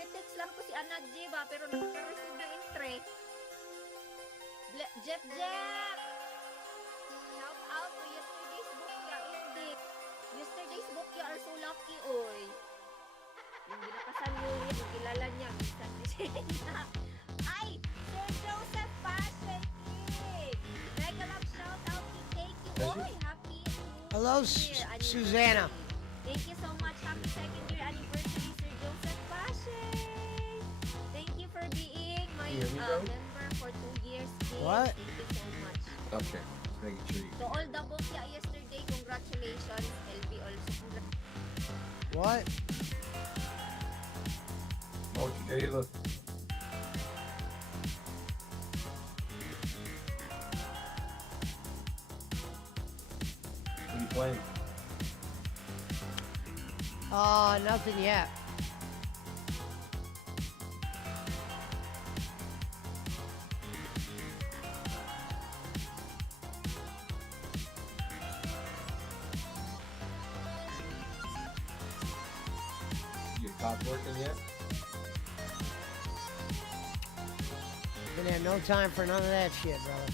nag-text lang ko si Anad J ba, pero naka-receive na entry. Jeff Jeff! Shout out to yesterday's book ya, hindi. Yesterday's book ya are so lucky, oy. Yung ginakasan niyo, yung kilala niya, minsan siya. Ay! Sir Joseph Passion King! Mega love shout out to thank you. Oy, happy Hello, Susanna. Thank you so much. Happy second year anniversary, Sir Joseph Passion. Thank you for being my member for 2 years. King. What? Thank you so much. Okay, just making sure you. So all the book ya yesterday, congratulations. LB also What? Okay, look. What are you playing? Nothing yet. Your cock working yet? Gonna have no time for none of that shit, brother.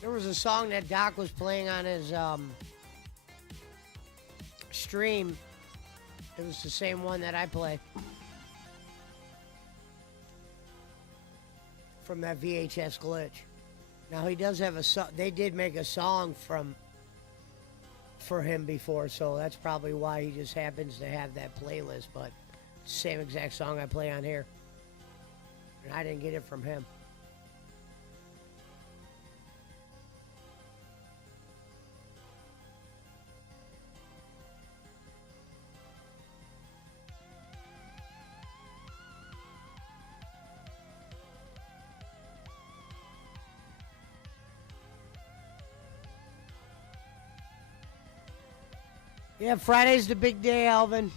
There was a song that Doc was playing on his stream. It was the same one that I play. From that VHS glitch. Now he does have a song. They did make a song for him before, so that's probably why he just happens to have that playlist. But same exact song I play on here, and I didn't get it from him. Yeah, Friday's the big day, Alvin.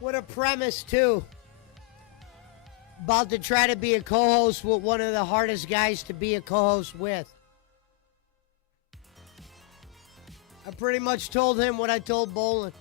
What a premise, too. About to try to be a co-host with one of the hardest guys to be a co-host with. I pretty much told him what I told Bolin.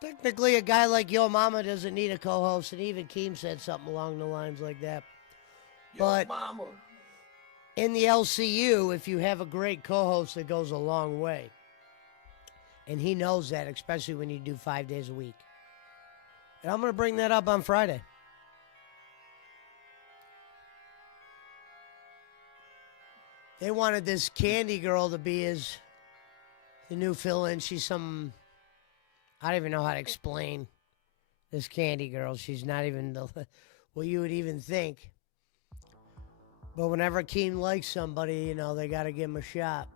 Technically, a guy like Yo Mama doesn't need a co-host, and even Keem said something along the lines like that. But Mama. in the LCU, if you have a great co-host, it goes a long way. And he knows that, especially when you do 5 days a week. And I'm going to bring that up on Friday. They wanted this Candy girl to be the new fill-in. She's some... I don't even know how to explain this Candy girl. She's not even what you would even think. But whenever Keen likes somebody, you know, they got to give him a shot.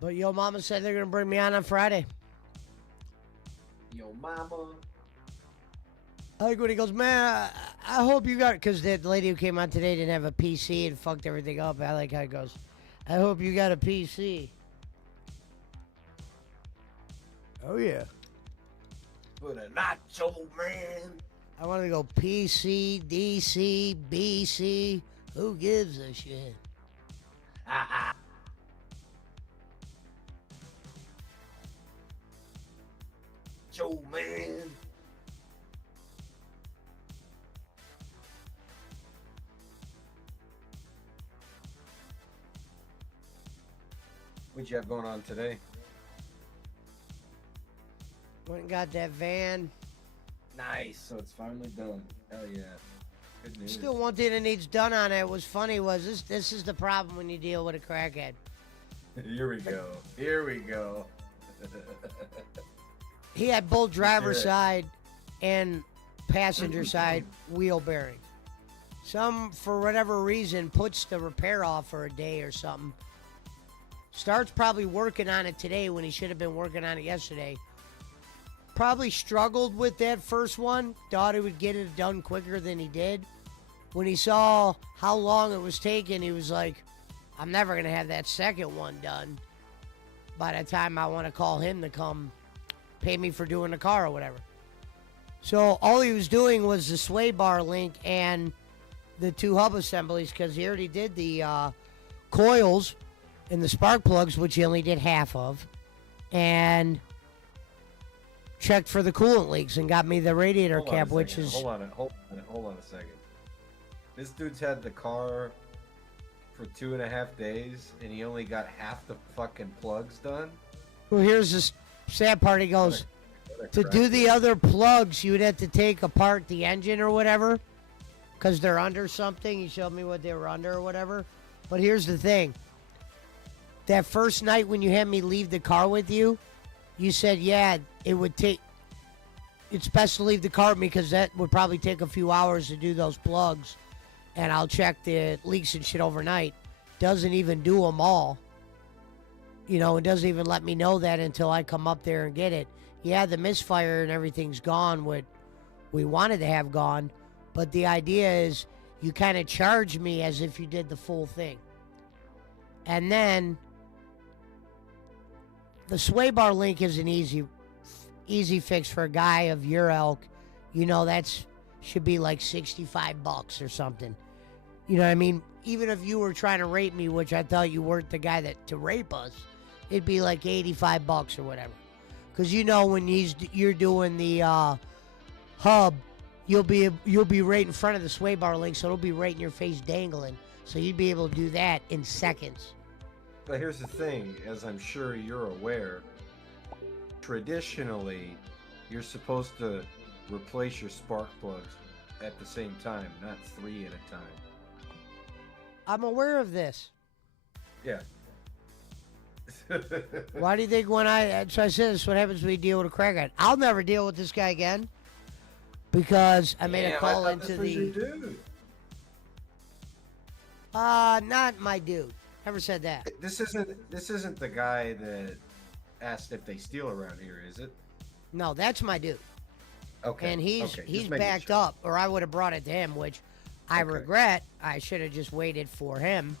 But Yo Mama said they're going to bring me on Friday. Yo Mama. I like when he goes, man, I hope you got, because that lady who came on today didn't have a PC and fucked everything up. I like how he goes, I hope you got a PC. Oh, yeah. But a nacho man. I want to go PC, DC, BC. Who gives a shit? Joe man. What you have going on today? Went and got that van. Nice. So it's finally done. Hell yeah. Good news. Still one thing that needs done on it was funny was this is the problem when you deal with a crackhead. Here we go. Here we go. He had both driver's Sure. side and passenger side wheel bearings. Some, for whatever reason, puts the repair off for a day or something. Starts probably working on it today when he should have been working on it yesterday. Probably struggled with that first one. Thought he would get it done quicker than he did. When he saw how long it was taking, he was like, I'm never going to have that second one done by the time I want to call him to come pay me for doing the car or whatever. So all he was doing was the sway bar link and the two hub assemblies, because he already did the coils and the spark plugs, which he only did half of, and checked for the coolant leaks and got me the radiator Hold on a cap, which second. is... Hold on a second. This dude's had the car for 2.5 days, and he only got half the fucking plugs done? Well, here's the sad part. He goes, What a to crack do the dude. other plugs, you would have to take apart the engine or whatever, because they're under something. He showed me what they were under or whatever. But here's the thing. That first night when you had me leave the car with you, you said, yeah, it would take... It's best to leave the car with me because that would probably take a few hours to do those plugs. And I'll check the leaks and shit overnight. Doesn't even do them all. You know, it doesn't even let me know that until I come up there and get it. Yeah, the misfire and everything's gone, what we wanted to have gone. But the idea is you kind of charge me as if you did the full thing. And then the sway bar link is an easy fix for a guy of your ilk. You know, that's should be like $65 or something. You know what I mean? Even if you were trying to rape me, which I thought you weren't the guy that to rape us, it'd be like $85 or whatever. Because you know when you're doing the hub, you'll be right in front of the sway bar link, so it'll be right in your face dangling. So you'd be able to do that in seconds. But here's the thing, as I'm sure you're aware, traditionally, you're supposed to replace your spark plugs at the same time, not 3 at a time. I'm aware of this. Yeah. Why do you think when so I said this, what happens when you deal with a crackhead? I'll never deal with this guy again because I made a Damn, call I thought into this was your the... dude. Not my dude. Never said that. This isn't the guy that asked if they steal around here, is it? No, that's my dude. Okay. And he's okay, just making backed sure. up, or I would have brought it to him, which I Okay. regret. I should have just waited for him.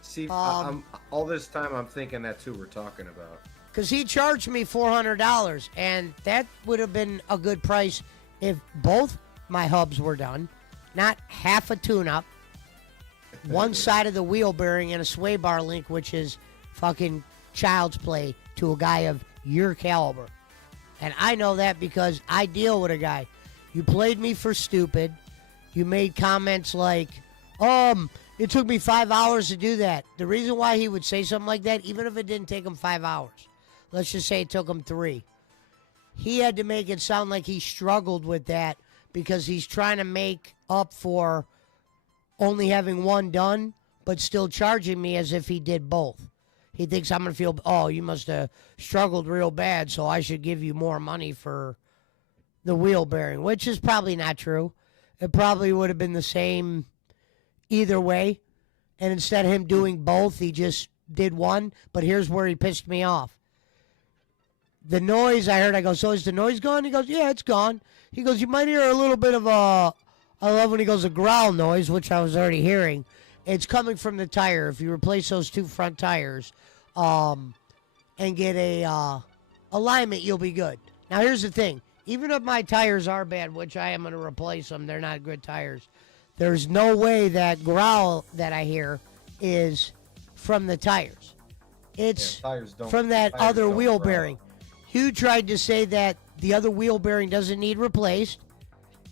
See, Um, all this time I'm thinking that's who we're talking about. Because he charged me $400, and that would have been a good price if both my hubs were done. Not half a tune-up, one side of the wheel bearing, and a sway bar link, which is fucking child's play to a guy of your caliber. And I know that because I deal with a guy. You played me for stupid. You made comments like, it took me 5 hours to do that. The reason why he would say something like that, even if it didn't take him 5 hours, let's just say it took him 3. He had to make it sound like he struggled with that because he's trying to make up for only having one done, but still charging me as if he did both. He thinks I'm going to feel, oh, you must have struggled real bad, so I should give you more money for the wheel bearing, which is probably not true. It probably would have been the same either way. And instead of him doing both, he just did one. But here's where he pissed me off. The noise I heard, I go, so is the noise gone? He goes, yeah, it's gone. He goes, you might hear a little bit of I love when he goes a growl noise, which I was already hearing. It's coming from the tire. If you replace those 2 front tires and get a alignment, you'll be good. Now, here's the thing. Even if my tires are bad, which I am going to replace them, they're not good tires. There's no way that growl that I hear is from the tires. It's Tires don't- from that tires other don't wheel growl. bearing. Hugh tried to say that the other wheel bearing doesn't need replaced.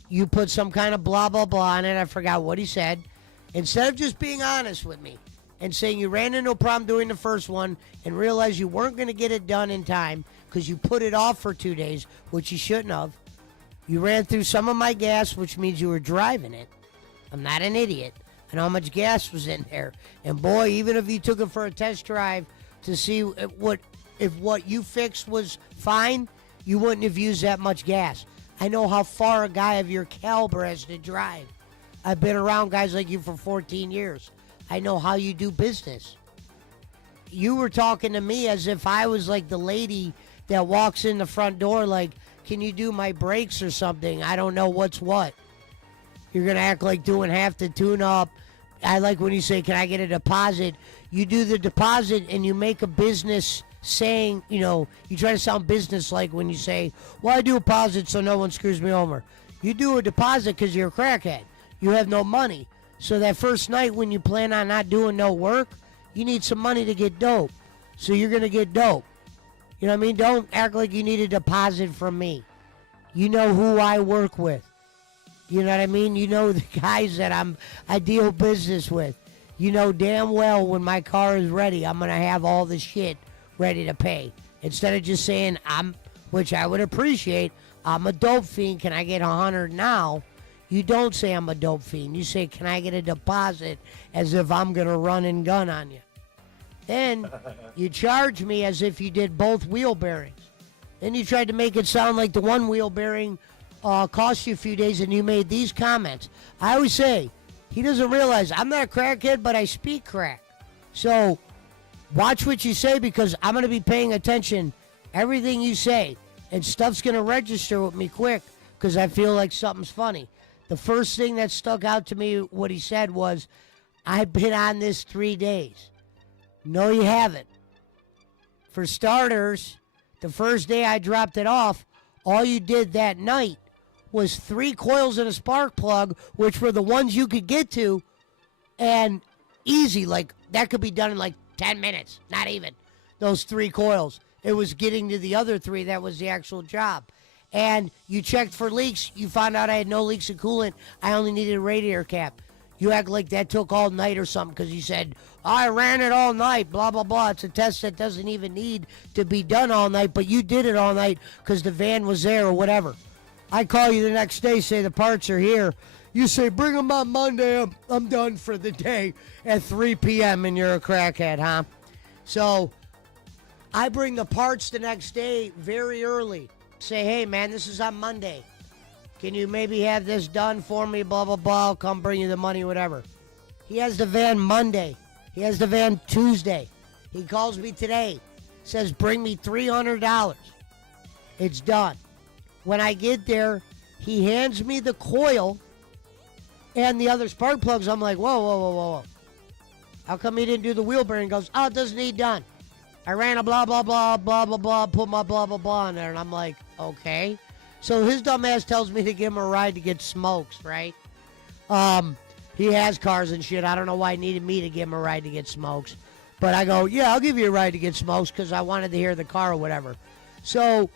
You put some kind of blah, blah, blah on it. I forgot what he said. Instead of just being honest with me and saying you ran into a problem doing the first one and realized you weren't going to get it done in time because you put it off for 2 days, which you shouldn't have. You ran through some of my gas, which means you were driving it. I'm not an idiot. I know how much gas was in there. And boy, even if you took it for a test drive to see what if what you fixed was fine, you wouldn't have used that much gas. I know how far a guy of your caliber has to drive. I've been around guys like you for 14 years. I know how you do business. You were talking to me as if I was like the lady that walks in the front door like, can you do my brakes or something? I don't know what's what. You're going to act like doing half the tune-up. I like when you say, can I get a deposit? You do the deposit and you make a business saying, you try to sound business-like when you say, well, I do a deposit so no one screws me over. You do a deposit because you're a crackhead. You have no money. So that first night when you plan on not doing no work, you need some money to get dope. So you're going to get dope. You know what I mean? Don't act like you need a deposit from me. You know who I work with. You know what I mean? You know the guys that I deal business with. You know damn well when my car is ready, I'm going to have all the shit ready to pay. Instead of just saying, which I would appreciate, I'm a dope fiend, can I get 100 now? You don't say I'm a dope fiend. You say, can I get a deposit, as if I'm going to run and gun on you. Then you charge me as if you did both wheel bearings. Then you tried to make it sound like the one wheel bearing cost you a few days, and you made these comments. I always say, he doesn't realize I'm not a crackhead, but I speak crack. So watch what you say, because I'm going to be paying attention everything you say, and stuff's going to register with me quick because I feel like something's funny. The first thing that stuck out to me, what he said was, I've been on this 3 days. No, you haven't. For starters, the first day I dropped it off, all you did that night was 3 coils and a spark plug, which were the ones you could get to, and easy. Like, that could be done in like 10 minutes. Not even. Those 3 coils. It was getting to the other 3 that was the actual job. And you checked for leaks. You found out I had no leaks in coolant. I only needed a radiator cap. You act like that took all night or something because you said, I ran it all night, blah, blah, blah. It's a test that doesn't even need to be done all night, but you did it all night because the van was there or whatever. I call you the next day, say the parts are here. You say, bring them on Monday. I'm done for the day at 3 p.m. and you're a crackhead, huh? So I bring the parts the next day very early. Say, hey, man, this is on Monday. Can you maybe have this done for me, blah, blah, blah. I'll come bring you the money, whatever. He has the van Monday. He has the van Tuesday. He calls me today. Says, bring me $300. It's done. When I get there, he hands me the coil and the other spark plugs. I'm like, whoa, whoa, whoa, whoa, whoa. How come he didn't do the wheel bearing? He goes, oh, it doesn't need done. I ran a blah, blah, blah, blah, blah, blah, put my blah, blah, blah in there. And I'm like, okay. So his dumb ass tells me to give him a ride to get smokes, right? He has cars and shit. I don't know why he needed me to give him a ride to get smokes. But I go, yeah, I'll give you a ride to get smokes because I wanted to hear the car or whatever. So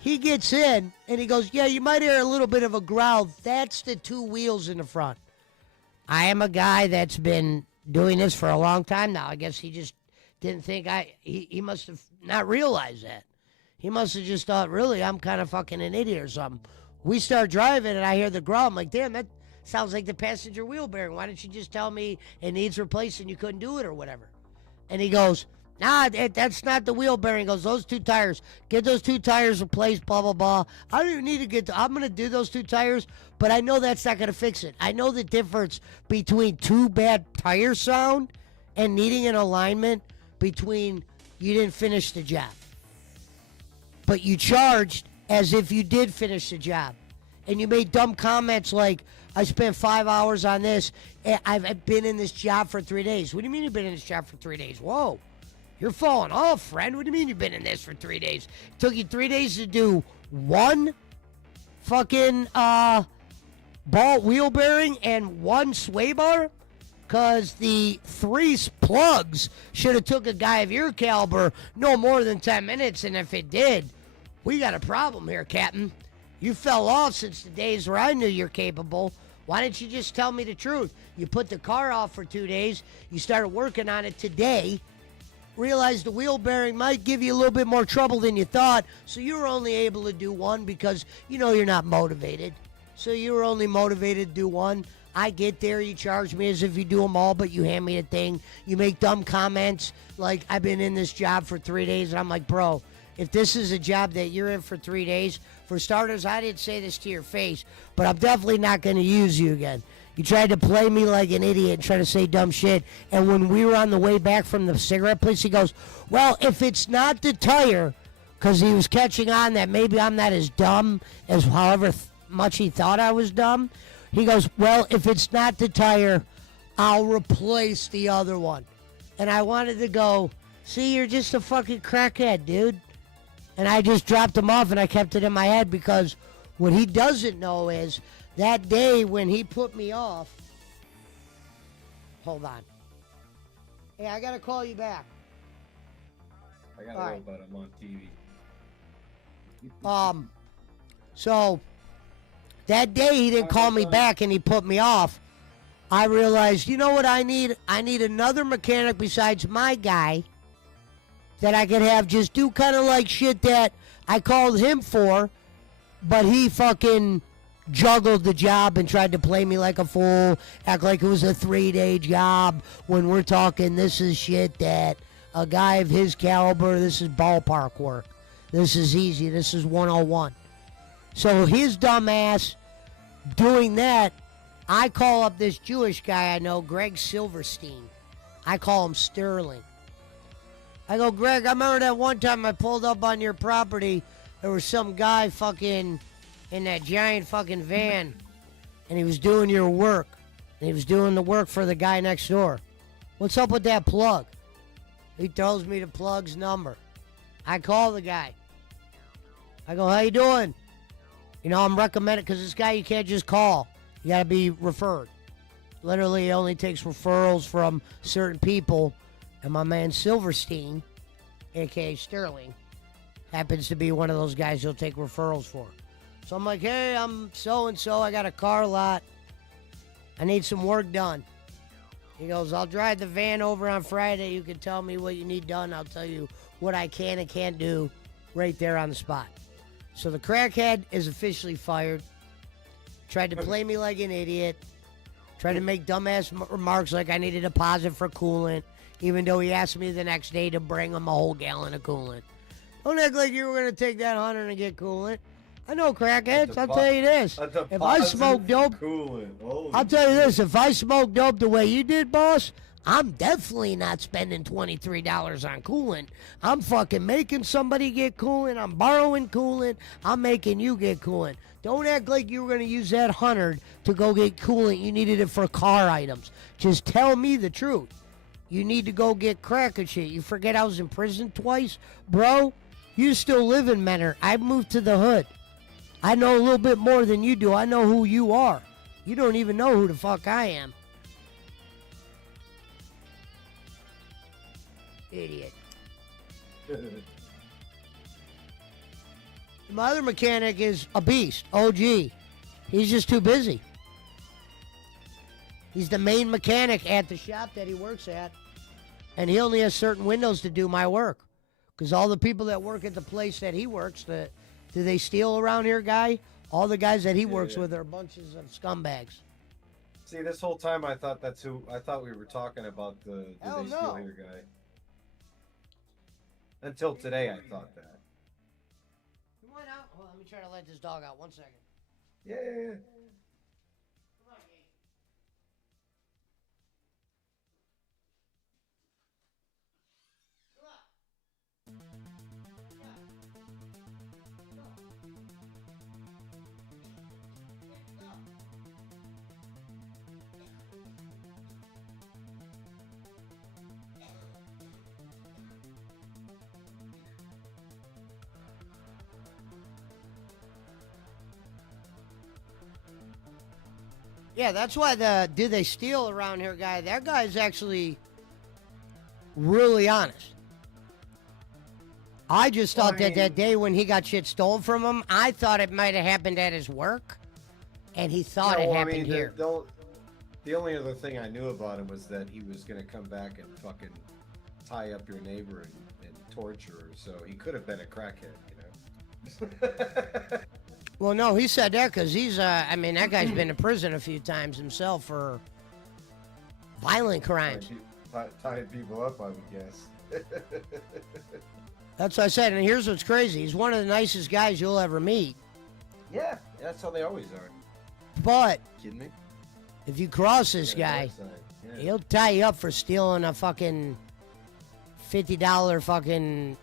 he gets in and he goes, yeah, you might hear a little bit of a growl. That's the 2 wheels in the front. I am a guy that's been doing this for a long time now. I guess he just didn't think he must have not realized that. He must have just thought, really, I'm kind of fucking an idiot or something. We start driving, and I hear the growl. I'm like, damn, that sounds like the passenger wheel bearing. Why didn't you just tell me it needs replacing? You couldn't do it or whatever. And he goes, nah, that's not the wheel bearing. He goes, those 2 tires. Get those 2 tires replaced, blah, blah, blah. I don't even need to I'm going to do those 2 tires, but I know that's not going to fix it. I know the difference between 2 bad tire sound and needing an alignment between you didn't finish the job. But you charged as if you did finish the job. And you made dumb comments like, I spent 5 hours on this. And I've been in this job for 3 days. What do you mean you've been in this job for 3 days? Whoa, you're falling off, friend. What do you mean you've been in this for 3 days? It took you 3 days to do 1 fucking ball wheel bearing and 1 sway bar? Because the 3 plugs should have took a guy of your caliber no more than 10 minutes. And if it did, we got a problem here, Captain. You fell off since the days where I knew you're capable. Why didn't you just tell me the truth? You put the car off for 2 days. You started working on it today. Realized the wheel bearing might give you a little bit more trouble than you thought. So you were only able to do 1 because you know you're not motivated. So you were only motivated to do 1. I get there, you charge me as if you do them all, but you hand me a thing. You make dumb comments like, I've been in this job for 3 days, and I'm like, bro, if this is a job that you're in for 3 days, for starters, I didn't say this to your face, but I'm definitely not going to use you again. You tried to play me like an idiot and try to say dumb shit. And when we were on the way back from the cigarette place, he goes, well, if it's not the tire, because he was catching on that maybe I'm not as dumb as however much he thought I was dumb. He goes, well, if it's not the tire, I'll replace the other one. And I wanted to go, see, you're just a fucking crackhead, dude. And I just dropped him off and I kept it in my head because what he doesn't know is that day when he put me off. Hold on. Hey, I got to call you back. I gotta go, but I'm on TV. So that day he didn't call me back and he put me off. I realized, you know what I need? I need another mechanic besides my guy that I could have just do kind of like shit that I called him for, but he fucking juggled the job and tried to play me like a fool, act like it was a 3-day job when we're talking this is shit that a guy of his caliber, this is ballpark work. This is easy. This is 101. So his dumb ass doing that, I call up this Jewish guy I know, Greg Silverstein. I call him Sterling. I go, Greg, I remember that one time I pulled up on your property. There was some guy fucking in that giant fucking van, and he was doing your work. And he was doing the work for the guy next door. What's up with that plug? He tells me the plug's number. I call the guy. I go, how you doing? You know, I'm recommended because this guy you can't just call. You got to be referred. Literally, it only takes referrals from certain people. And my man Silverstein, a.k.a. Sterling, happens to be one of those guys you'll take referrals for. So I'm like, hey, I'm so-and-so. I got a car lot. I need some work done. He goes, I'll drive the van over on Friday. You can tell me what you need done. I'll tell you what I can and can't do right there on the spot. So the crackhead is officially fired. Tried to play me like an idiot. Tried to make dumbass remarks like I need a deposit for coolant, even though he asked me the next day to bring him a whole gallon of coolant. Don't act like you were going to take that 100 and get coolant. I know crackheads. I'll tell you this. If I smoke dope, I'll tell you this. If I smoke dope the way you did, boss, I'm definitely not spending $23 on coolant. I'm fucking making somebody get coolant. I'm borrowing coolant. I'm making you get coolant. Don't act like you were going to use that 100 to go get coolant. You needed it for car items. Just tell me the truth. You need to go get crack and shit. You forget I was in prison twice? Bro, you still live in Menor. I moved to the hood. I know a little bit more than you do. I know who you are. You don't even know who the fuck I am. Idiot. My other mechanic is a beast. OG. He's just too busy. He's the main mechanic at the shop that he works at. And he only has certain windows to do my work. Because all the people that work at the place that he works, do they steal around here, guy? All the guys that he works with are bunches of scumbags. See, this whole time I thought I thought we were talking about the do they steal here guy. Until today I thought that. You want out? Hold on, let me try to let this dog out. 1 second. Yeah. Yeah, that's why the do they steal around here guy, that guy's actually really honest. I just thought that day when he got shit stolen from him, I thought it might have happened at his work, and he thought it happened here. The only other thing I knew about him was that he was going to come back and fucking tie up your neighbor and torture her, so he could have been a crackhead, you know? Well, no, he said that because he's, I mean, that guy's been to prison a few times himself for violent crimes. Tying people up, I would guess. That's what I said. And here's what's crazy. He's one of the nicest guys you'll ever meet. Yeah, that's how they always are. But Kidding me? if you cross this guy, Yeah. he'll tie you up for stealing a fucking $50 fucking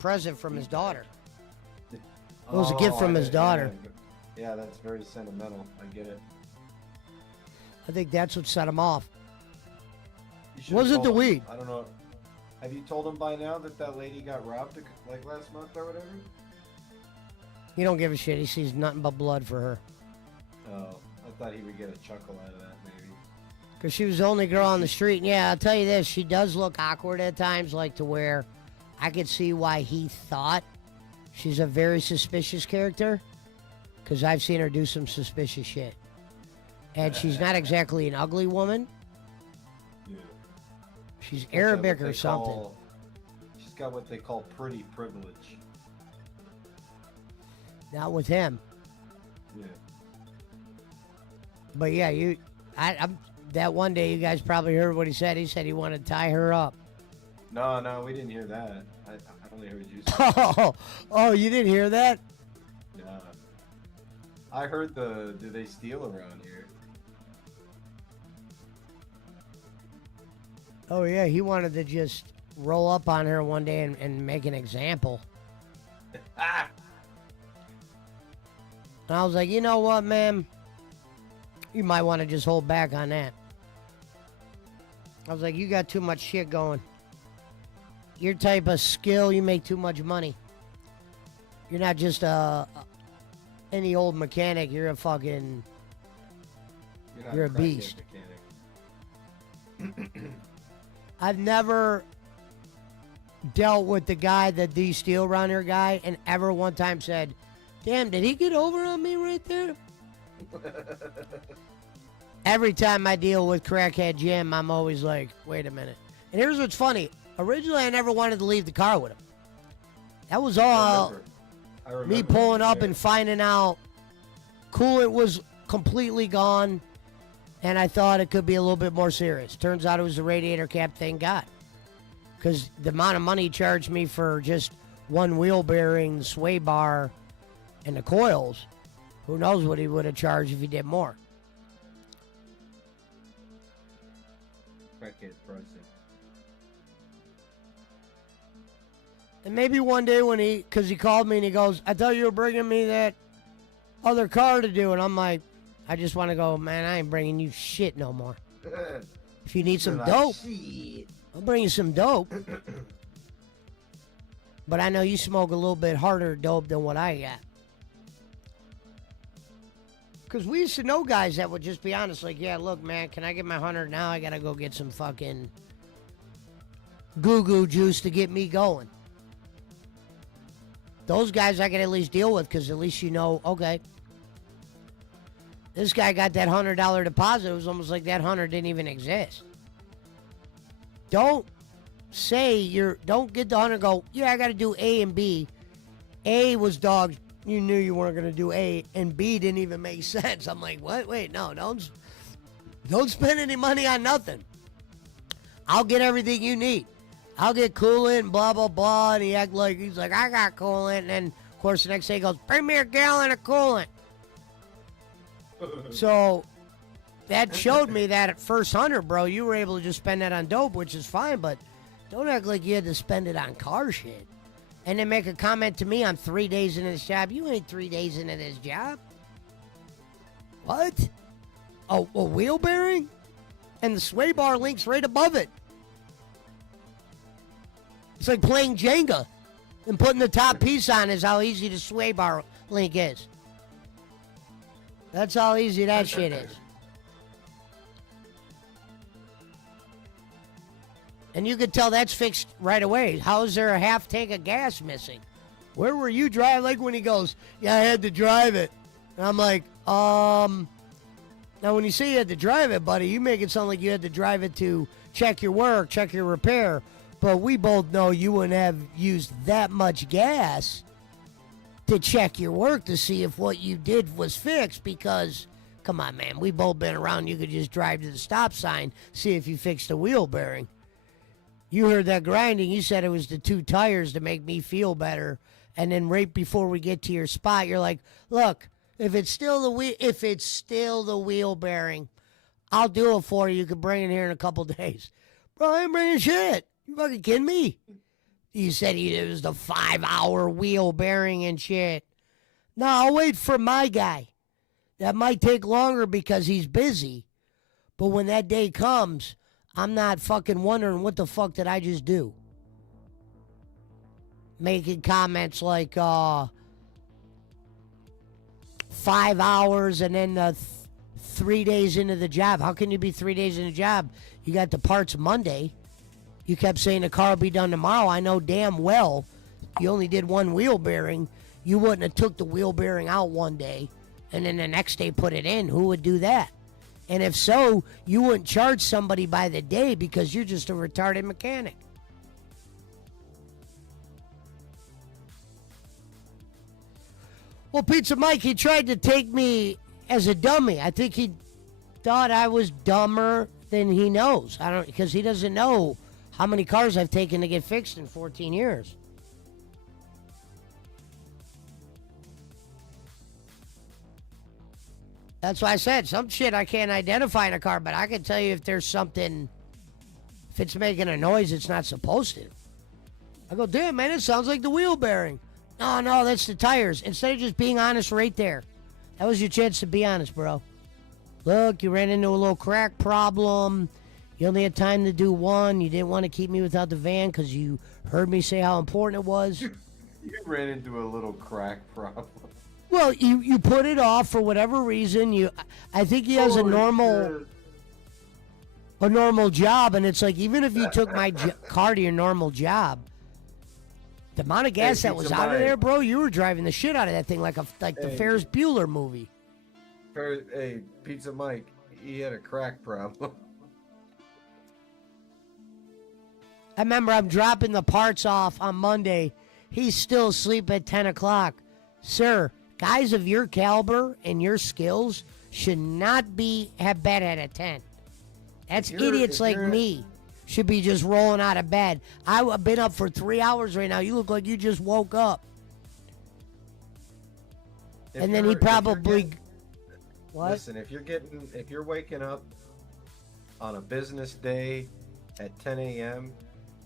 present from his daughter. It was a gift from his daughter. Yeah, that's very sentimental. I get it. I think that's what set him off. You should've Was it told the him. weed? I don't know. Have you told him by now that that lady got robbed like last month or whatever? He don't give a shit. He sees nothing but blood for her. Oh, I thought he would get a chuckle out of that, maybe. Because she was the only girl on the street. And yeah, I'll tell you this. She does look awkward at times, like to where I could see why he thought she's a very suspicious character. Because I've seen her do some suspicious shit. And she's not exactly an ugly woman. Yeah. She's She's got Arabic what they or something. She's got what they call pretty privilege. Not with him. Yeah. But yeah, I'm that one day you guys probably heard what he said. He said he wanted to tie her up. No, we didn't hear that. I only heard you say Oh, you didn't hear that? No. I heard do they steal around here? Oh yeah, he wanted to just roll up on her one day and make an example. Ah! And I was like, you know what, man? You might want to just hold back on that. I was like, you got too much shit going. Your type of skill, you make too much money. You're not just any old mechanic. You're a fucking... not You're a crackhead beast. Mechanic. I've never dealt with the guy that the steel runner guy and ever one time said, damn, did he get over on me right there? Every time I deal with Crackhead Jim, I'm always like, wait a minute. And here's what's funny. Originally, I never wanted to leave the car with him. That was all I remember me pulling up yeah. and finding out coolant was completely gone, and I thought it could be a little bit more serious. Turns out it was the radiator cap, thank God. Because the amount of money he charged me for just one wheel bearing, sway bar, and the coils, who knows what he would have charged if he did more. Crackhead pricing. And maybe one day when because he called me and he goes, I thought you were bringing me that other car to do. And I'm like, I just want to go, man, I ain't bringing you shit no more. If you need some dope, I'll bring you some dope. But I know you smoke a little bit harder dope than what I got. Because we used to know guys that would just be honest, like, yeah, look, man, can I get my 100 now? I got to go get some fucking goo-goo juice to get me going. Those guys I can at least deal with because at least you know, okay. This guy got that $100 deposit. It was almost like that 100 didn't even exist. Don't don't get the 100 and go, yeah, I got to do A and B. A was dog. You knew you weren't going to do A, and B didn't even make sense. I'm like, what? Wait, no, don't spend any money on nothing. I'll get everything you need. I'll get coolant, blah, blah, blah. And he's like, I got coolant. And then, of course, the next day he goes, bring me a gallon of coolant. So that showed me that at first 100, bro, you were able to just spend that on dope, which is fine, but don't act like you had to spend it on car shit. And then make a comment to me, I'm 3 days into this job. You ain't 3 days into this job. What? Oh, a wheel bearing? And the sway bar link's right above it. It's like playing Jenga. And putting the top piece on is how easy the sway bar link is. That's how easy that shit is. And you could tell that's fixed right away. How is there a half tank of gas missing? Where were you driving? Like when he goes, yeah, I had to drive it. And I'm like, now when you say you had to drive it, buddy, you make it sound like you had to drive it to check your work, check your repair. But we both know you wouldn't have used that much gas to check your work to see if what you did was fixed because, come on, man, we both been around. You could just drive to the stop sign, see if you fixed the wheel bearing. You heard that grinding. You said it was the 2 tires to make me feel better. And then right before we get to your spot, you're like, look, if it's still the wheel bearing, I'll do it for you. You can bring it here in a couple days. Bro, I ain't bringing shit. You fucking kidding me? You said it was the 5-hour wheel bearing and shit. No, I'll wait for my guy. That might take longer because he's busy. But when that day comes, I'm not fucking wondering what the fuck did I just do. Making comments like 5 hours and then 3 days into the job. How can you be 3 days in the job? You got the parts Monday. You kept saying the car will be done tomorrow. I know damn well you only did 1 wheel bearing. You wouldn't have took the wheel bearing out one day and then the next day put it in. Who would do that? And if so, you wouldn't charge somebody by the day because you're just a retarded mechanic. Well, Pizza Mike, he tried to take me as a dummy. I think he thought I was dumber than he knows. Because he doesn't know how many cars I've taken to get fixed in 14 years. That's why I said some shit I can't identify in a car, but I can tell you if there's something, if it's making a noise it's not supposed to. I go, damn, man, it sounds like the wheel bearing. No, that's the tires. Instead of just being honest right there. That was your chance to be honest, bro. Look, you ran into a little crack problem. You only had time to do 1. You didn't want to keep me without the van because you heard me say how important it was. You ran into a little crack problem. Well, you put it off for whatever reason. I think he has a normal job, and it's like even if you took my car to your normal job, the amount of gas that was out of there, bro, you were driving the shit out of that thing like the Ferris Bueller movie. Hey, Pizza Mike, he had a crack problem. I remember I'm dropping the parts off on Monday. He's still asleep at 10 o'clock. Sir, guys of your caliber and your skills should not have bed at 10. That's idiots like me. Should be just rolling out of bed. I've been up for 3 hours right now. You look like you just woke up. And then he probably... What? Listen, if you're waking up on a business day at 10 a.m.,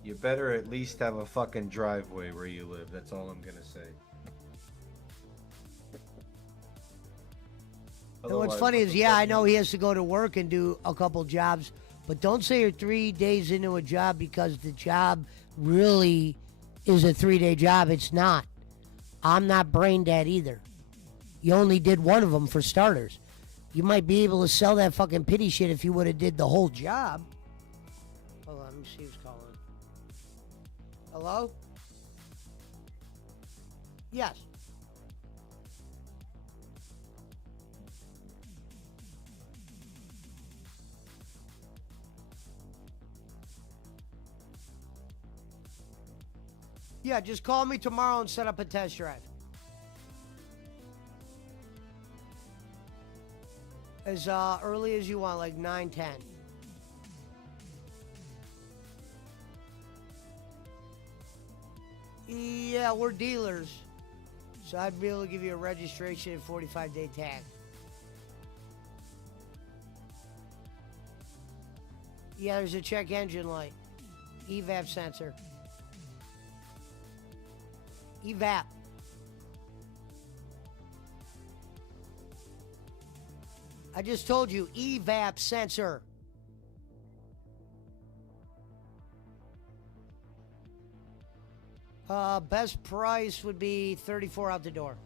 you better at least have a fucking driveway where you live. That's all I'm gonna say. And what's funny is, I know he has to go to work and do a couple jobs, but don't say you're 3 days into a job because the job really is a 3-day job. It's not. I'm not brain dead either. You only did 1 of them for starters. You might be able to sell that fucking pity shit if you would have did the whole job. Hold on, let me see who's calling. Hello? Yes. Yeah, just call me tomorrow and set up a test drive. As early as you want, like 9:10. Yeah, we're dealers. So I'd be able to give you a registration and 45-day tag. Yeah, there's a check engine light. EVAP sensor. EVAP. I just told you, EVAP sensor. Best price would be $34 out the door.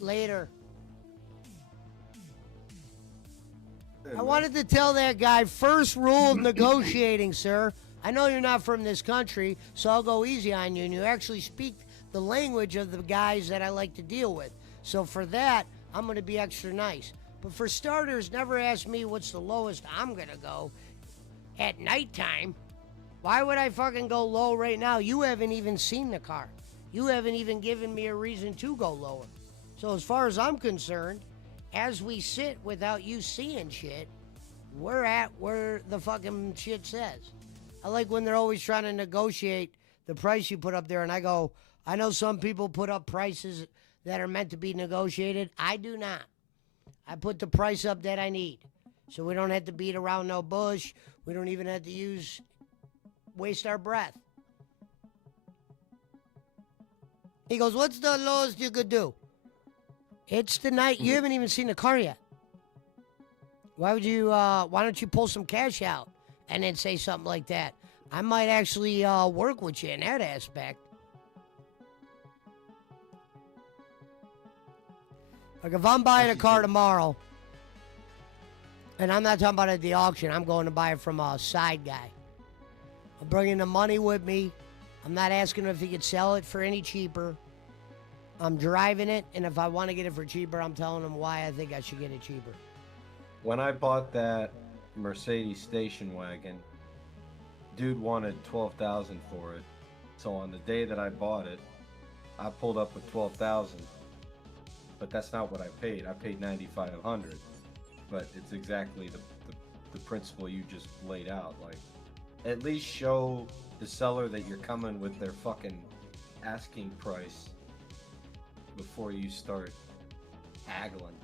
Later. I wanted to tell that guy, first rule of negotiating, sir. I know you're not from this country, so I'll go easy on you, and you actually speak the language of the guys that I like to deal with. So for that, I'm going to be extra nice. But for starters, never ask me what's the lowest I'm going to go at nighttime. Why would I fucking go low right now? You haven't even seen the car. You haven't even given me a reason to go lower. So as far as I'm concerned, as we sit without you seeing shit, we're at where the fucking shit says. I like when they're always trying to negotiate the price you put up there, and I go, I know some people put up prices that are meant to be negotiated. I do not. I put the price up that I need. So we don't have to beat around no bush. We don't even have to waste our breath. He goes, what's the lowest you could do? It's the night. You haven't even seen the car yet. Why don't you pull some cash out and then say something like that? I might actually work with you in that aspect. Like if I'm buying a car tomorrow, and I'm not talking about at the auction, I'm going to buy it from a side guy. I'm bringing the money with me. I'm not asking him if he could sell it for any cheaper. I'm driving it, and if I want to get it for cheaper, I'm telling him why I think I should get it cheaper. When I bought that Mercedes station wagon, dude wanted $12,000 for it. So on the day that I bought it, I pulled up with $12,000. But that's not what I paid. I paid $9,500. But it's exactly the principle you just laid out. Like, at least show the seller that you're coming with their fucking asking price before you start haggling.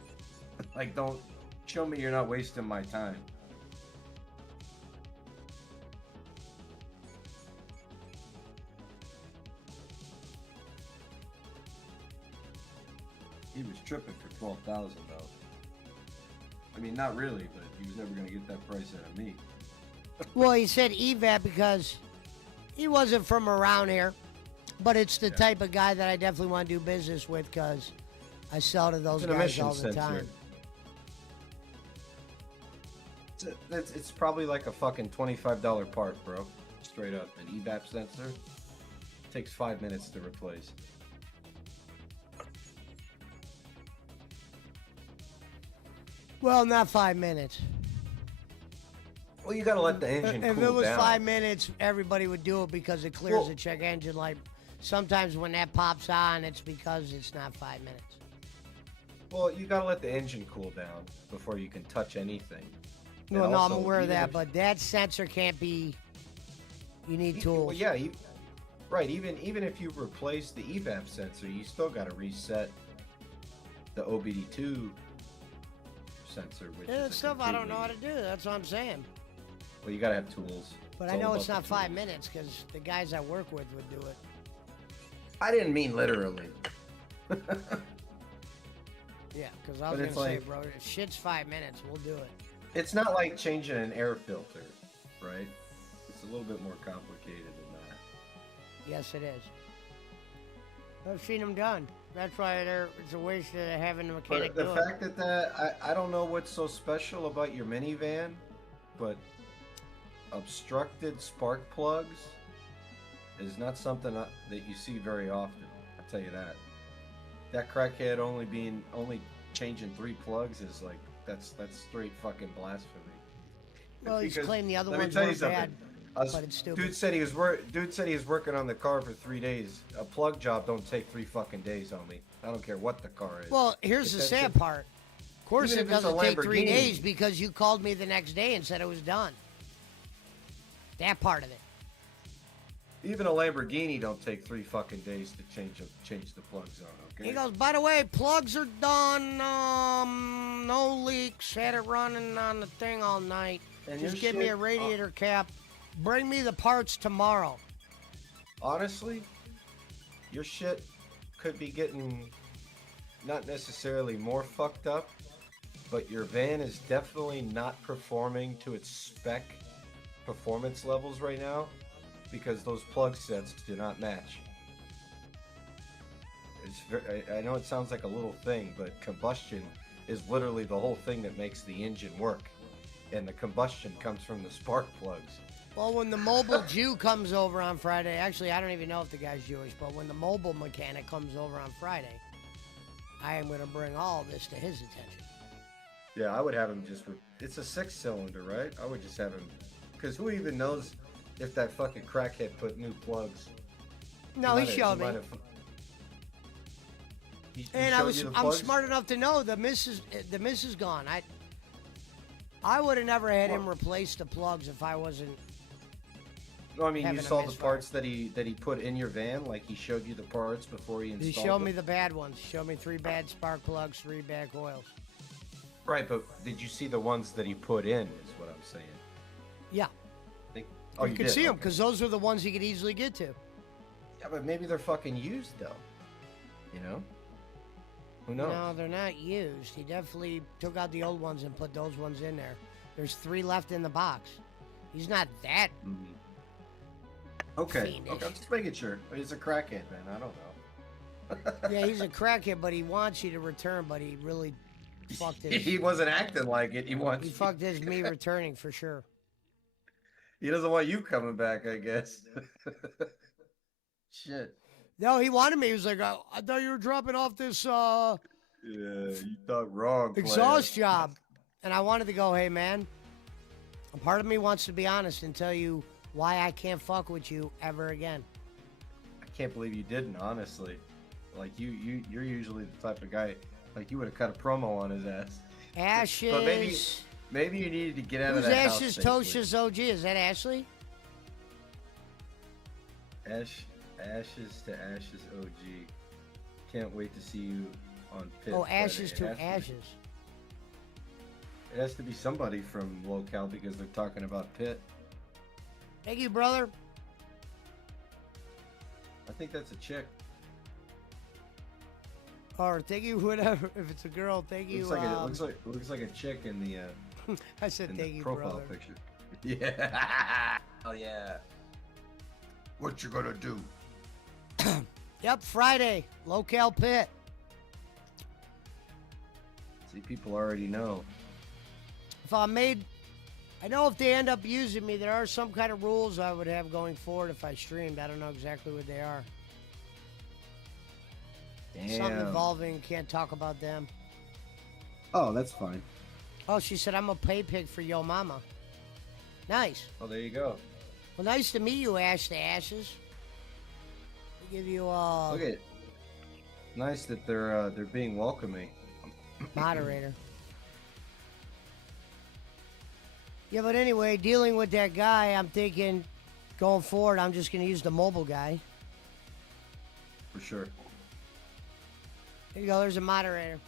Like, don't show me you're not wasting my time. He was tripping for $12,000 though. I mean, not really, but he was never gonna get that price out of me. Well, he said EVAP because he wasn't from around here, but it's the type of guy that I definitely want to do business with because I sell to those guys all the time. It's probably like a fucking $25 part, bro. Straight up. An EVAP sensor takes 5 minutes to replace. Well, not 5 minutes. Well, you gotta let the engine cool down. If it was 5 minutes, everybody would do it because it clears the check engine light. Sometimes when that pops on, it's because it's not 5 minutes. Well, you gotta let the engine cool down before you can touch anything. Well, no, I'm aware of that, but that sensor can't be. You need tools. Well, yeah, right. Even if you replace the EVAP sensor, you still gotta reset the OBD2 sensor, which is stuff I don't know how to do. That's what I'm saying. Well, you gotta have tools. But I know it's not 5 minutes because the guys I work with would do it. I didn't mean literally. Yeah, because I was gonna say, bro, if shit's 5 minutes, we'll do it. It's not like changing an air filter, right? It's a little bit more complicated than that. Yes, it is. I've seen them done. That's why it's a waste of having a mechanic do it. But the fact that I don't know what's so special about your minivan, but obstructed spark plugs is not something that you see very often. I'll tell you that. That crackhead only changing 3 plugs is like that's straight fucking blasphemy. Well, he's claimed the other ones were bad, but it's stupid. Dude said he was working on the car for 3 days. A plug job don't take 3 fucking days, homie. I don't care what the car is. Well, here's the sad part. Of course, it doesn't take 3 days because you called me the next day and said it was done. That part of it. Even a Lamborghini don't take 3 fucking days to change the plugs on. Okay. He goes, by the way, plugs are done. No leaks. Had it running on the thing all night. And just give me a radiator cap. Bring me the parts tomorrow. Honestly, your shit could be getting not necessarily more fucked up, but your van is definitely not performing to its spec performance levels right now because those plug sets do not match. I know it sounds like a little thing, but combustion is literally the whole thing that makes the engine work, and the combustion comes from the spark plugs. Well, when the mobile Jew comes over on Friday, actually, I don't even know if the guy's Jewish, but when the mobile mechanic comes over on Friday, I am going to bring all this to his attention. Yeah, I would have him it's a 6-cylinder, right? I would just have him, because who even knows if that fucking crackhead put new plugs. No, he showed me. And I'm smart enough to know the miss is gone. I would have never had him replace the plugs if I wasn't. No, I mean you saw the parts that he put in your van. Like he showed you the parts before he installed. He showed me the bad ones. He showed me 3 bad spark plugs, 3 bad coils. Right, but did you see the ones that he put in? Is what I'm saying. Yeah. You could see them because those are the ones he could easily get to. Yeah, but maybe they're fucking used though. You know? Who knows? No, they're not used. He definitely took out the old ones and put those ones in there. There's 3 left in the box. He's not that. Okay. fiendish. Okay, I'm just making sure. He's a crackhead, man. I don't know. Yeah, he's a crackhead, but he wants you to return, but he really fucked his... He wasn't acting like it. He fucked his me returning for sure. He doesn't want you coming back, I guess. Shit. No, he wanted me. He was like, I thought you were dropping off this Yeah, you thought wrong. exhaust job. And I wanted to go, hey, man, a part of me wants to be honest and tell you why I can't fuck with you ever again. I can't believe you didn't, honestly. Like, you're usually the type of guy, like, you would have cut a promo on his ass. Ashes. But maybe you needed to get out of that house. Who's Ashes Tosha's OG? Is that Ashley? Ashes to Ashes OG. Can't wait to see you on Pit. Oh, Ashes to Ashes. It has to be somebody from LolCow because they're talking about Pit. Thank you, brother. I think that's a chick. Or thank you, whatever. If it's a girl, thank you. Looks like a chick in the I said thank you, profile brother. picture. Yeah. Oh yeah. What you gonna do? Yep, Friday, LolCow Pit. See, people already know. If I know if they end up using me, there are some kind of rules I would have going forward if I streamed. I don't know exactly what they are. Damn. Something involving, can't talk about them. Oh, that's fine. Oh, she said, I'm a pay pig for Yo Mama. Nice. Oh, there you go. Well, nice to meet you, Ash the Ashes. We give you a Look at. Nice that they're being welcoming. moderator. Yeah, but anyway, dealing with that guy, I'm thinking, going forward, I'm just going to use the mobile guy. For sure. There you go, there's a moderator.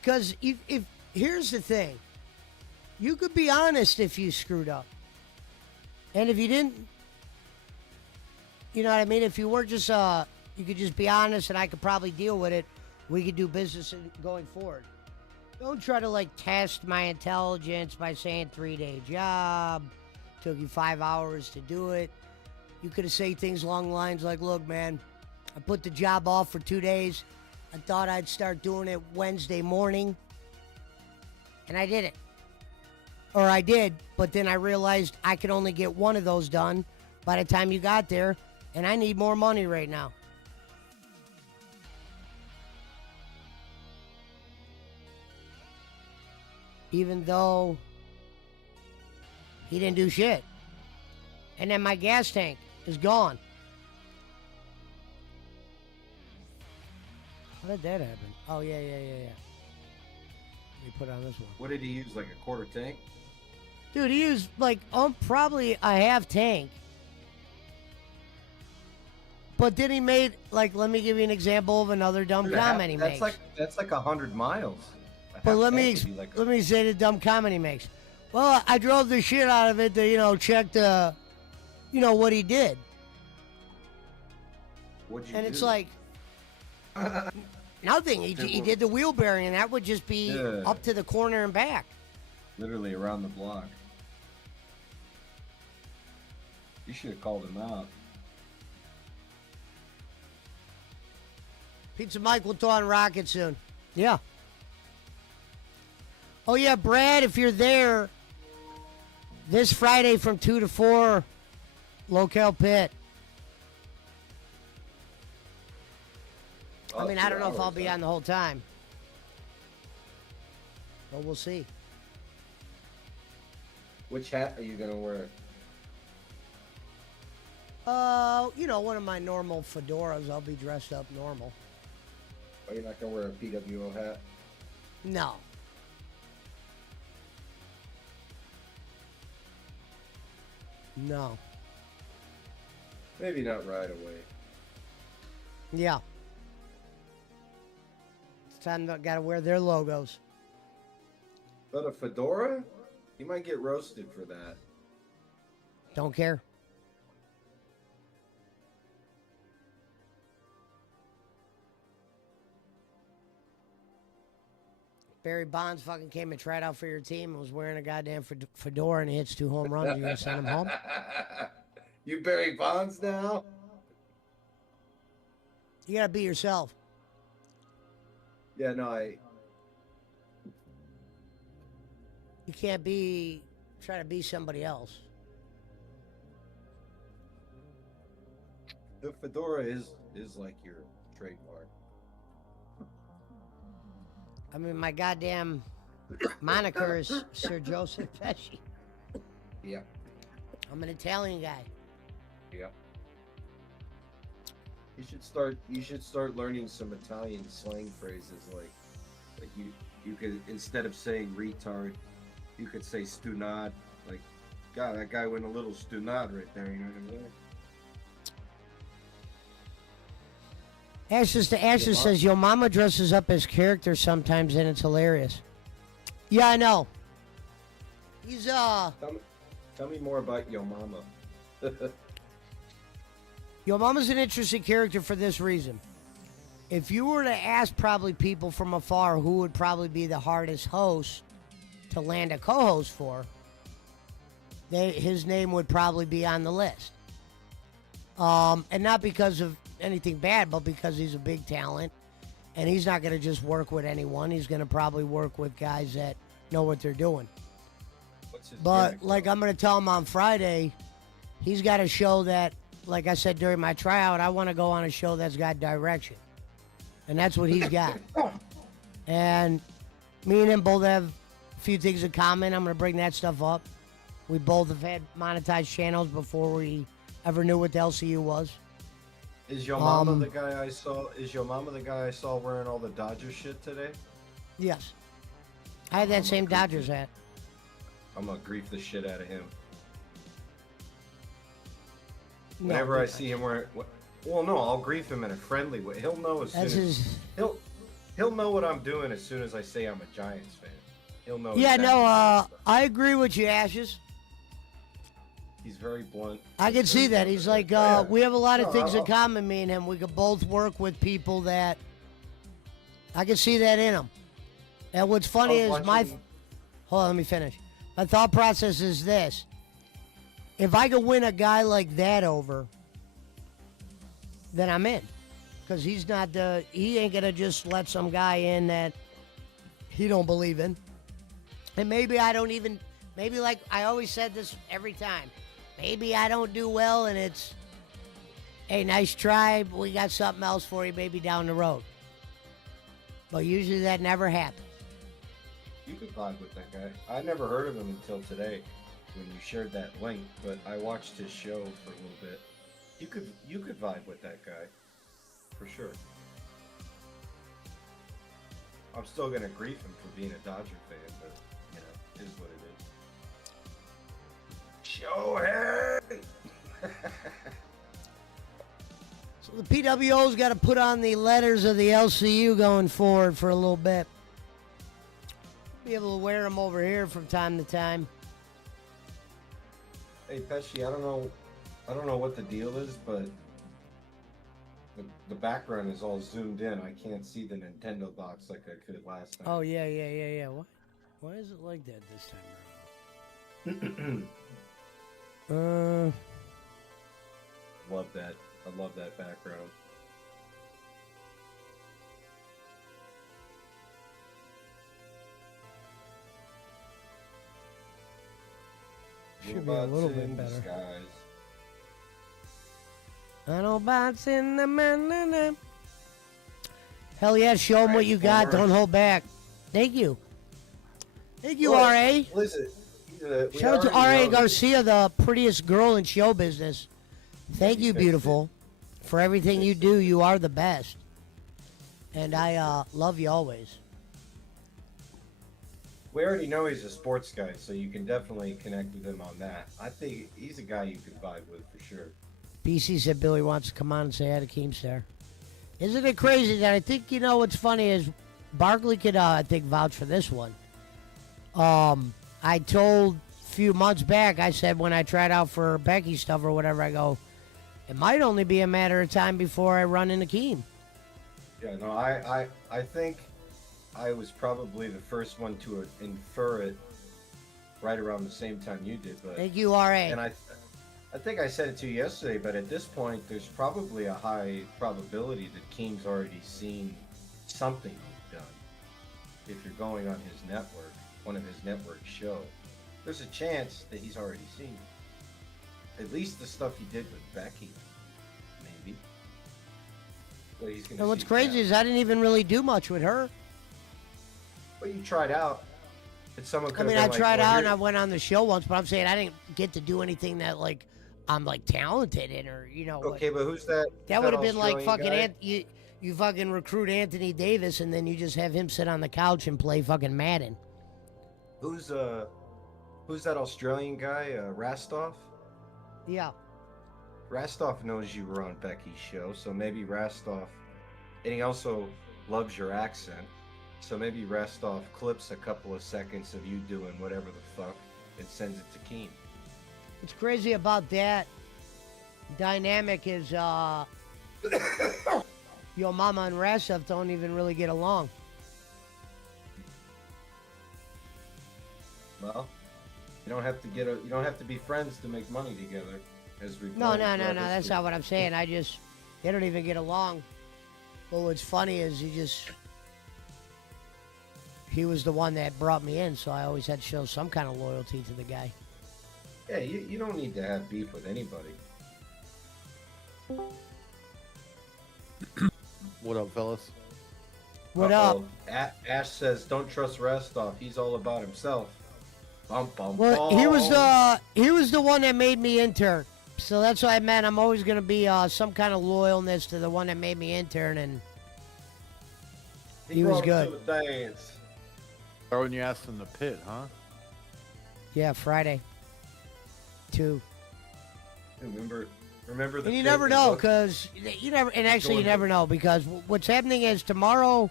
Because if here's the thing. You could be honest if you screwed up. And if you didn't, you know what I mean? If you were just, you could just be honest and I could probably deal with it. We could do business going forward. Don't try to, like, test my intelligence by saying 3-day job. Took you 5 hours to do it. You could have said things along the lines like, look, man, I put the job off for 2 days. I thought I'd start doing it Wednesday morning. And I didn't. Or I did, but then I realized I could only get one of those done by the time you got there. And I need more money right now. Even though he didn't do shit. And then my gas tank is gone. How did that happen? Oh, yeah. Let me put on this one. What did he use? Like a quarter tank? Dude, he used like probably a half tank. But then he made, like, let me give you an example of another dumb comment he makes. That's like 100 miles. But let me say the dumb comment he makes. Well, I drove the shit out of it to, check the, what he did. What'd you and do? It's like, nothing. He did the wheel bearing, and that would just be up to the corner and back. Literally around the block. You should have called him out. Pizza Mike will throw on Rocket soon. Yeah. Oh, yeah, Brad, if you're there, this Friday from 2 to 4, LolCow Pit. I mean, I don't know if I'll be on the whole time. But we'll see. Which hat are you gonna wear? One of my normal fedoras. I'll be dressed up normal. Are you not gonna wear a PWO hat? No. No. Maybe not right away. Yeah. It's time to gotta wear their logos. But a fedora? You might get roasted for that. Don't care. Barry Bonds fucking came and tried out for your team and was wearing a goddamn fedora and he hits 2 home runs. You're gonna send him home? You Barry Bonds now? You gotta be yourself. Yeah, no, You can't try to be somebody else. the fedora is like your trademark. I mean, my goddamn moniker is Sir Joseph Pesci. Yeah. I'm an Italian guy. Yeah. You should start learning some Italian slang phrases like you could, instead of saying retard, you could say stunad. Like, God, that guy went a little stunad right there, you know what I'm saying? Ashes says, your mama dresses up as characters sometimes and it's hilarious. Yeah, I know. He's, Tell me more about your mama. Your mama's an interesting character for this reason. If you were to ask probably people from afar who would probably be the hardest host to land a co-host for, his name would probably be on the list. And not because of anything bad, but because he's a big talent. And he's not going to just work with anyone. He's going to probably work with guys that know what they're doing. But, like, I'm going to tell him on Friday, he's got a show that, like I said during my tryout, I want to go on a show that's got direction. And that's what he's got. And me and him both have a few things in common. I'm going to bring that stuff up. We both have had monetized channels before we ever knew what the LCU was. Is your mama the guy I saw? Is your mama the guy I saw wearing all the Dodger shit today? Yes. I had that same Dodgers hat. I'm gonna grief the shit out of him. Whenever I see him wearing, well, no, I'll grief him in a friendly way. He'll know as soon as he'll know what I'm doing as soon as I say I'm a Giants fan. He'll know. Yeah, exactly I agree with you, Ashes. He's very blunt. I can see that. He's like, we have a lot of things in common, me and him. We could both work with people that, I can see that in him. And what's funny is hold on, let me finish. My thought process is this. If I could win a guy like that over, then I'm in. Because he ain't going to just let some guy in that he don't believe in. And maybe like I always said this every time. Maybe I don't do well and it's, hey, nice try, but we got something else for you maybe down the road. But usually that never happens. You could vibe with that guy. I never heard of him until today when you shared that link, but I watched his show for a little bit. You could vibe with that guy. For sure. I'm still gonna grief him for being a Dodger fan, but you know, it is what it is. Shohei! So the PWO's got to put on the letters of the LCU going forward for a little bit. Be able to wear them over here from time to time. Hey Pesci, I don't know what the deal is, but the background is all zoomed in. I can't see the Nintendo box like I could last time. Oh yeah. Why is it like that this time around? Love that. I love that background. Should be a little bit better. Skies. Autobots in the man. Hell yeah, show them what you got. Don't hold back. Thank you. Thank you, Look, RA. Listen, Shout out to already R.A. know that- Garcia, the prettiest girl in show business. Thank you you, fixed beautiful, for everything you Fixed do. You are the best. And I love you always. We already know he's a sports guy, so you can definitely connect with him on that. I think he's a guy you could vibe with for sure. BC said Billy wants to come on and say hi to Keemstar. Isn't it crazy that I think, you know, what's funny is Barkley could, I think, vouch for this one. I told a few months back, I said when I tried out for Becky stuff or whatever, I go, it might only be a matter of time before I run into Keem. Yeah, no, I think I was probably the first one to infer it right around the same time you did. But Thank you, R.A. and I think I said it to you yesterday, but at this point, there's probably a high probability that Keem's already seen something you've done. If you're going on his network, one of his network shows, there's a chance that he's already seen it. At least the stuff he did with Becky, maybe. But he's gonna. And what's see crazy now. is I didn't even really do much with her. Well, you tried out. And someone I could mean, have I been like, tried well, out here- and I went on the show once, but I'm saying I didn't get to do anything that, like, I'm, like, talented in or, you know. Okay, but who's that? That would have been like Australian fucking guy? you fucking recruit Anthony Davis and then you just have him sit on the couch and play fucking Madden. Who's that Australian guy? Rastov. Yeah. Rastov knows you were on Becky's show, so maybe Rastov, and he also loves your accent, so maybe Rastov clips a couple of seconds of you doing whatever the fuck and sends it to Keen. What's crazy about that dynamic is Yo Mama and Rastov don't even really get along. Well, you don't have to be friends to make money together, as we. No, that's not what I'm saying. They don't even get along. But what's funny is he was the one that brought me in, so I always had to show some kind of loyalty to the guy. Yeah, you don't need to have beef with anybody. What up, fellas? What up? Ash says, "Don't trust Rastov. He's all about himself." Bum, bum, Well, bum. he was the one that made me intern. So that's what I meant. I'm always gonna be some kind of loyalness to the one that made me intern, and he was brought him good. to the dance. Throwing your ass in the pit, huh? Yeah, Friday. 2. Remember the. And you pit never in know, both- because you Georgia. never know, because what's happening is tomorrow,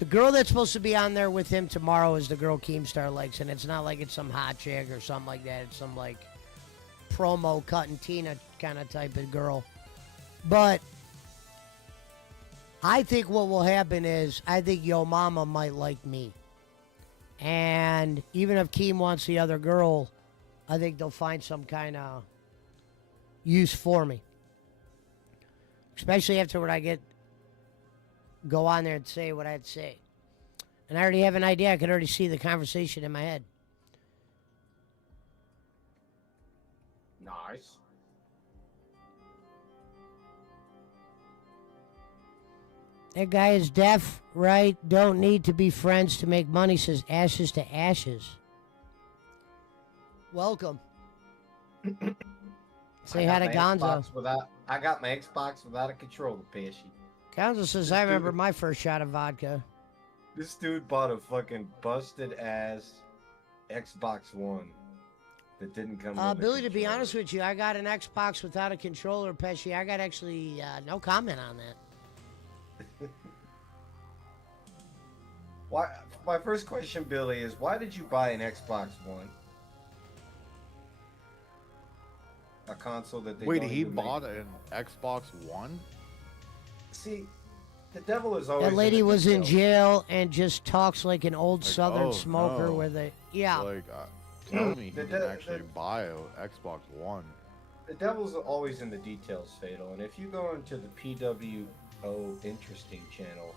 the girl that's supposed to be on there with him tomorrow is the girl Keemstar likes, and it's not like it's some hot chick or something like that. It's some like promo cutting Tina kind of type of girl. But I think what will happen is I think Yo Mama might like me. And even if Keem wants the other girl, I think they'll find some kind of use for me. Especially after what I go on there and say what I had to say. And I already have an idea. I can already see the conversation in my head. Nice. That guy is deaf, right? Don't need to be friends to make money, says Ashes to Ashes. Welcome. Say hi to Gonzo. I got my Xbox without a controller, Pesci. Gonzo says, I remember my first shot of vodka. This dude bought a fucking busted ass Xbox One that didn't come with a Billy, to be controller. honest with you, I got an Xbox without a controller, Pesci. I got actually no comment on that. Why? My first question, Billy, is why did you buy an Xbox One? A console that they Wait, don't he even make. bought an Xbox One? See, the devil is always. That lady the was in details. jail and just talks like an old Like, Southern oh, smoker no. with a... Yeah. Like, tell me he The- didn't the- actually the- buy an Xbox One. The devil's always in the details, Fatal. And if you go into the PWO interesting channel,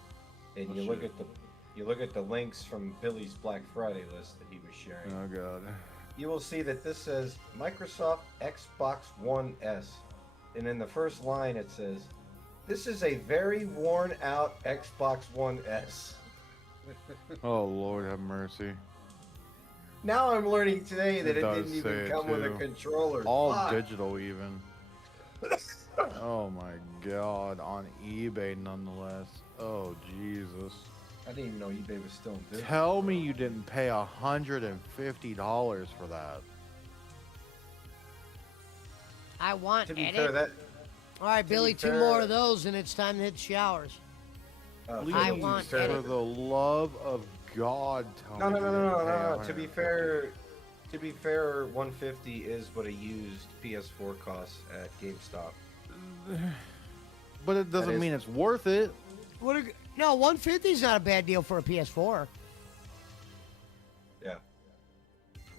and Oh, you look shit. at the links from Billy's Black Friday list that he was sharing, Oh, God. you will see that this says Microsoft Xbox One S, and in the first line it says, "This is a very worn out Xbox One S." Oh, Lord have mercy. Now I'm learning today that It it does didn't say even it come with a too. controller. All Fuck. digital, even. Oh my god, on eBay nonetheless. Oh Jesus. I didn't even know eBay was still in business. Tell me you didn't pay $150 for that. I want To be edit. fair, that All right, be Billy, two fair- more of those, and it's time to hit showers. Please, I to be want fair- for the love of God, tell No, me no, no, you no, didn't no, pay no, no. To be $150. fair, 150 is what a used PS4 costs at GameStop. But it doesn't is- mean it's worth it. No, 150 is not a bad deal for a PS4 Yeah.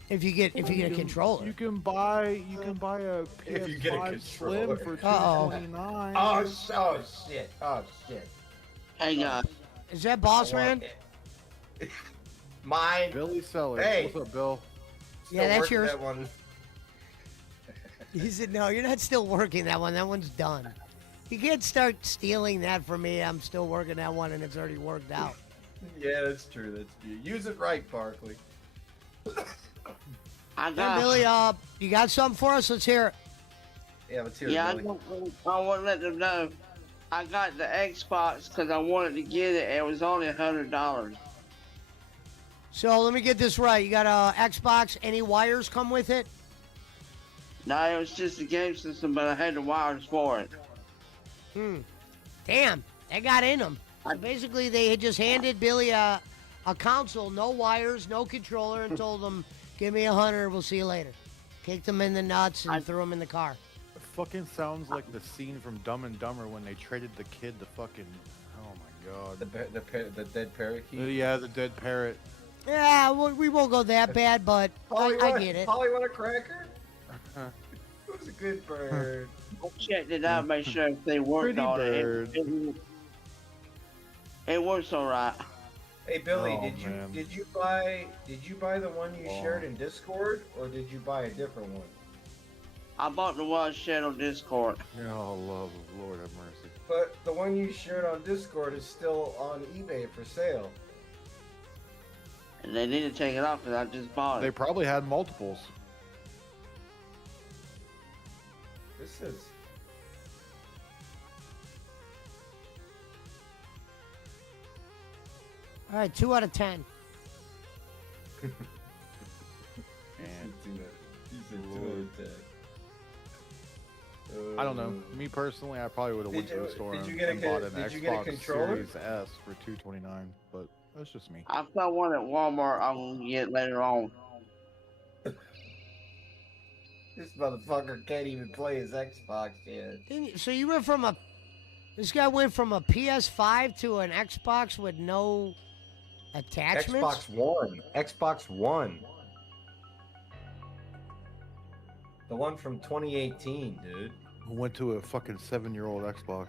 if you get a controller. You can buy a If you get a PS5 Slim controller. for Uh-oh. $229. Oh shit! Oh shit! Hey guys, Is that Boss I want Man? it. Mine. Billy Sellers. Hey. What's up, Bill? Still Yeah, that's working yours. That one. He said, "No, you're not still working that one. That one's done. You can't start stealing that from me. I'm still working that one, and it's already worked out." Yeah, that's true. That's true. Use it right, Barkley. I Hey, got. Billy, you got something for us? Let's hear it. Yeah, let's hear Yeah, it. Billy. I want to let them know. I got the Xbox because I wanted to get it. It was only $100. So let me get this right. You got a Xbox. Any wires come with it? No, it was just a game system, but I had the wires for it. Damn, they got in them. So I- basically, they had just handed Billy a console, no wires, no controller, and told him, "Give me 100. We'll see you later." Kicked him in the nuts and threw him in the car. It fucking sounds like the scene from Dumb and Dumber when they traded the kid the fucking. Oh my god. The dead parakeet. Yeah, the dead parrot. Yeah, we won't go that bad, but I get it. Polly want a cracker? It was a good bird. I checked it out, make sure if they worked Pretty on bird. it. It works all right. Hey Billy, Oh, did man. you buy the one you shared in Discord, or did you buy a different one? I bought the one shared on Discord. Oh, love of Lord have mercy. But the one you shared on Discord is still on eBay for sale. And they need to take it off because I just bought They it. probably had multiples. This is. All right, 2 out of 10. And He said two out of 10. I don't know. Me personally, I probably would have went Did to the you- store did and you get a bought an did you get a Xbox controller? Series S for $229, but that's just me. I found one at Walmart I'm going to get later on. This motherfucker can't even play his Xbox yet. So you went from this guy went from a PS5 to an Xbox with no attachments? Xbox One. Xbox One. The one from 2018, dude. Went to a fucking 7-year-old Xbox.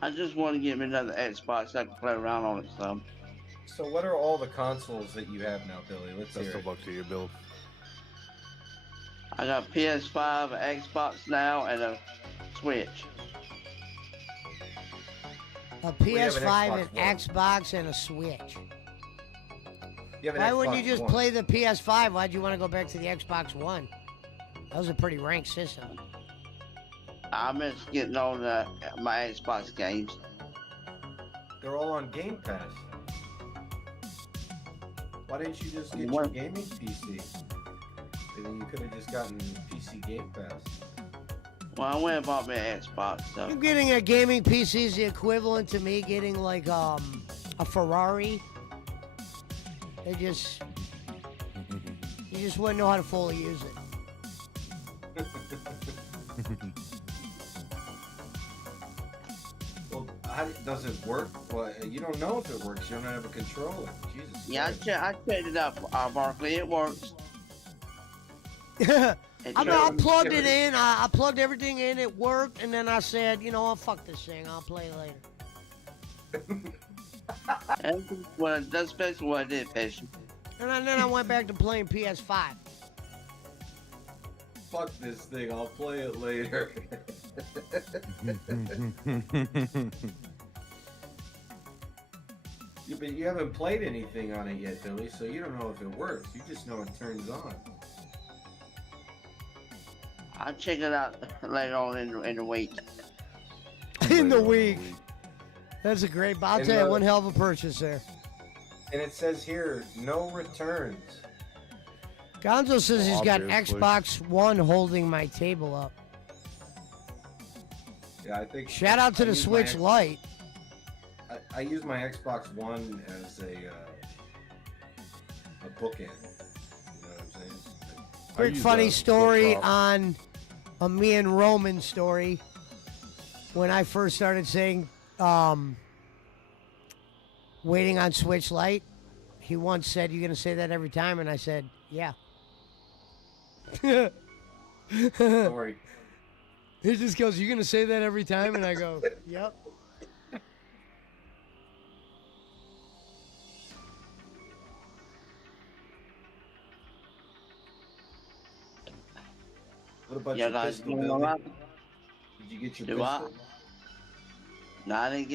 I just want to get me another Xbox so I can play around on it some. So what are all the consoles that you have now, Billy? Let's That's hear the it. luck to you, Bill. I got PS5, an Xbox now, and a Switch. A We have an PS5, an Xbox Xbox, and a Switch. You have an Why wouldn't you Xbox just One. play the PS5? Why'd you want to go back to the Xbox One? That was a pretty ranked system. I miss getting on my Xbox games. They're all on Game Pass. Why didn't you just get your What? gaming PC? And then you could have just gotten PC Game Pass. Well, I went and bought me an Xbox, so. You getting a gaming PC is the equivalent to me getting like a Ferrari. You just wouldn't know how to fully use it. Well, how does it work? Well, you don't know if it works. You don't have a controller. Jesus. Yeah, Christ. I checked it out, Barkley. It works. I sure. plugged it in. I plugged everything in. It worked, and then I said, you know what? Fuck this thing. I'll play later. Well, that's basically what I did, patient. And then I went back to playing PS5. Fuck this thing. I'll play it later. But you haven't played anything on it yet, Billy, so you don't know if it works. You just know it turns on. I'll check it out later on in the week. In the Later on week. That's a great. I'll And, tell you, uh, one hell of a purchase there. And it says here, no returns. Gonzo says he's got Obviously. Xbox One holding my table up. Yeah, I think. Shout out to I the use Switch my Lite. I use my Xbox One as a bookend. You know what I'm saying? I Quick use funny a story flip-flop. on a me and Roman story. When I first started saying waiting on Switch Lite, he once said, "You gonna say that every time?" And I said, "Yeah." Sorry. He just goes, "You gonna say that every time?" And I go, "Yep." What about Yeah, your guys, pistol, you Billy? know what? Did you get your Do I? pistol? No, I didn't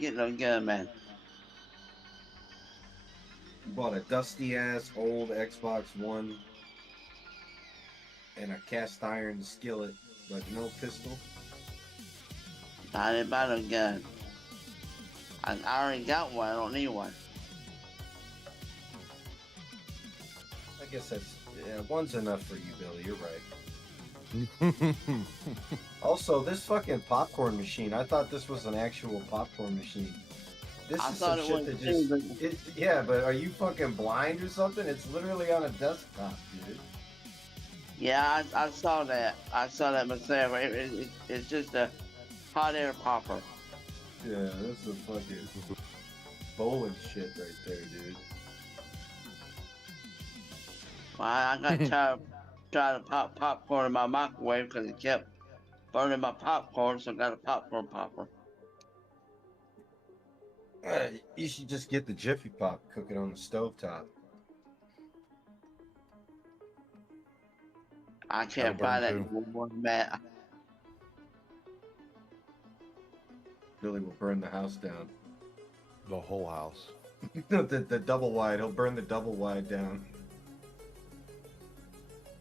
get no gun, man. You bought a dusty ass old Xbox One and a cast iron skillet, but no pistol. I didn't buy no gun. I already got one. I don't need one. I guess that's one's enough for you, Billy. You're right. Also, this fucking popcorn machine. I thought this was an actual popcorn machine. This I is some thought it shit was that too, just. Yeah, but are you fucking blind or something? It's literally on a desktop, dude. Yeah, I saw that. I saw that myself. It's just a hot air popper. Yeah, that's a fucking bowling shit right there, dude. Well, I got trying to pop popcorn in my microwave because it kept burning my popcorn, so I got a popcorn popper. You should just get the Jiffy Pop, cook it on the stovetop. I can't That'll buy burn that too. one, Matt. Billy will burn the house down. The whole house. the double wide. He'll burn the double wide down.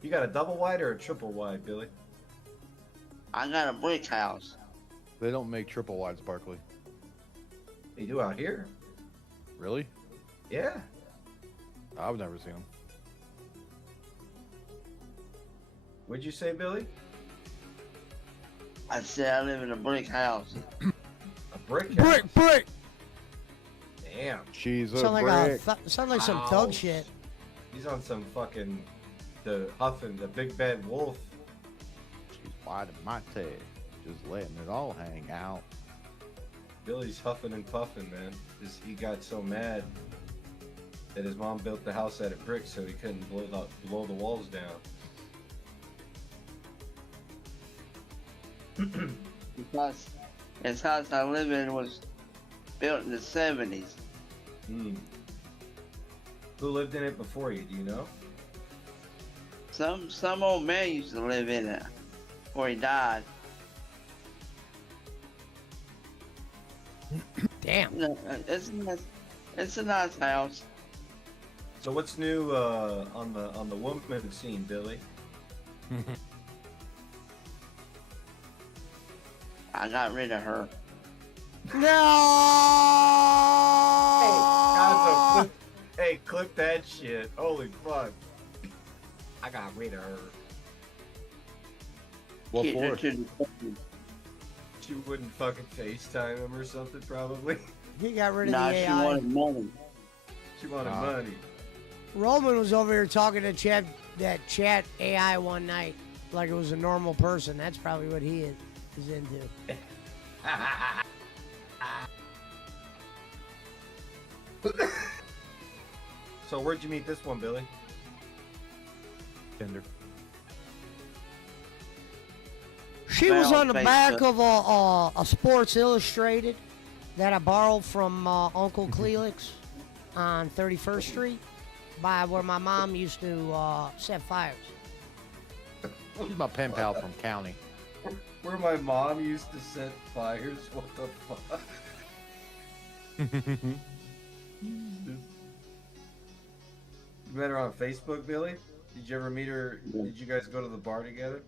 You got a double wide or a triple wide, Billy? I got a brick house. They don't make triple wides, Barkley. They do out here. Really? Yeah. I've never seen them. What'd you say, Billy? I said I live in a brick house. A brick house. Brick. Damn. She's a Sound like brick. sound like some thug Ouch. shit. He's on some fucking the huffing, the big bad wolf. She's white and mighty. Just letting it all hang out. Billy's huffing and puffing, man. He got so mad that his mom built the house out of brick so he couldn't blow the walls down. Because this house I live in was built in the 70s. Hmm. Who lived in it before you? Do you know? Some old man used to live in it before he died. Damn. No, it's a nice house. So what's new on the woman scene, Billy? I got rid of her. No. Hey, clip that shit. Holy fuck. I got rid of her. What Kicked her for? to the curb. She wouldn't fucking FaceTime him or something, probably. He got rid of Nah, the she AI. wanted money. She wanted Ah. money. Roman was over here talking to that chat AI one night like it was a normal person. That's probably what he is into. So where'd you meet this one, Billy? Tinder. She was Found on the Facebook. back of a Sports Illustrated that I borrowed from Uncle Cleelix on 31st Street by where my mom used to set fires. She's my pen pal from county. Where my mom used to set fires. What the fuck? You met her on Facebook, Billy? Did you ever meet her? Did you guys go to the bar together?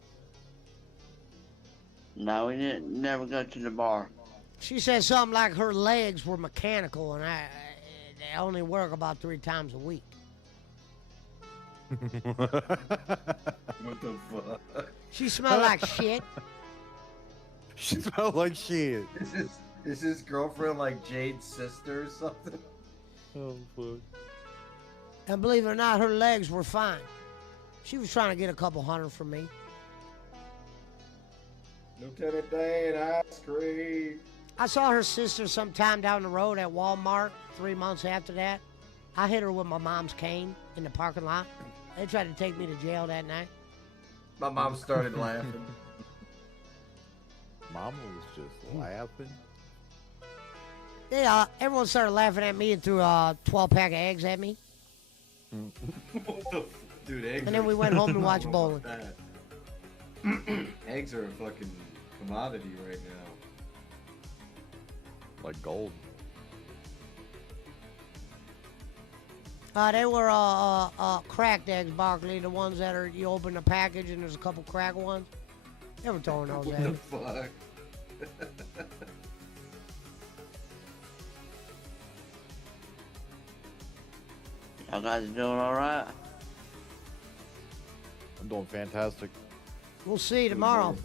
No, we didn't. Never go to the bar. She said something like her legs were mechanical and they only work about 3 times a week. What the fuck? She smelled like shit. She smelled like shit. Is his girlfriend like Jade's sister or something? Oh fuck. And believe it or not, her legs were fine. She was trying to get a couple hundred from me. Lieutenant Dan, ice cream. I saw her sister sometime down the road at Walmart 3 months after that. I hit her with my mom's cane in the parking lot. They tried to take me to jail that night. My mom started laughing. Mama was just laughing. Yeah, everyone started laughing at me and threw a 12-pack of eggs at me. What the dude, eggs And then we went home and watched bowling. Eggs are a fucking commodity right now. Like gold. They were cracked eggs, Barkley. The ones that are, you open the package and there's a couple cracked ones. Never throwing those What the eggs. fuck? Y'all guys doing all right? I'm doing fantastic. We'll see tomorrow.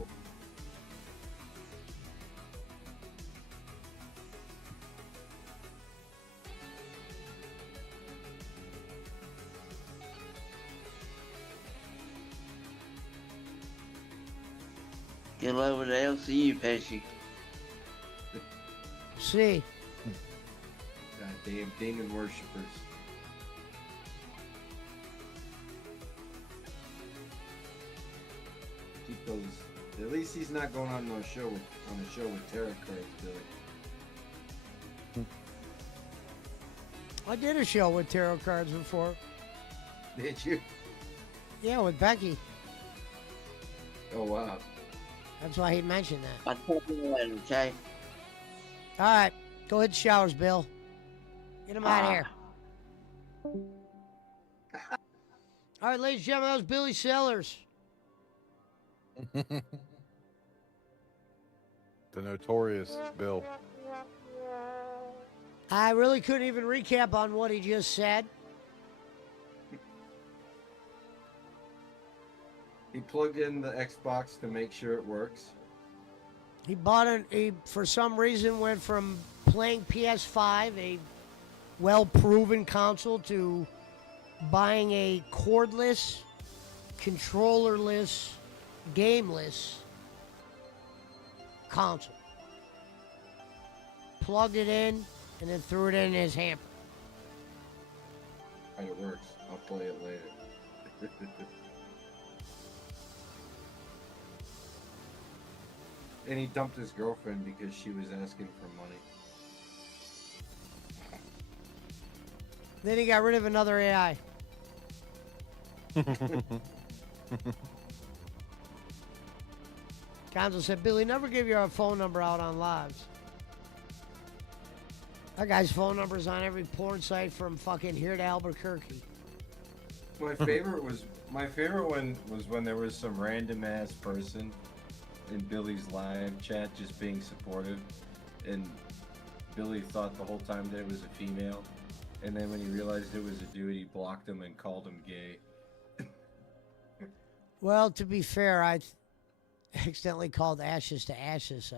Get over the LCU, Pesci. See. Goddamn demon worshippers. Keep those. At least he's not going on a show with tarot cards, Billy. I did a show with tarot cards before. Did you? Yeah, with Becky. Oh wow. That's why he mentioned that. I'll talk to you later, okay? All right. Go hit the showers, Bill. Get him out of here. All right, ladies and gentlemen, that was Billy Sellers. The notorious Bill. I really couldn't even recap on what he just said. He plugged in the Xbox to make sure it works. He he for some reason went from playing PS5, a well-proven console, to buying a cordless, controllerless, gameless console. Plugged it in and then threw it in his hamper. And it works. I'll play it later. And he dumped his girlfriend because she was asking for money. Then he got rid of another AI. Gonzo said, Billy, never give your phone number out on lives. That guy's phone number's on every porn site from fucking here to Albuquerque. My favorite one was when there was some random ass person in Billy's live chat just being supportive, and Billy thought the whole time that it was a female, and then when he realized it was a dude, he blocked him and called him gay. Well, to be fair, I accidentally called Ashes to Ashes.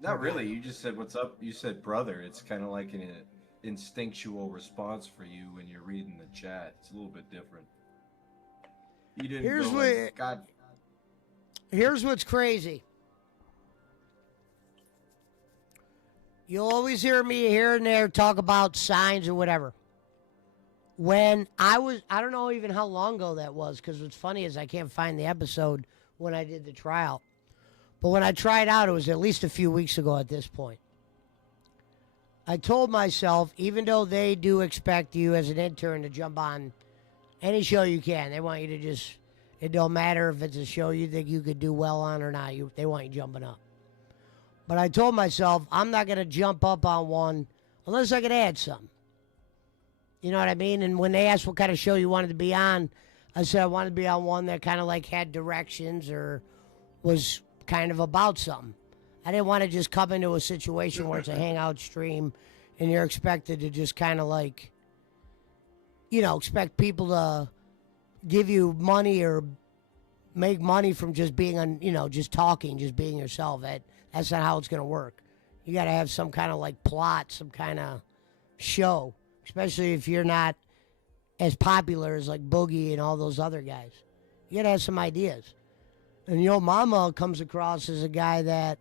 Not really. You just said, "What's up?" You said, "Brother." It's kind of like an instinctual response for you when you're reading the chat. It's a little bit different. You didn't Here's go what- like, God. Here's what's crazy. You'll always hear me here and there talk about signs or whatever. When I don't know even how long ago that was, because what's funny is I can't find the episode when I did the trial. But when I tried out, it was at least a few weeks ago at this point. I told myself, even though they do expect you as an intern to jump on any show you can, they want you to just, it don't matter if it's a show you think you could do well on or not, they want you jumping up. But I told myself I'm not going to jump up on one unless I could add something. You know what I mean? And when they asked what kind of show you wanted to be on, I said I wanted to be on one that kind of like had directions or was kind of about something. I didn't want to just come into a situation where it's a hangout stream and you're expected to just kind of like, you know, expect people to give you money or make money from just being on, you know, just talking, just being yourself. That's not how it's going to work. You got to have some kind of like plot, some kind of show, especially if you're not as popular as like Boogie and all those other guys. You got to have some ideas. And Yo Mama comes across as a guy that,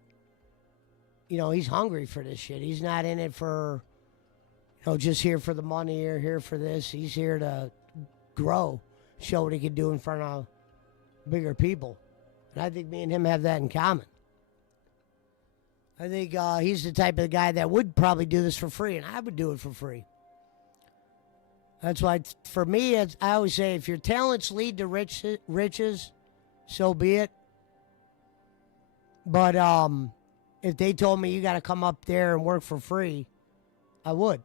you know, he's hungry for this shit. He's not in it for, you know, just here for the money or here for this. He's here to grow, show what he can do in front of bigger people. And I think me and him have that in common. I think he's the type of guy that would probably do this for free, and I would do it for free. That's why, for me, I always say, if your talents lead to riches, so be it. But if they told me you got to come up there and work for free, I would.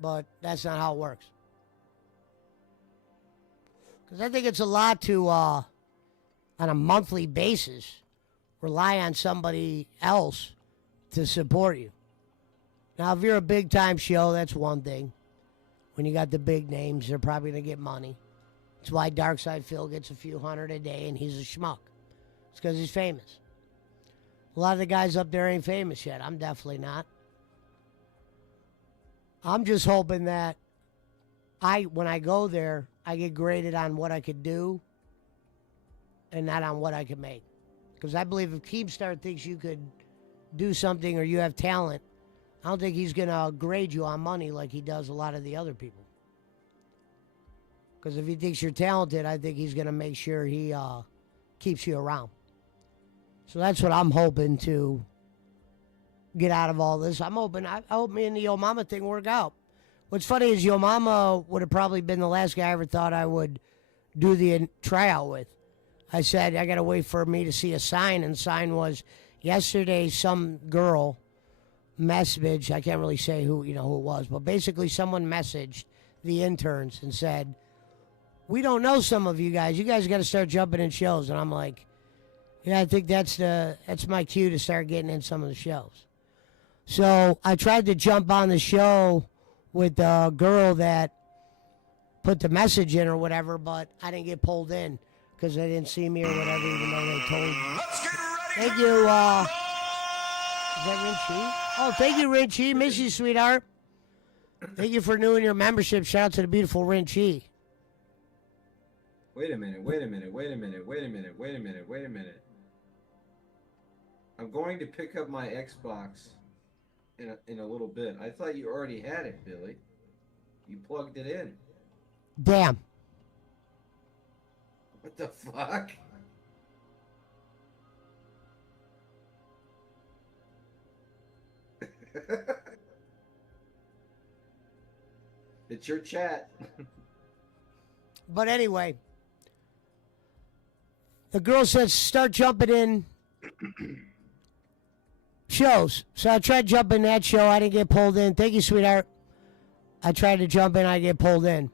But that's not how it works. Because I think it's a lot to, on a monthly basis, rely on somebody else to support you. Now, if you're a big-time show, that's one thing. When you got the big names, they're probably going to get money. That's why Darkside Phil gets a few hundred a day, and he's a schmuck. It's because he's famous. A lot of the guys up there ain't famous yet. I'm definitely not. I'm just hoping that when I go there, I get graded on what I could do and not on what I could make. Because I believe if Keemstar thinks you could do something or you have talent, I don't think he's going to grade you on money like he does a lot of the other people. Because if he thinks you're talented, I think he's going to make sure he keeps you around. So that's what I'm hoping to get out of all this. I hope me and the Yo Mama thing work out. What's funny is Yo Mama would have probably been the last guy I ever thought I would do the tryout with. I said, I got to wait for me to see a sign, and the sign was yesterday some girl messaged, I can't really say who it was, but basically someone messaged the interns and said, we don't know some of you guys. You guys got to start jumping in shows. And I'm like, yeah, I think that's my cue to start getting in some of the shows. So I tried to jump on the show with the girl that put the message in or whatever, but I didn't get pulled in because they didn't see me or whatever, even though they told me. Thank you. Is that Rinchi? Oh, thank you, Rinchi. Miss you, sweetheart. Thank you for renewing your membership. Shout out to the beautiful Rinchi. Wait a minute. I'm going to pick up my Xbox in a little bit. I thought you already had it, Billy. You plugged it in. Damn. What the fuck? It's your chat. But anyway, the girl says start jumping in shows. So I tried jumping that show. I didn't get pulled in. Thank you, sweetheart. I tried to jump in. I get pulled in.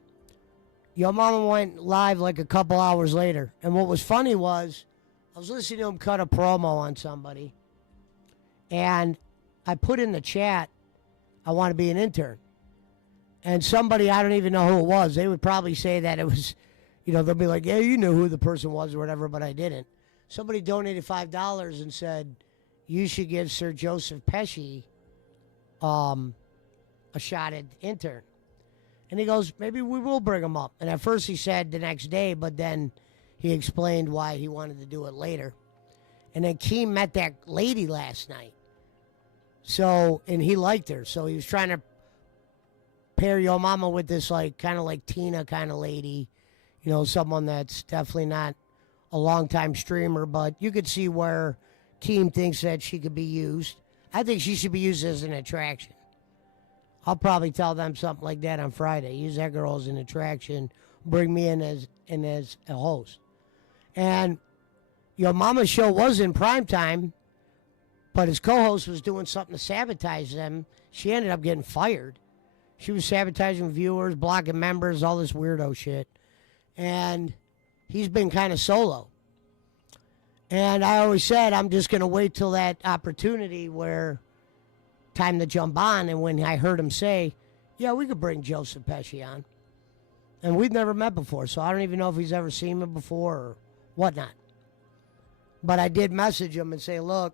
Yo Mama went live like a couple hours later. And what was funny was I was listening to him cut a promo on somebody. And I put in the chat, I want to be an intern. And somebody, I don't even know who it was, they would probably say that it was, they'll be like, yeah, you knew who the person was or whatever, but I didn't. Somebody donated $5 and said, you should give Sir Joseph Pesci a shot at intern. And he goes, maybe we will bring him up. And at first he said the next day, but then he explained why he wanted to do it later. And then Keem met that lady last night. So, and he liked her. So he was trying to pair Yo Mama with this kind of like Tina kind of lady. Someone that's definitely not a long-time streamer, but you could see where Keem thinks that she could be used. I think she should be used as an attraction. I'll probably tell them something like that on Friday. Use that girl as an attraction. Bring me in as a host. And Your Mama's show was in prime time, but his co-host was doing something to sabotage them. She ended up getting fired. She was sabotaging viewers, blocking members, all this weirdo shit. And he's been kind of solo. And I always said, I'm just going to wait till that opportunity where time to jump on. And when I heard him say, yeah, we could bring Joseph Pesci on. And we've never met before, so I don't even know if he's ever seen me before or whatnot. But I did message him and say, look,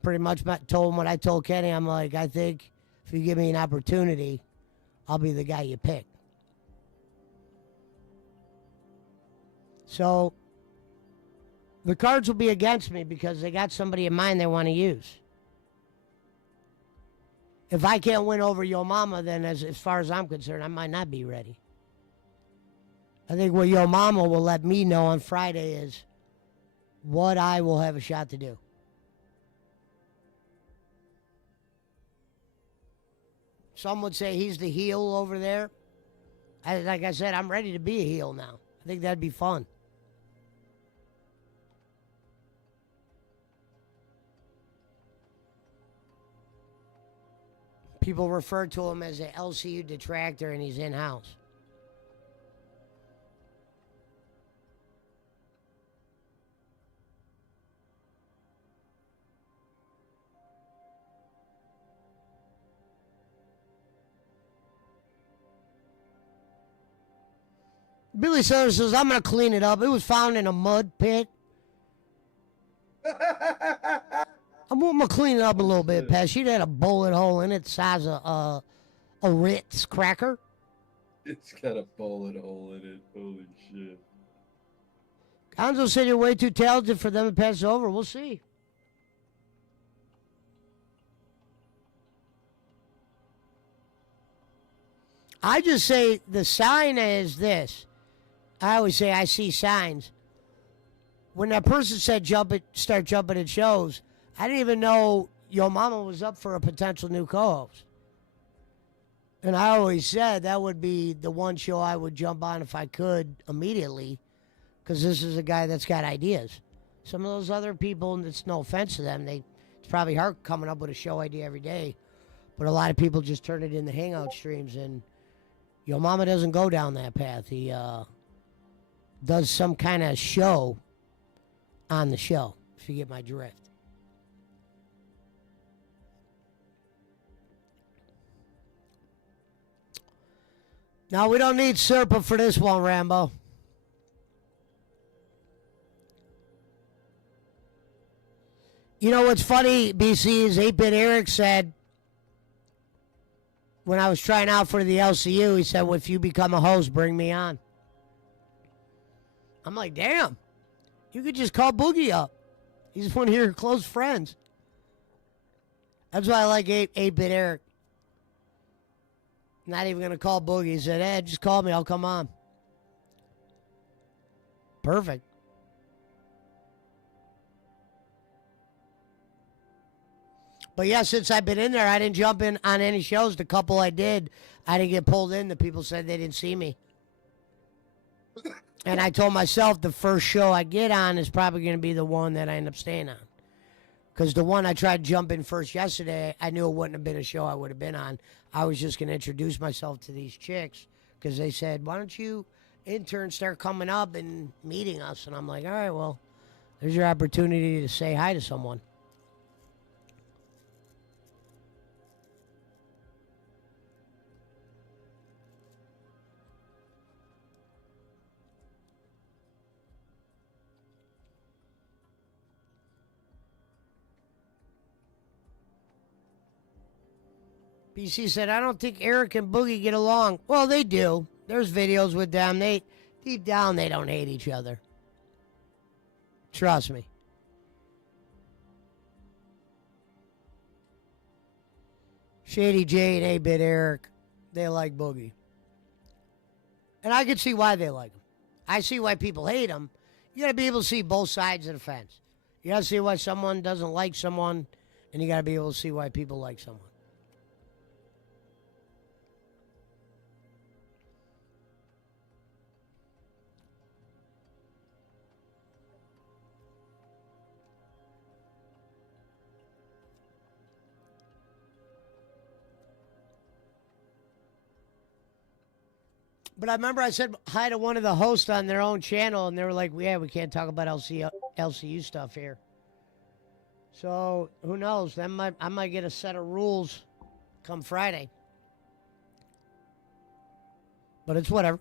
pretty much told him what I told Kenny. I'm like, I think if you give me an opportunity, I'll be the guy you pick. So the cards will be against me because they got somebody in mind they want to use. If I can't win over Yo Mama, then as far as I'm concerned, I might not be ready. I think what Yo Mama will let me know on Friday is what I will have a shot to do. Some would say he's the heel over there. Like I said, I'm ready to be a heel now. I think that'd be fun. People refer to him as an LCU detractor, and he's in-house. Billy Sanders says, I'm going to clean it up. It was found in a mud pit. I'm going to clean it up a little bit, Pat. She'd had a bullet hole in it the size of a Ritz cracker. It's got a bullet hole in it. Holy shit. Gonzo said you're way too talented for them to pass over. We'll see. I just say the sign is this. I always say I see signs. When that person said start jumping at shows, I didn't even know Yo Mama was up for a potential new co-host. And I always said that would be the one show I would jump on if I could immediately, because this is a guy that's got ideas. Some of those other people, and it's no offense to them, it's probably hard coming up with a show idea every day, but a lot of people just turn it into hangout streams, and Yo Mama doesn't go down that path. He does some kind of show on the show, if you get my drift. Now, we don't need Serpa for this one, Rambo. You know what's funny, BC, is 8-Bit Eric said, when I was trying out for the LCU, he said, well, if you become a host, bring me on. I'm like, damn. You could just call Boogie up. He's one of your close friends. That's why I like 8-Bit Eric. Not even going to call Boogie. He said, hey, just call me. I'll come on. Perfect. But yeah, since I've been in there, I didn't jump in on any shows. The couple I did, I didn't get pulled in. The people said they didn't see me. And I told myself the first show I get on is probably going to be the one that I end up staying on. Because the one I tried jumping first yesterday, I knew it wouldn't have been a show I would have been on. I was just going to introduce myself to these chicks because they said, why don't you interns start coming up and meeting us? And I'm like, all right, well, there's your opportunity to say hi to someone. BC said, I don't think Eric and Boogie get along. Well, they do. There's videos with them. Deep down, they don't hate each other. Trust me. Shady J and 8-Bit Eric, they like Boogie. And I can see why they like him. I see why people hate him. You got to be able to see both sides of the fence. You got to see why someone doesn't like someone, and you got to be able to see why people like someone. But I remember I said hi to one of the hosts on their own channel, and they were like, "Yeah, we can't talk about LCU stuff here." So who knows? I might get a set of rules come Friday. But it's whatever.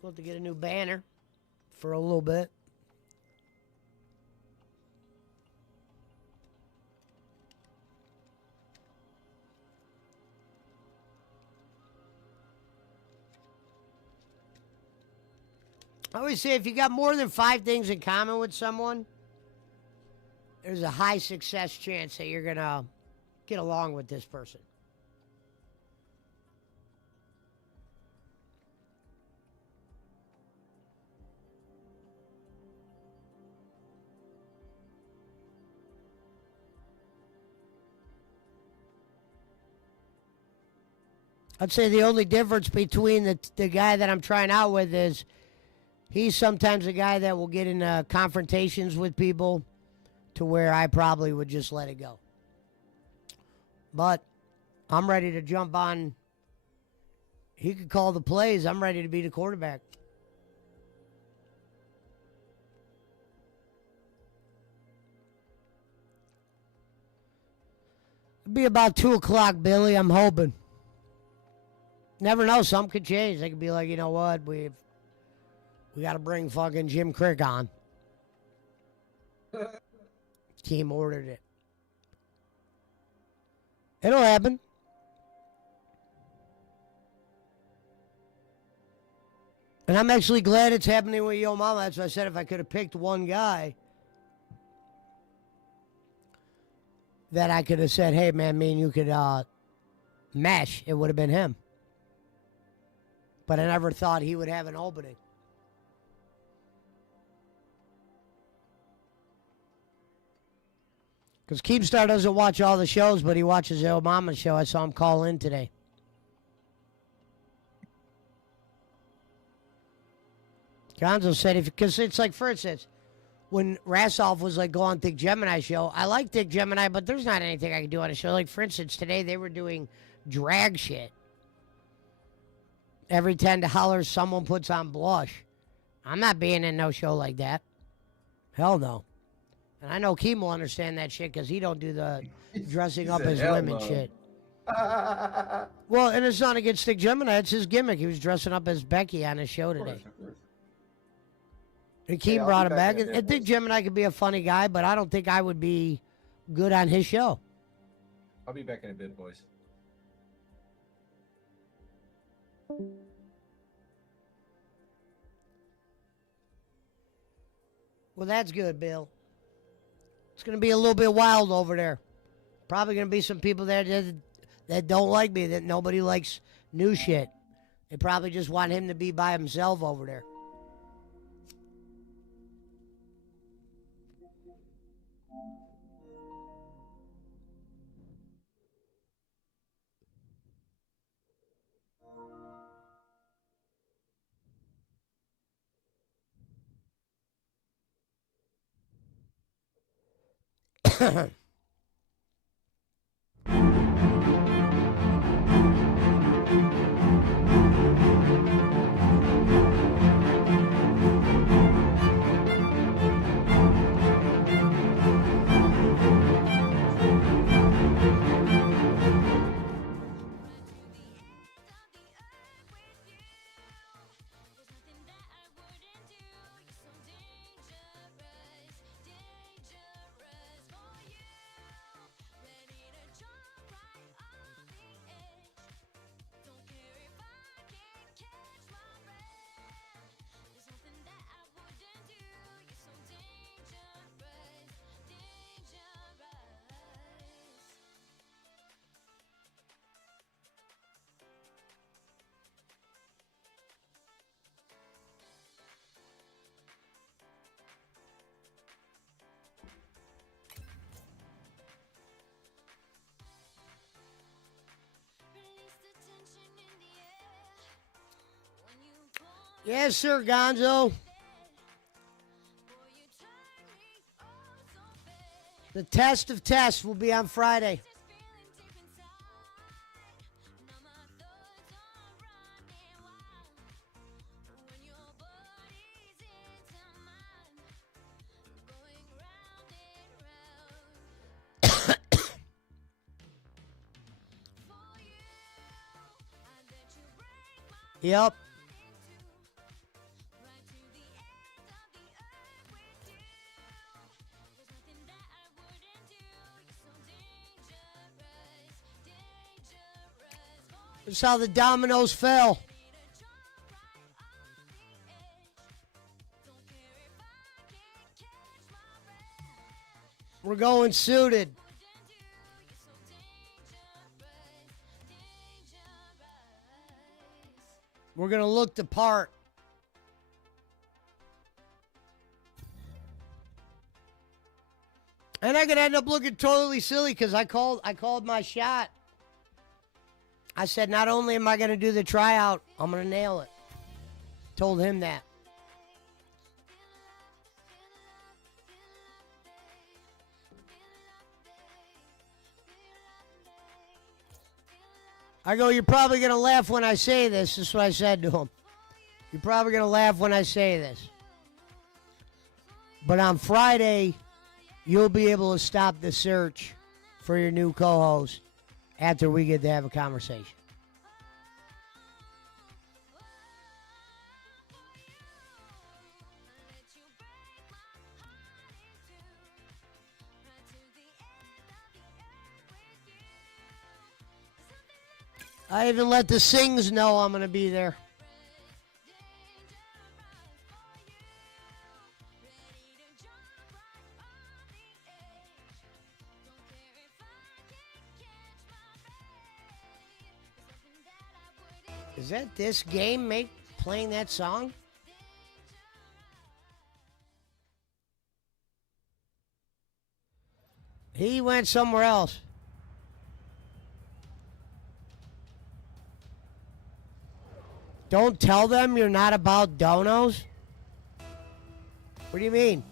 We'll have to get a new banner for a little bit. I always say if you got more than 5 things in common with someone, there's a high success chance that you're going to get along with this person. I'd say the only difference between the guy that I'm trying out with is he's sometimes a guy that will get in confrontations with people to where I probably would just let it go. But I'm ready to jump on. He could call the plays. I'm ready to be the quarterback. It'll be about 2 o'clock, Billy. I'm hoping. Never know. Something could change. They could be like, you know what? We got to bring fucking Jim Crick on. Team ordered it. It'll happen. And I'm actually glad it's happening with Yo Mama. That's why I said if I could have picked one guy that I could have said, hey, man, me and you could mesh, it would have been him. But I never thought he would have an opening. Because Keemstar doesn't watch all the shows, but he watches the Obama show. I saw him call in today. Gonzo said, because it's like, for instance, when Rassoff was like, go on Dick Gemini show, I like Dick Gemini, but there's not anything I can do on a show. Like, for instance, today they were doing drag shit. Every $10, someone puts on blush. I'm not being in no show like that. Hell no. And I know Keem will understand that shit because he don't do the dressing up as women shit. Well, and it's not against Dick Gemini. It's his gimmick. He was dressing up as Becky on his show today. Of course. And Keem brought him back. And Dick Gemini could be a funny guy, but I don't think I would be good on his show. I'll be back in a bit, boys. Well, that's good, Bill. It's going to be a little bit wild over there. Probably going to be some people there that don't like me, that nobody likes new shit. They probably just want him to be by himself over there. Yes, sir, Gonzo. The test of tests will be on Friday. Yep. That's how the dominoes fell. We're going suited. We're going to look the part. And I could end up looking totally silly because I called my shot. I said, not only am I going to do the tryout, I'm going to nail it. Told him that. I go, you're probably going to laugh when I say this. This is what I said to him. You're probably going to laugh when I say this. But on Friday, you'll be able to stop the search for your new co-host after we get to have a conversation. I even let the Sings know I'm going to be there. Is that this game playing that song? He went somewhere else. Don't tell them you're not about donos? What do you mean?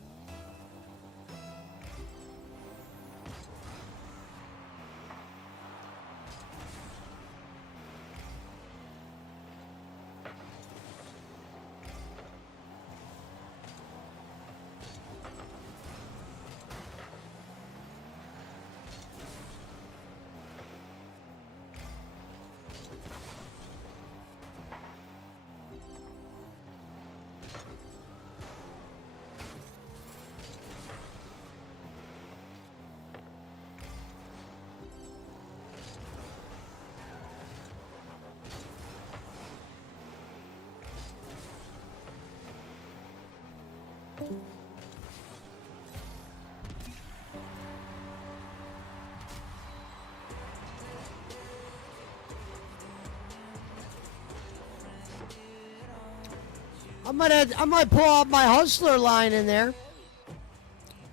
I might pull out my hustler line in there,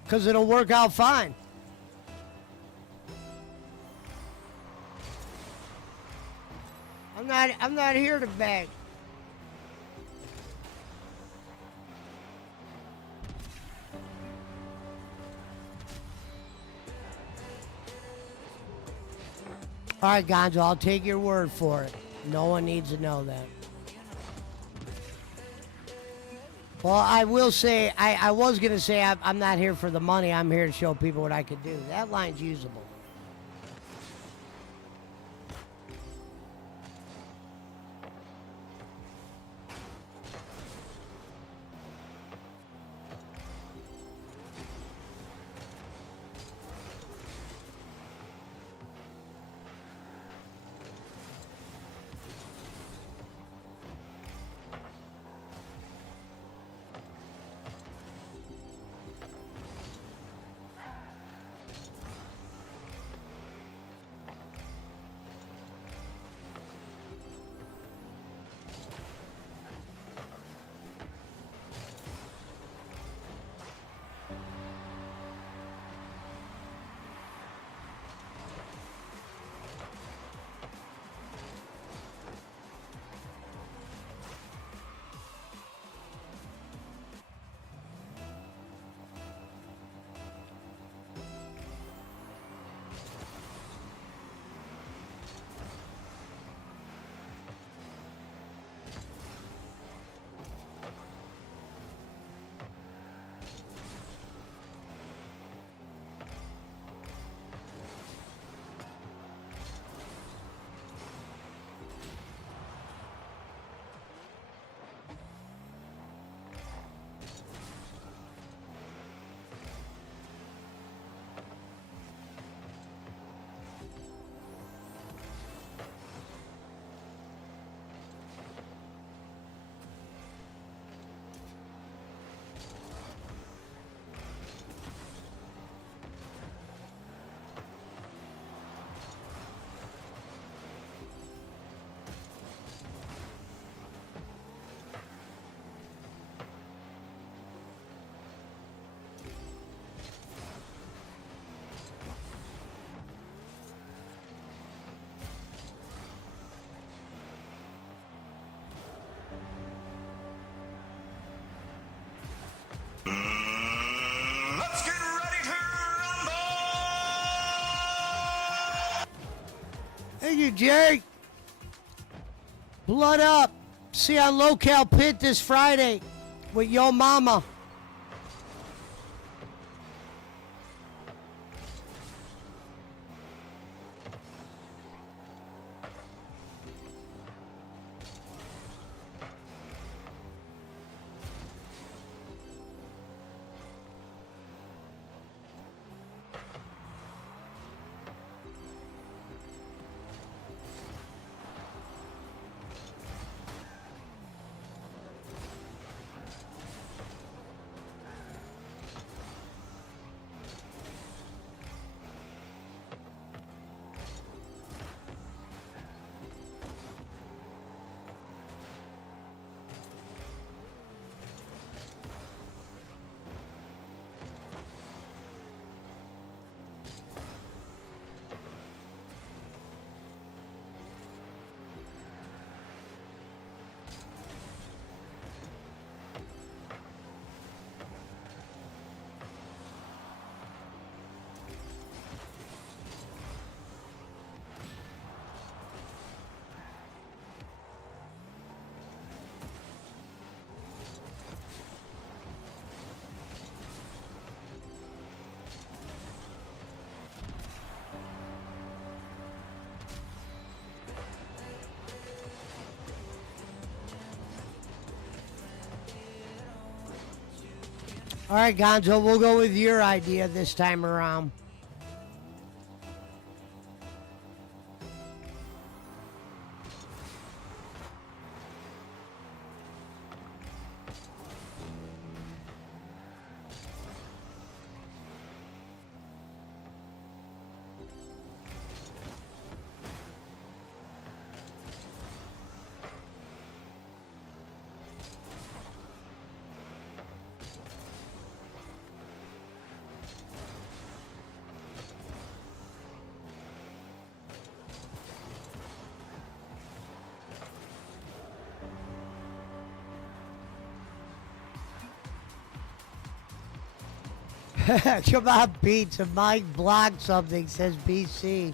because it'll work out fine. I'm not here to beg. All right, Gonzo, I'll take your word for it. No one needs to know that. Well, I will say, I was going to say I'm not here for the money. I'm here to show people what I could do. That line's usable. Thank you, Jerry. Blood up. See you on LolCow Pit this Friday with Yo Mama. All right, Gonzo, we'll go with your idea this time around. Come on, Pete. So Mike blocked something, says BC.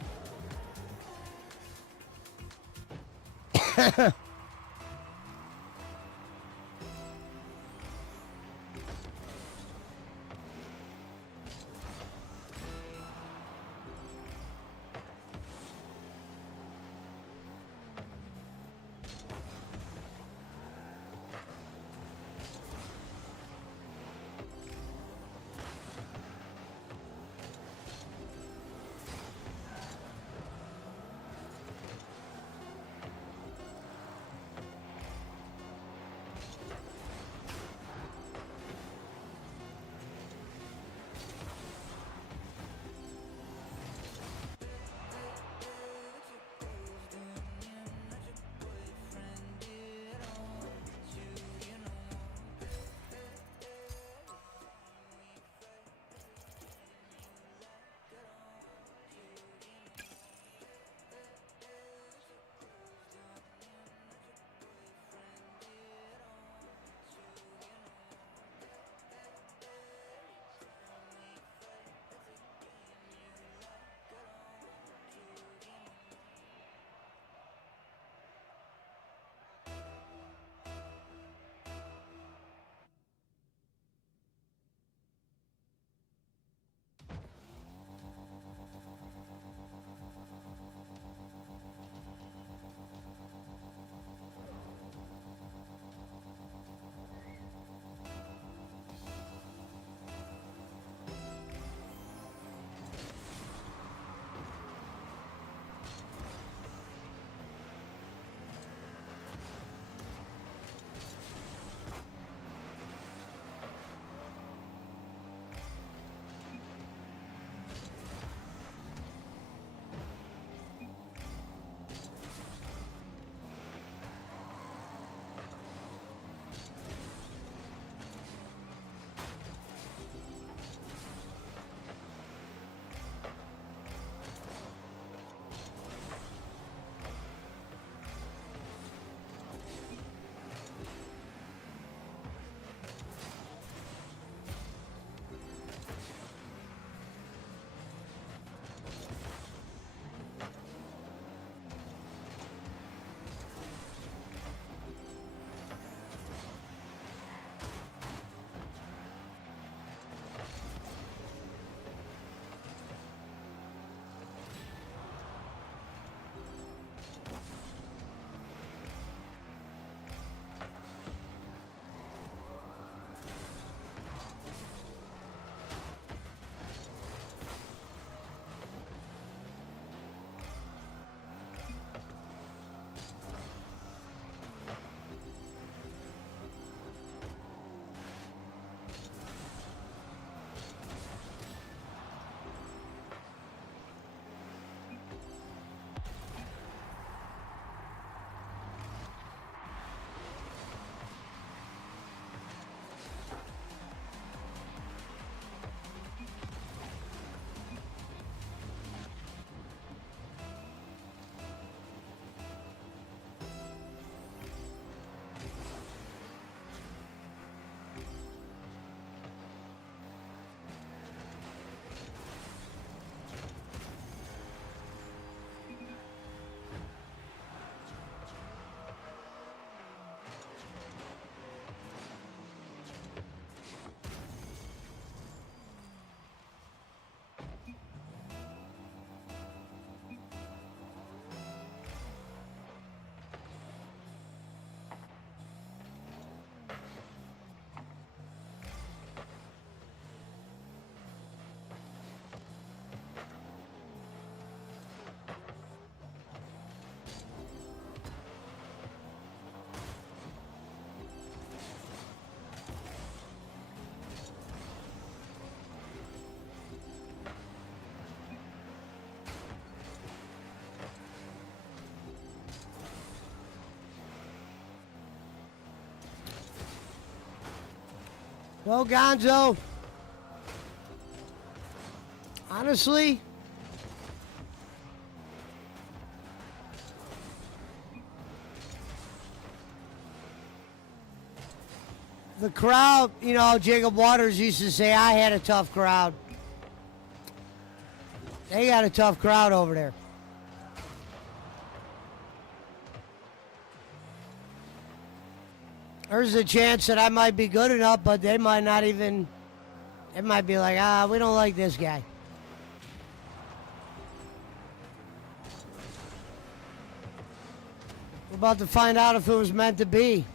Well, Gonzo, honestly, the crowd, you know, Jacob Waters used to say I had a tough crowd. They got a tough crowd over there. There's a chance that I might be good enough, but they might not even, it might be like, we don't like this guy. We're about to find out if it was meant to be.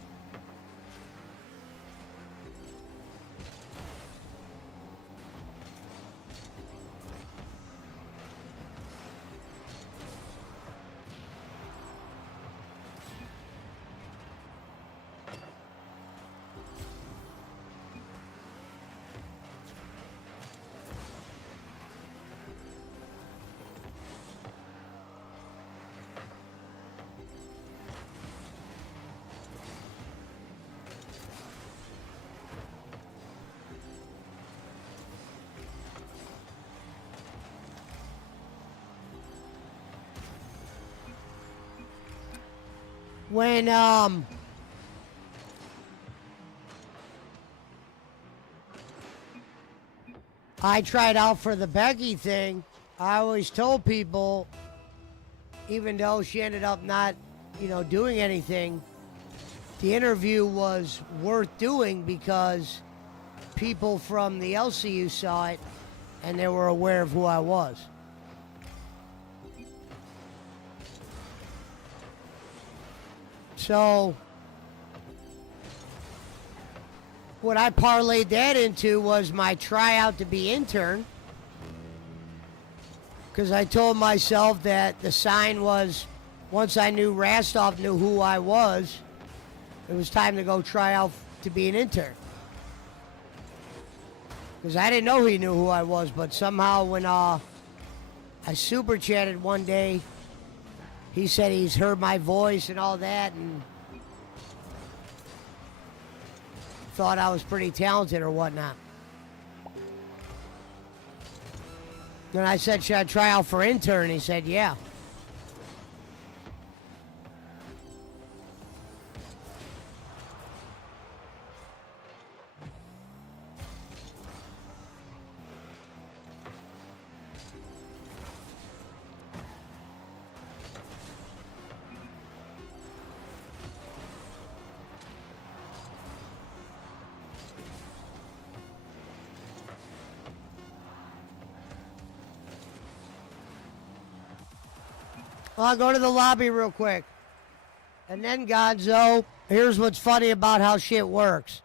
When I tried out for the Becky thing, I always told people, even though she ended up not, you know, doing anything, the interview was worth doing because people from the LCU saw it and they were aware of who I was. So what I parlayed that into was my tryout to be intern, because I told myself that the sign was, once I knew Rastov knew who I was, it was time to go try out to be an intern. Because I didn't know he knew who I was, but somehow when I super chatted one day, he said he's heard my voice and all that, and thought I was pretty talented or whatnot. Then I said, should I try out for intern? He said, yeah. Well, I'll go to the lobby real quick. And then, Gonzo, here's what's funny about how shit works.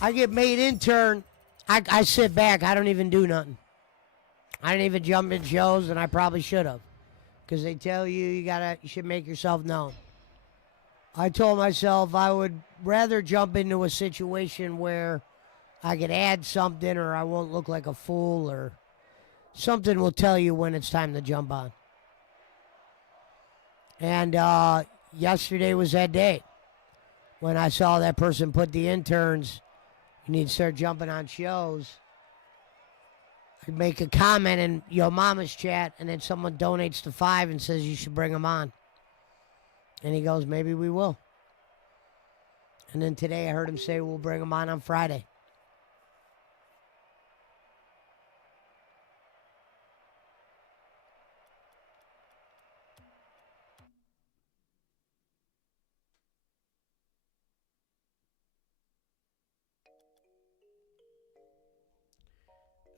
I get made intern. I sit back. I don't even do nothing. I didn't even jump in shows, and I probably should have. Because they tell you you should make yourself known. I told myself I would rather jump into a situation where I could add something or I won't look like a fool or something will tell you when it's time to jump on. And yesterday was that day when I saw that person put the interns, you need to start jumping on shows. I make a comment in Yo Mama's chat, and then someone donates to $5 and says you should bring them on. And he goes, maybe we will. And then today I heard him say we'll bring them on Friday.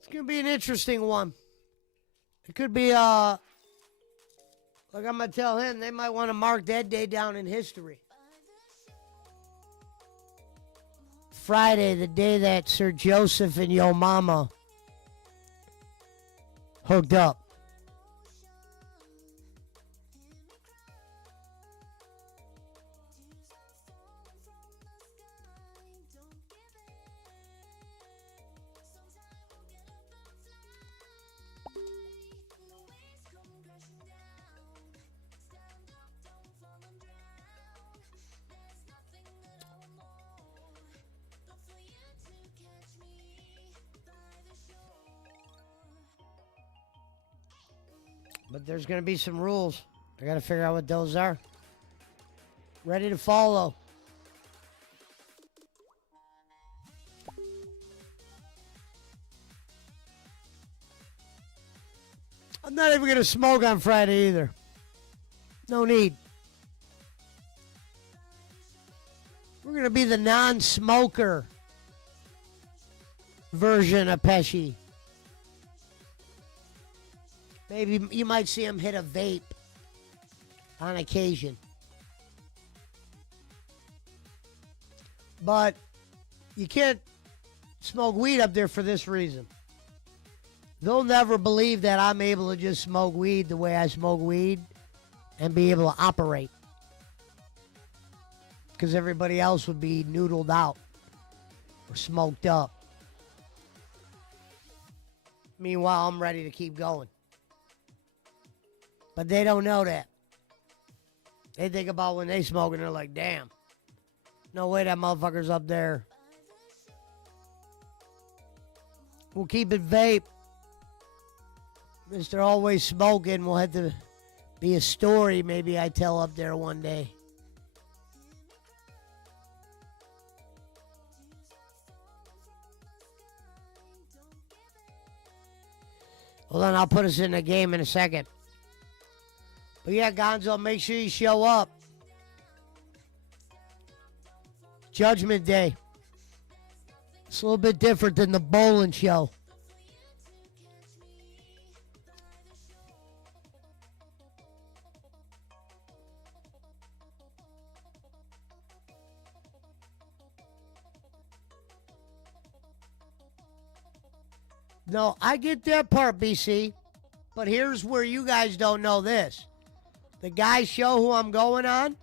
It's going to be an interesting one. It could be, like I'm going to tell him, they might want to mark that day down in history. Friday, the day that Sir Joseph and Yo Mama hooked up. But there's going to be some rules. I got to figure out what those are. Ready to follow. I'm not even going to smoke on Friday either. No need. We're going to be the non-smoker version of Pesci. Maybe you might see him hit a vape on occasion. But you can't smoke weed up there for this reason. They'll never believe that I'm able to just smoke weed the way I smoke weed and be able to operate. Because everybody else would be noodled out or smoked up. Meanwhile, I'm ready to keep going. But they don't know that. They think about when they smoke and they're like, damn. No way that motherfucker's up there. We'll keep it vape. Mr. Always Smoking will have to be a story maybe I tell up there one day. Hold on, I'll put us in the game in a second. But yeah, Gonzo, make sure you show up. Judgment Day. It's a little bit different than the bowling show. No, I get that part, BC. But here's where you guys don't know this. The guy show who I'm going on,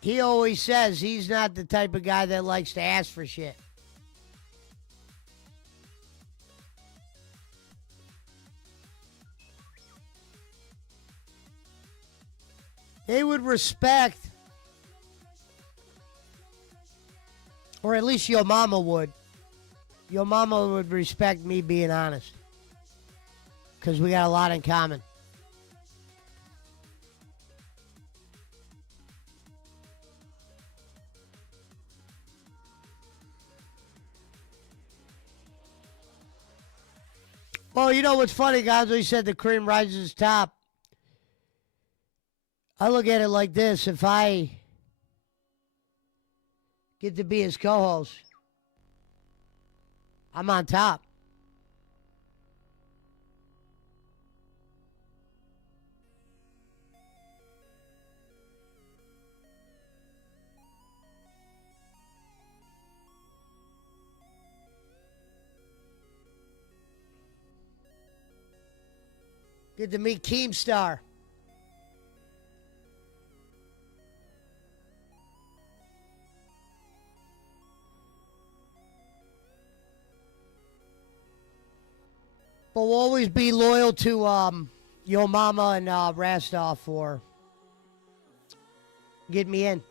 he always says he's not the type of guy that likes to ask for shit. They would respect, or at least your mama would. Your mama would respect me being honest. Because we got a lot in common. Well, you know what's funny, guys? He said the cream rises top. I look at it like this. If I get to be his co-host, I'm on top. Good to meet Keemstar. But we'll always be loyal to Yo Mama and Rastov for getting me in.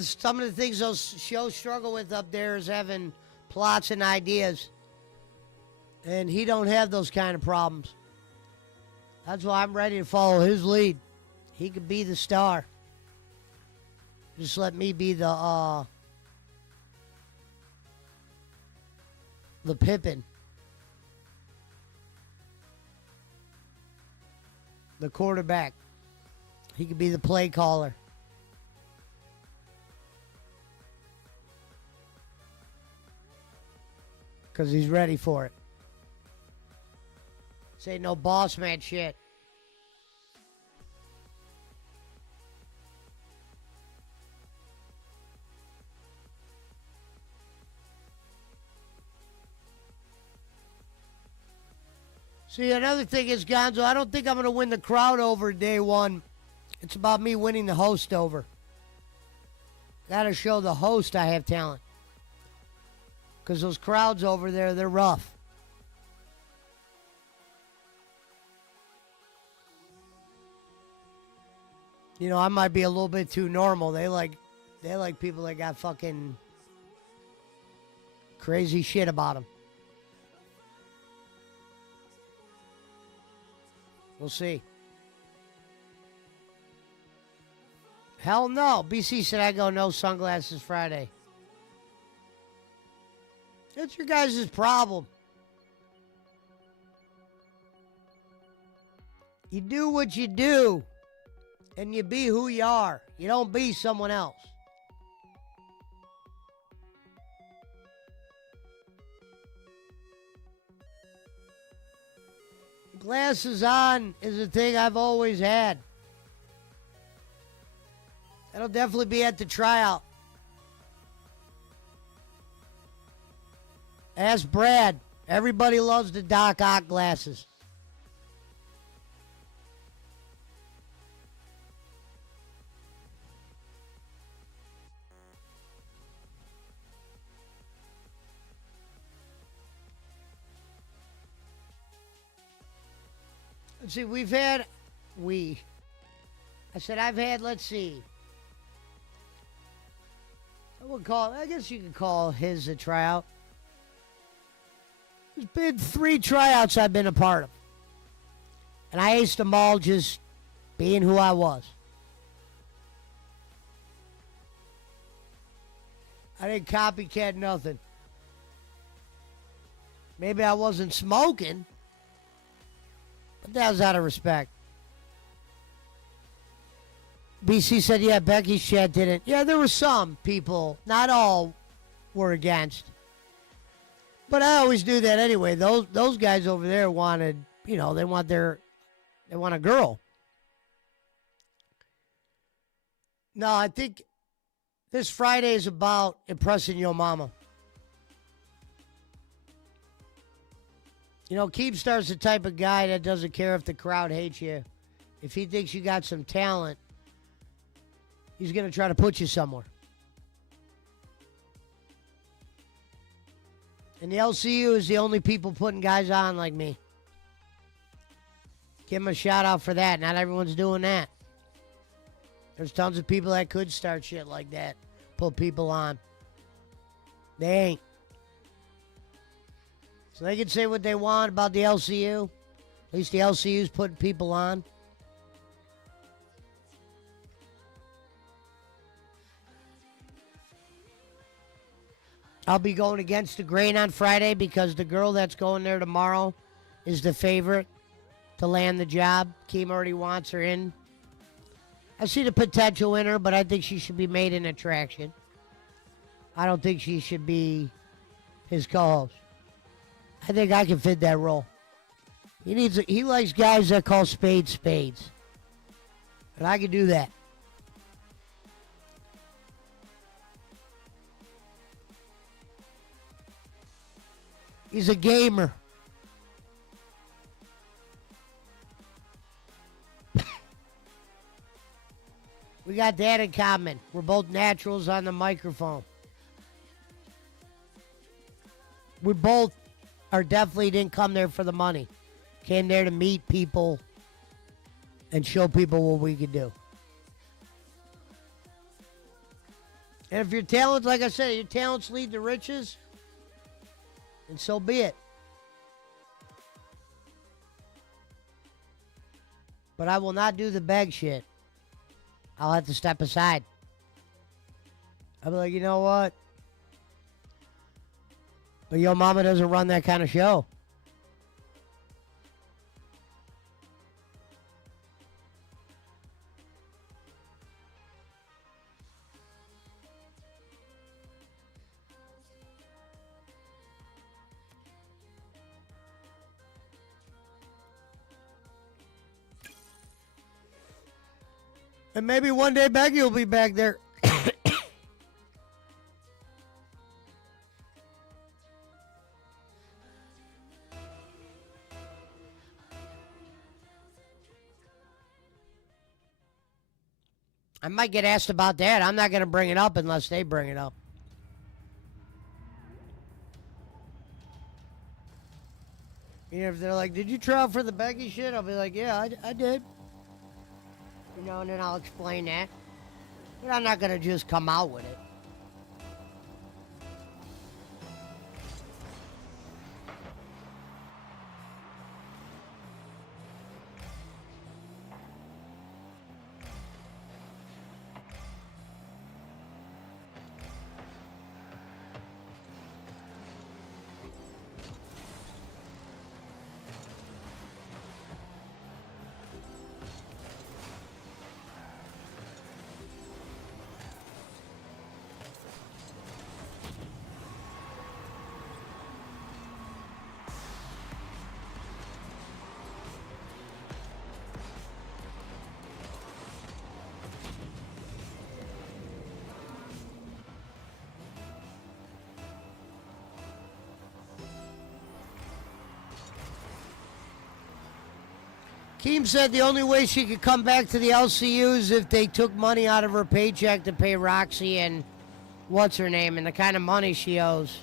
Some of the things those shows struggle with up there is having plots and ideas. And he don't have those kind of problems. That's why I'm ready to follow his lead. He could be the star. Just let me be the Pippin. The quarterback. He could be the play caller. Because he's ready for it. This ain't no boss man shit. See, another thing is, Gonzo, I don't think I'm going to win the crowd over day one. It's about me winning the host over. Got to show the host I have talent. Because those crowds over there, they're rough. You know, I might be a little bit too normal. They like people that got fucking crazy shit about them. We'll see. Hell no. BC said I go no sunglasses Friday. That's your guys' problem. You do what you do, and you be who you are. You don't be someone else. Glasses on is a thing I've always had. That'll definitely be at the tryout. Ask Brad. Everybody loves the Doc Ock glasses. Let's see, I've had, let's see. I guess you could call his a tryout. There's been 3 tryouts I've been a part of. And I aced them all just being who I was. I didn't copycat nothing. Maybe I wasn't smoking. But that was out of respect. BC said, yeah, Becky's chat didn't. Yeah, there were some people. Not all were against. But I always do that anyway. Those guys over there wanted, they want a girl. No, I think this Friday is about impressing your mama. Keemstar's the type of guy that doesn't care if the crowd hates you. If he thinks you got some talent, he's going to try to put you somewhere. And the LCU is the only people putting guys on like me. Give him a shout out for that. Not everyone's doing that. There's tons of people that could start shit like that. Put people on. They ain't. So they can say what they want about the LCU. At least the LCU's putting people on. I'll be going against the grain on Friday because the girl that's going there tomorrow is the favorite to land the job. Keem already wants her in. I see the potential in her, but I think she should be made an attraction. I don't think she should be his co-host. I think I can fit that role. He likes guys that call spades spades. And I can do that. He's a gamer. We got that in common. We're both naturals on the microphone. We both definitely didn't come there for the money. Came there to meet people and show people what we could do. And if your talent, like I said, your talents lead to riches, and so be it. But I will not do the beg shit. I'll have to step aside. I'll be like, you know what? But your mama doesn't run that kind of show. And maybe one day Becky will be back there. I might get asked about that. I'm not going to bring it up unless they bring it up. If they're like, did you try out for the Becky shit? I'll be like, yeah, I did. You know, and then I'll explain that. But I'm not gonna just come out with it. Keem said the only way she could come back to the LCU is if they took money out of her paycheck to pay Roxy and what's her name and the kind of money she owes.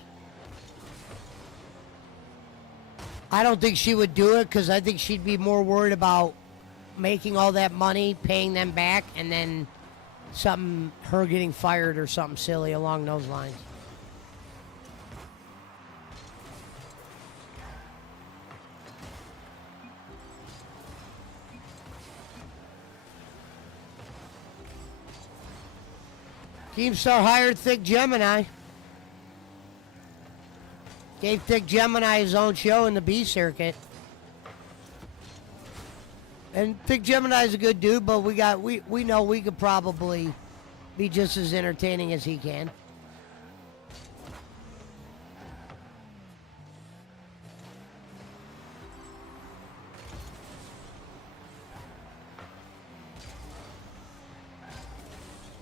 I don't think she would do it because I think she'd be more worried about making all that money, paying them back, and then her getting fired or something silly along those lines. Keemstar hired Thick Gemini. Gave Thick Gemini his own show in the B circuit. And Thick Gemini's a good dude, but we know we could probably be just as entertaining as he can.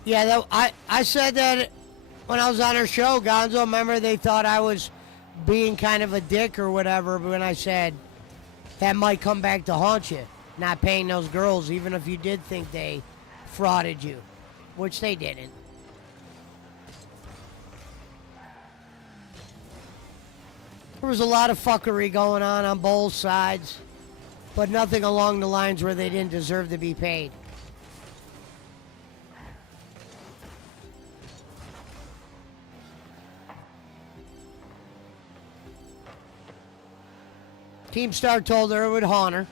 Yeah, I said that when I was on her show, Gonzo. Remember, they thought I was being kind of a dick or whatever when I said that might come back to haunt you, not paying those girls, even if you did think they frauded you, which they didn't. There was a lot of fuckery going on both sides, but nothing along the lines where they didn't deserve to be paid. Keemstar told her it would haunt her.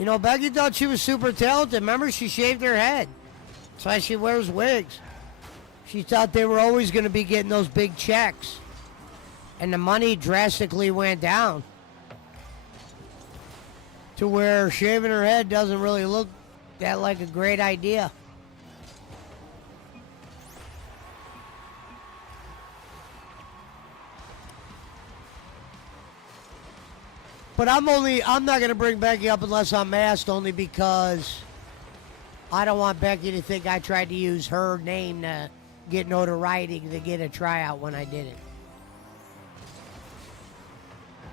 You know, Becky thought she was super talented. Remember, she shaved her head. That's why she wears wigs. She thought they were always going to be getting those big checks. And the money drastically went down. To where shaving her head doesn't really look that like a great idea. But I'm not going to bring Becky up unless I'm asked, only because I don't want Becky to think I tried to use her name to get notoriety to get a tryout when I didn't.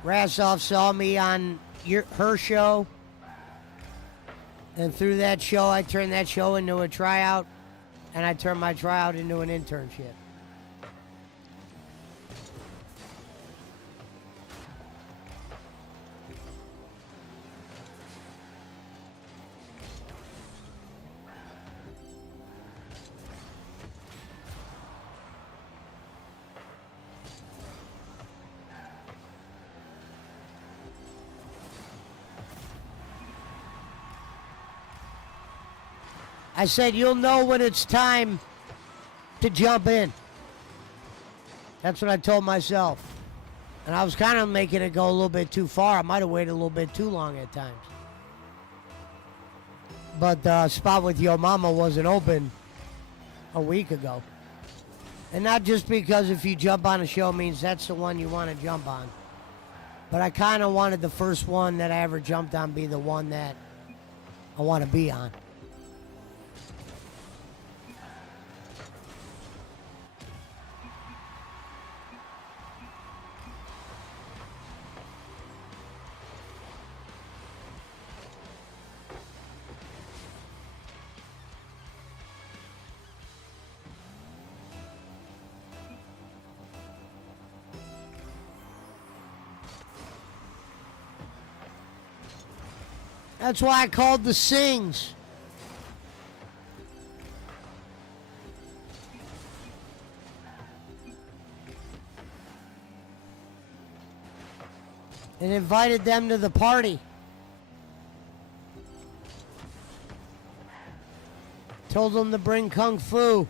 Rassoff saw me on her show, and through that show, I turned that show into a tryout, and I turned my tryout into an internship. I said, you'll know when it's time to jump in. That's what I told myself. And I was kind of making it go a little bit too far. I might have waited a little bit too long at times. But the spot with Yo Mama wasn't open a week ago. And not just because if you jump on a show means that's the one you want to jump on. But I kind of wanted the first one that I ever jumped on be the one that I want to be on. That's why I called the Sings. And invited them to the party. Told them to bring Kung Fu.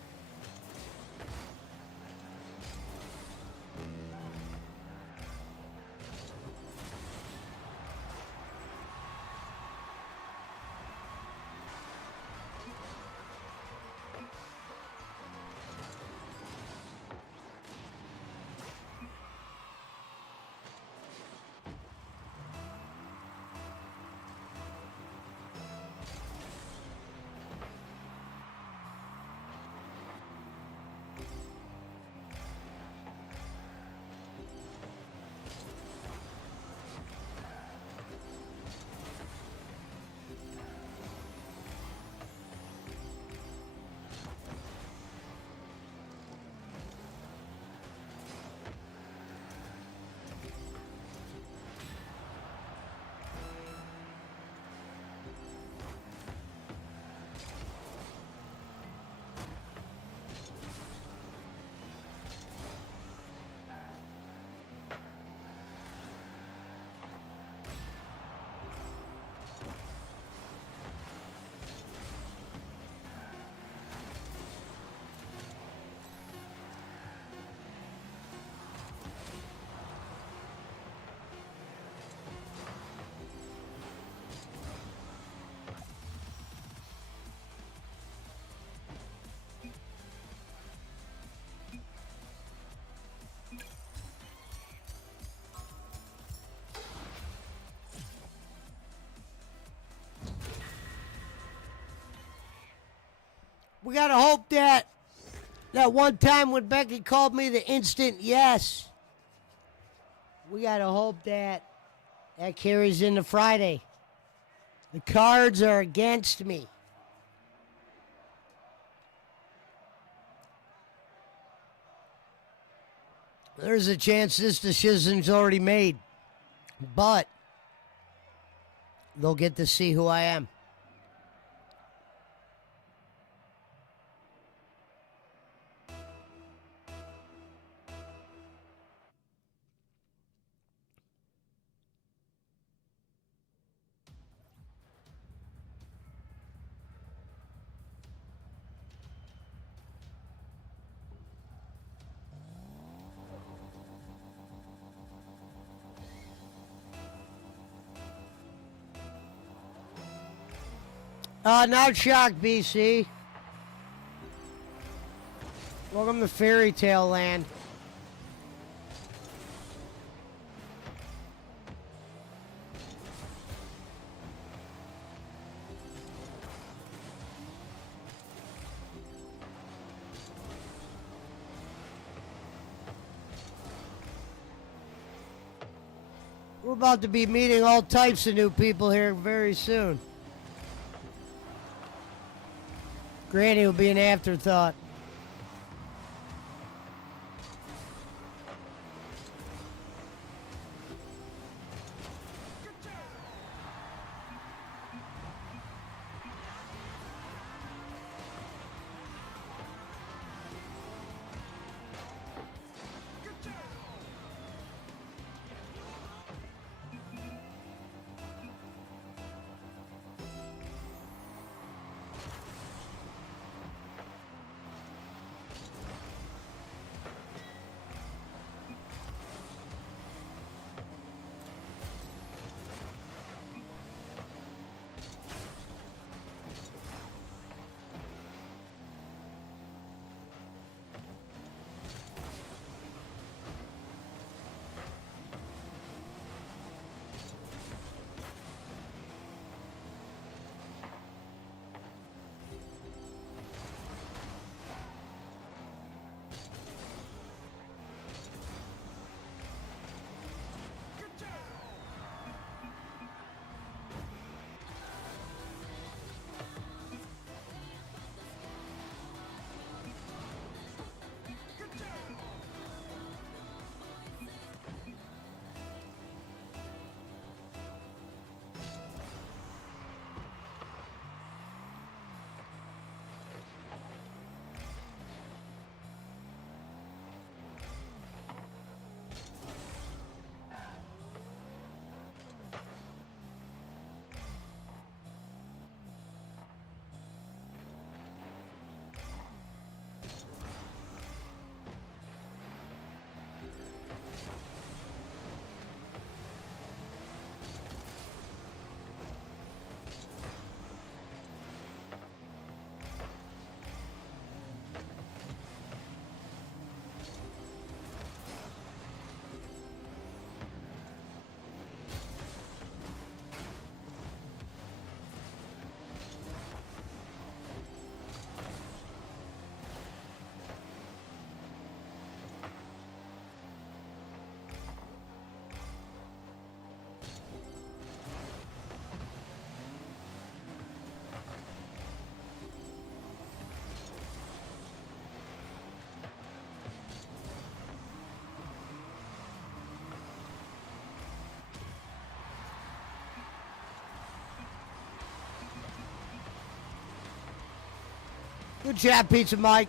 We gotta hope that one time when Becky called me the instant yes, we gotta hope that carries into Friday. The cards are against me. There's a chance this decision's already made, but they'll get to see who I am. Not shocked, BC. Welcome to Fairy Tale Land. We're about to be meeting all types of new people here very soon. Granny will be an afterthought. Good job, Pizza Mike.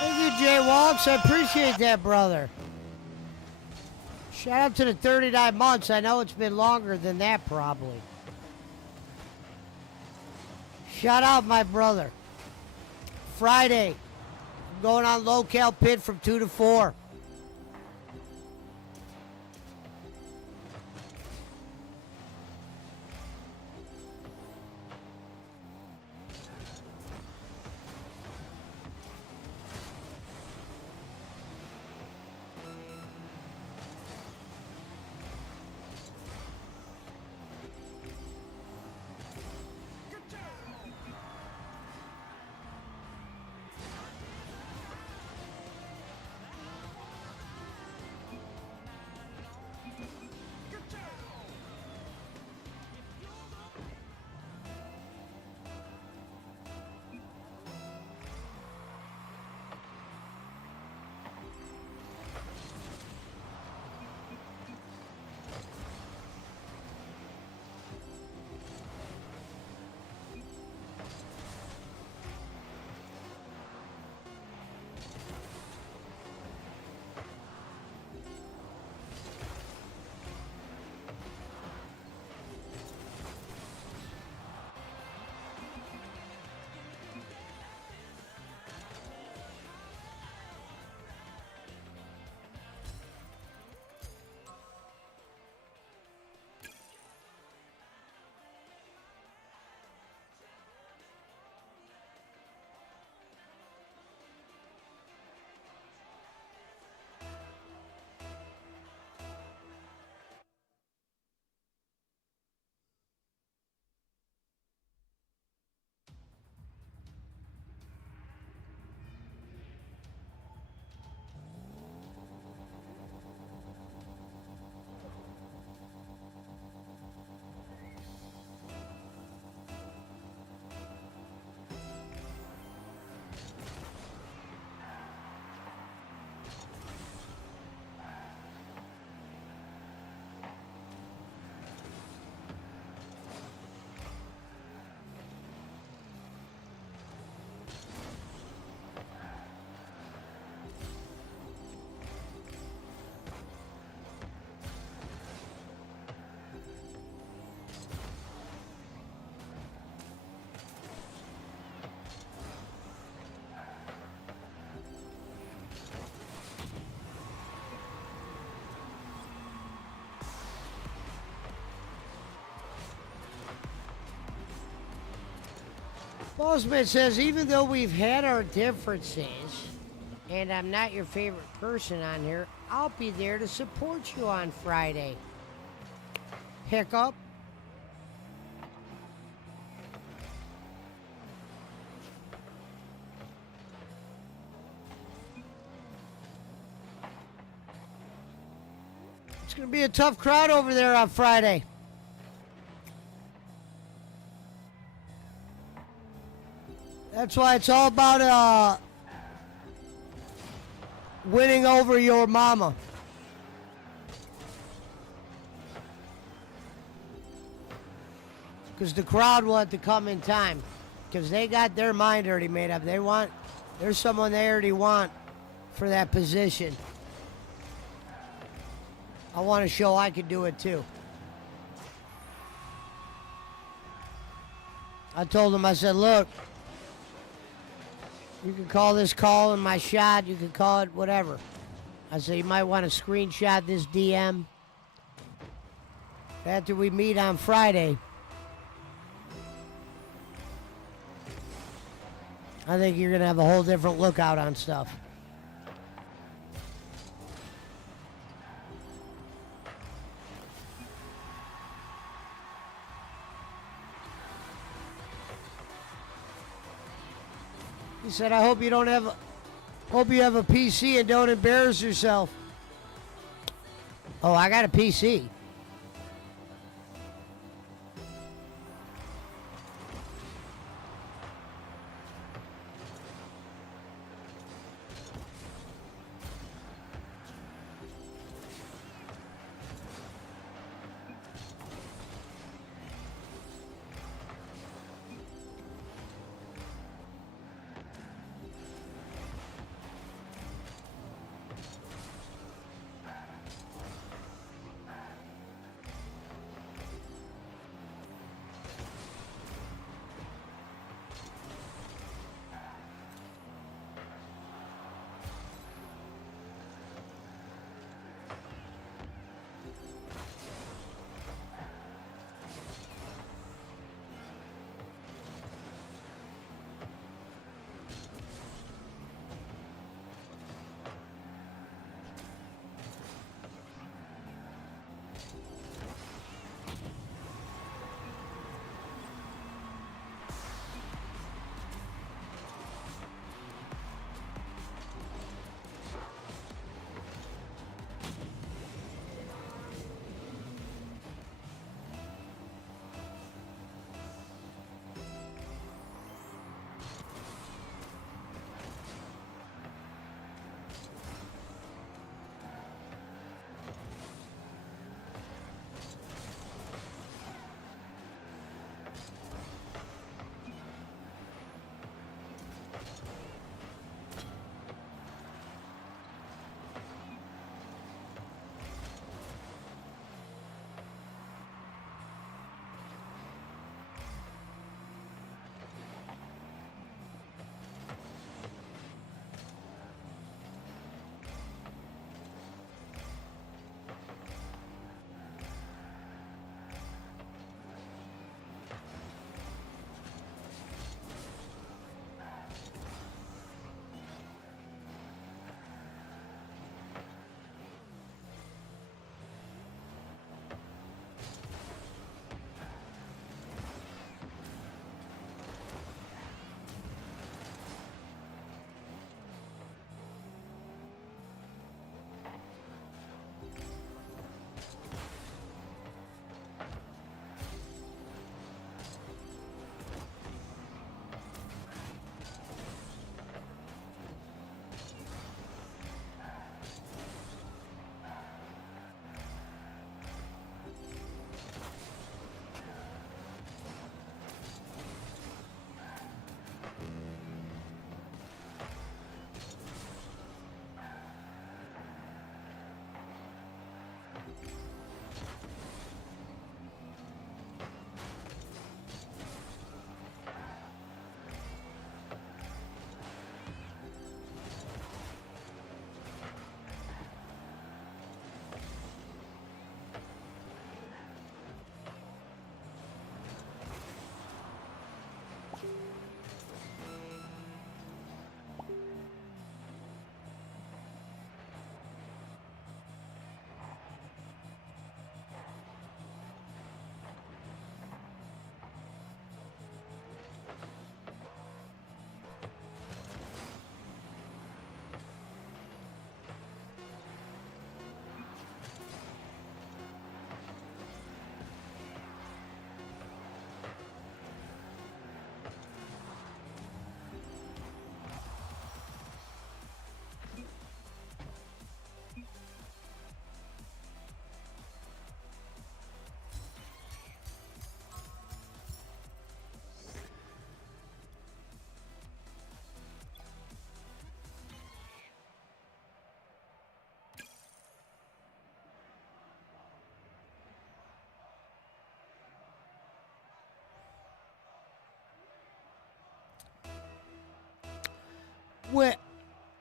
Thank you, Jay Walks. I appreciate that, brother. Shout out to the 39 months. I know it's been longer than that, probably. Shout out, my brother. Friday, I'm going on LolCow Pit from 2 to 4. Bossman says, even though we've had our differences, and I'm not your favorite person on here, I'll be there to support you on Friday. Hiccup. It's going to be a tough crowd over there on Friday. That's why it's all about winning over your mama. Because the crowd want to come in time. Because they got their mind already made up. There's someone they already want for that position. I want to show I can do it too. I told them, I said, look, you can call this call in my shot. You can call it whatever. I said, you might want to screenshot this DM after we meet on Friday. I think you're going to have a whole different lookout on stuff. He said, I hope you have a PC and don't embarrass yourself. Oh, I got a PC.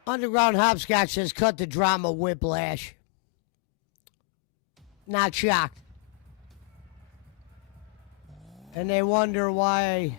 Underground Hopscotch says cut the drama, Whiplash. Not shocked. And they wonder why.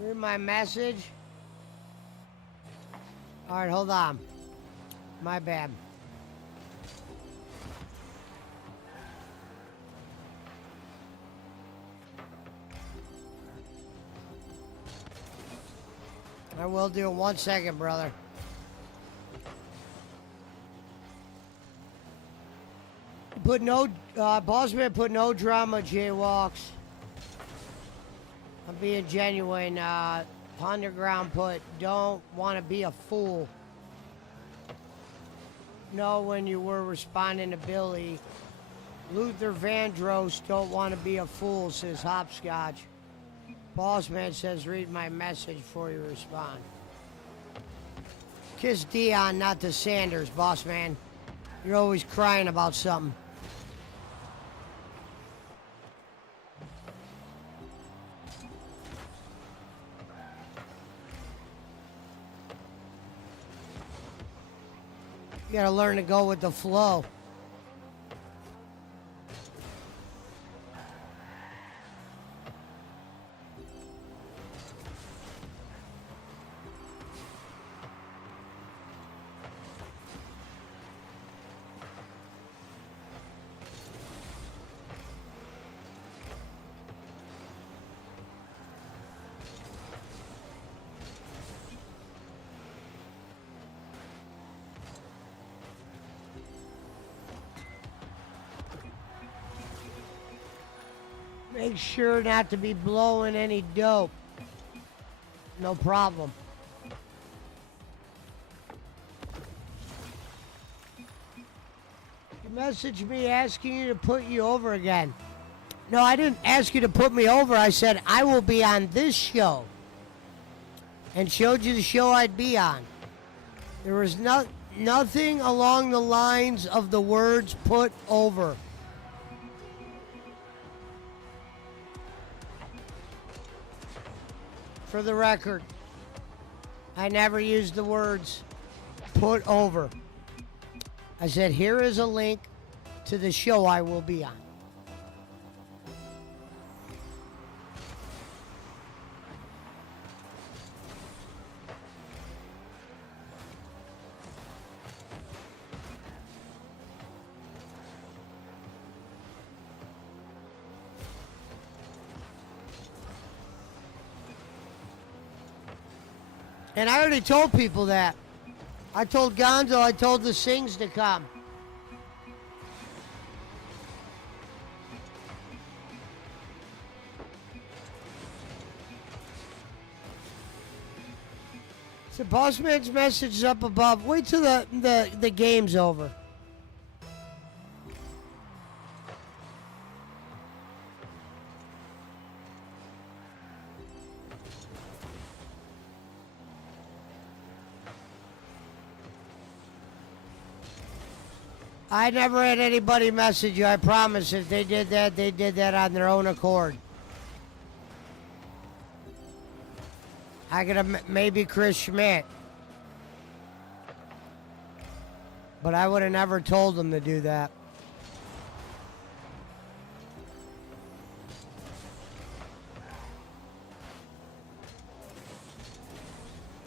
Read my message. All right, hold on. My bad. I will do it 1 second, brother. Put no, Bossman put no drama, jaywalks. I'm being genuine. Underground put, don't want to be a fool. No, when you were responding to Billy. Luther Vandross, don't want to be a fool, says Hopscotch. Bossman says, read my message before you respond. Kiss Dion, not the Sanders, Bossman. You're always crying about something. You gotta learn to go with the flow. Make sure not to be blowing any dope. No problem. You messaged me asking you to put you over again. No, I didn't ask you to put me over. I said I will be on this show. And showed you the show I'd be on. There was nothing along the lines of the words put over. For the record, I never used the words put over. I said, here is a link to the show I will be on. And I already told people that. I told Gonzo, I told the Sings to come. So Bossman's message is up above. Wait till the game's over. I never had anybody message you. I promise. If they did that on their own accord. I could have maybe Chris Schmidt. But I would have never told them to do that.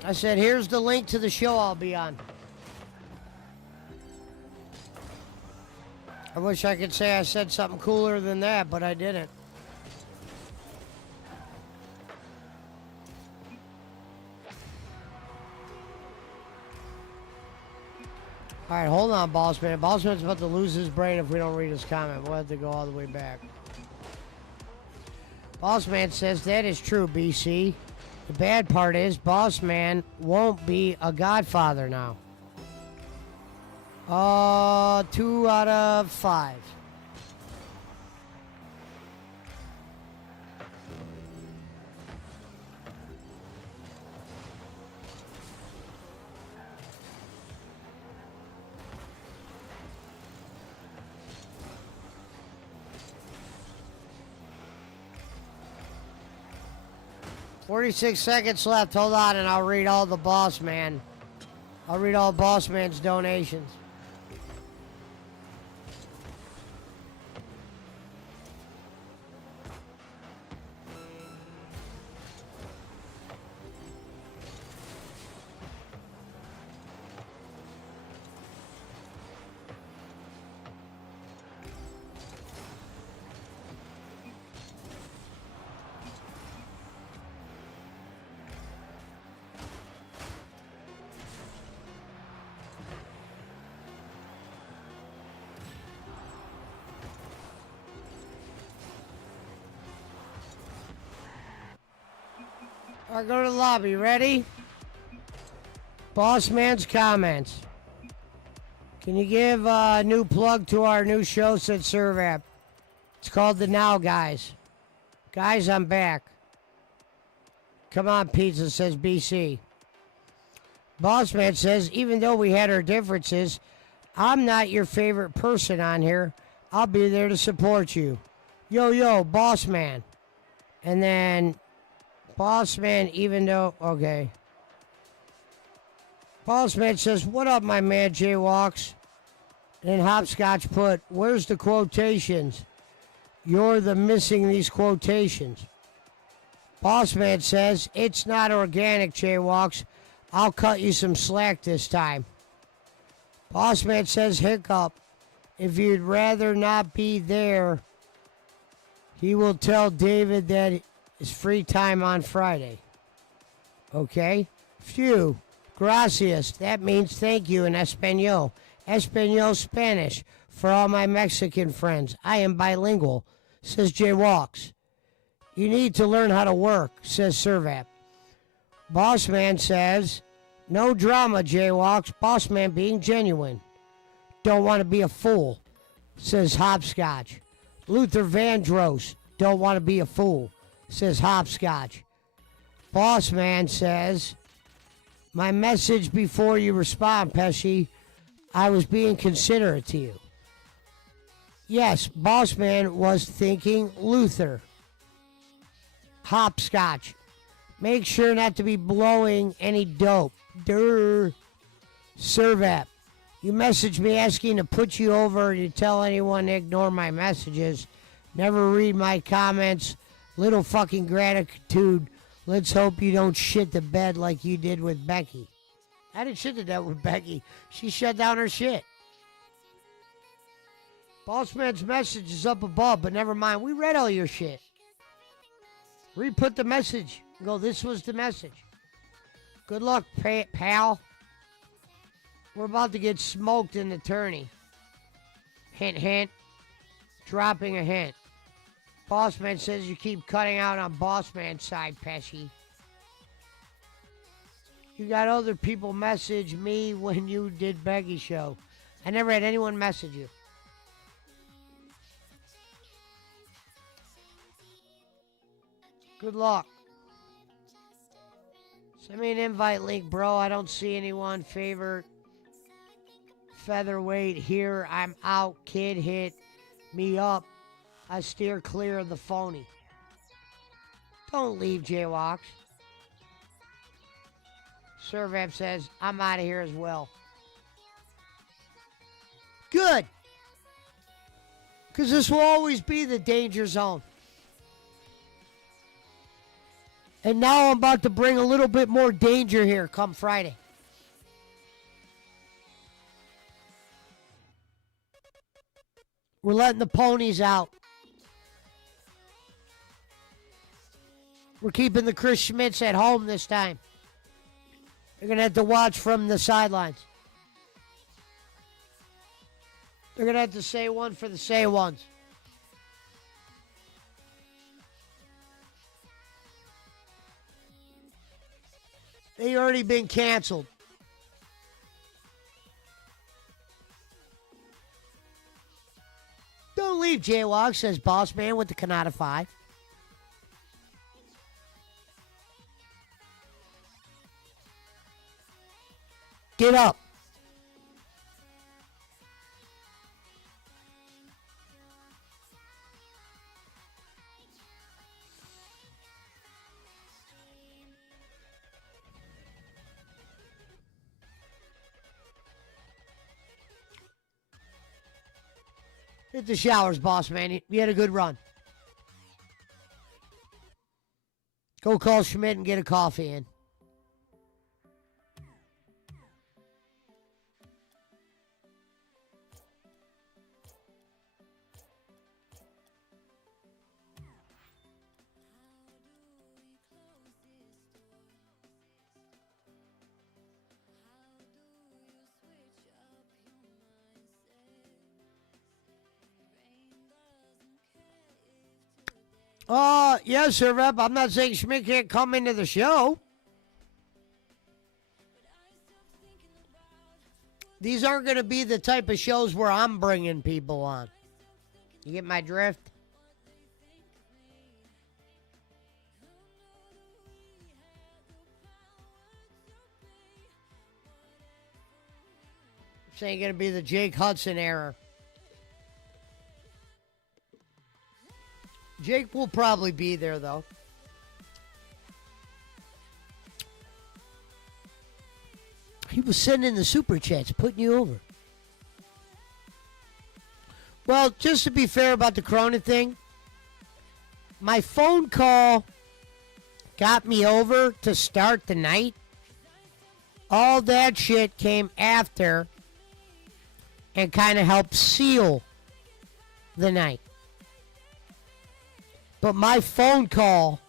I said, here's the link to the show I'll be on. I wish I could say I said something cooler than that, but I didn't. All right, hold on, Bossman. Bossman's about to lose his brain if we don't read his comment. We'll have to go all the way back. Bossman says, that is true, BC. The bad part is Bossman won't be a godfather now. 2 out of 5. "46 seconds left. Hold on, and I'll read all the Boss Man. I'll read all Boss Man's donations. All right, go to the lobby. Ready? Boss Man's comments. Can you give a new plug to our new show, said Servap? It's called The Now Guys. Guys, I'm back. Come on, pizza, says BC. Boss Man says, even though we had our differences, I'm not your favorite person on here. I'll be there to support you. Yo, Boss Man. And then Boss Man, even though, okay. Boss Man says, what up, my man, Jaywalks? And then Hopscotch put, where's the quotations? You're the missing these quotations. Boss Man says, it's not organic, Jaywalks. I'll cut you some slack this time. Boss Man says, hiccup. If you'd rather not be there, he will tell David that it's free time on Friday. Okay? Phew. Gracias. That means thank you in Espanol. Espanol Spanish for all my Mexican friends. I am bilingual, says Jay Walks. You need to learn how to work, says Servap. Boss Man says, no drama, Jay Walks. Boss Man being genuine. Don't want to be a fool, says Hopscotch. Luther Vandross, don't want to be a fool, says Hopscotch. Boss Man says, my message before you respond, Pesci, I was being considerate to you. Yes, Boss Man was thinking Luther. Hopscotch, make sure not to be blowing any dope. Durr. Servap, you messaged me asking to put you over to tell anyone to ignore my messages. Never read my comments. Little fucking gratitude. Let's hope you don't shit the bed like you did with Becky. I didn't shit the bed with Becky. She shut down her shit. Bossman's message is up above, but never mind. We read all your shit. Re-put the message. Go, this was the message. Good luck, pal. We're about to get smoked in the tourney. Hint, hint. Dropping a hint. Bossman says you keep cutting out on Bossman's side, Pesci. You got other people message me when you did Becky show. I never had anyone message you. Good luck. Send me an invite link, bro. I don't see anyone. Featherweight here. I'm out. Kid hit me up. I steer clear of the phony. Don't leave, Jaywalks. Servamp says, I'm out of here as well. Good. Because this will always be the danger zone. And now I'm about to bring a little bit more danger here come Friday. We're letting the ponies out. We're keeping the Chris Schmitz at home this time. They're going to have to watch from the sidelines. They're going to have to say one for the say ones. They already been canceled. Don't leave, Jaywalk, says Boss Man with the Kanata 5. Get up. Hit the showers, Boss Man. You had a good run. Go call Schmidt and get a coffee in. Yes, sir, Rep. I'm not saying Schmidt can't come into the show. These aren't going to be the type of shows where I'm bringing people on. You get my drift? This ain't going to be the Jake Hudson era. Jake will probably be there, though. He was sending the super chats, putting you over. Well, just to be fair about the Corona thing, my phone call got me over to start the night. All that shit came after and kind of helped seal the night. But my phone call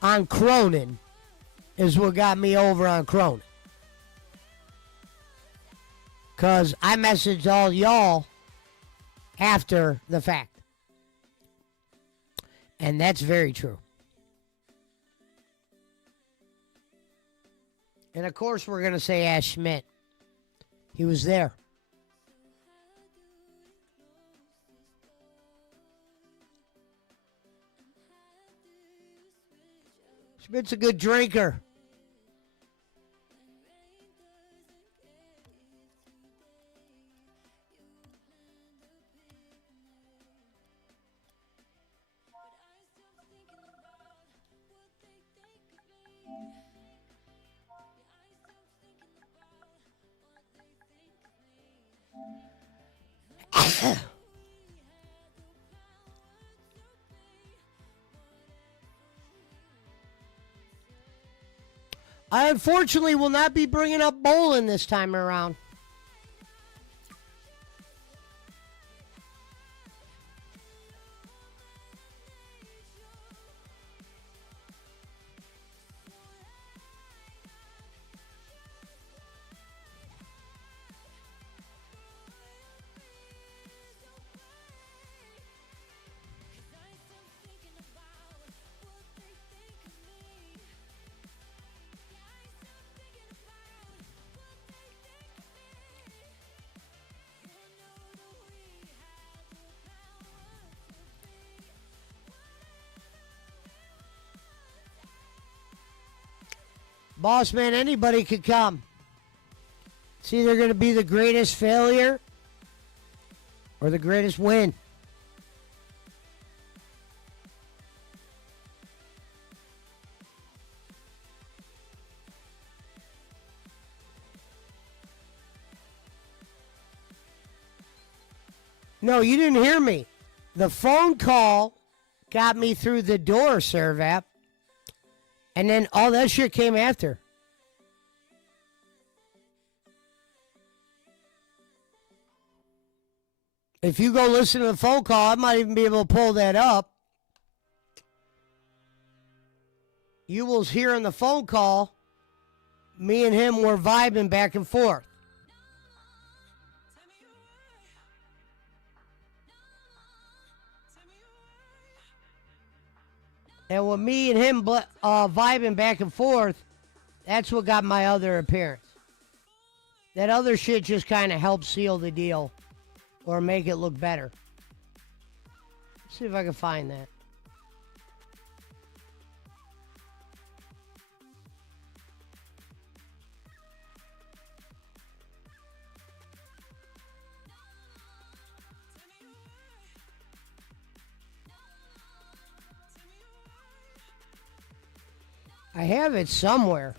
on Cronin is what got me over on Cronin. Because I messaged all y'all after the fact. And that's very true. And of course we're going to say Ash Schmidt. He was there. Schmidt's a good drinker. I unfortunately will not be bringing up bowling this time around. Boss man, anybody could come. It's either going to be the greatest failure or the greatest win. No, you didn't hear me. The phone call got me through the door, Servap. And then all that shit came after. If you go listen to the phone call, I might even be able to pull that up. You will hear in the phone call, me and him were vibing back and forth. And with me and him vibing back and forth, that's what got my other appearance. That other shit just kind of helped seal the deal or make it look better. Let's see if I can find that. I have it somewhere.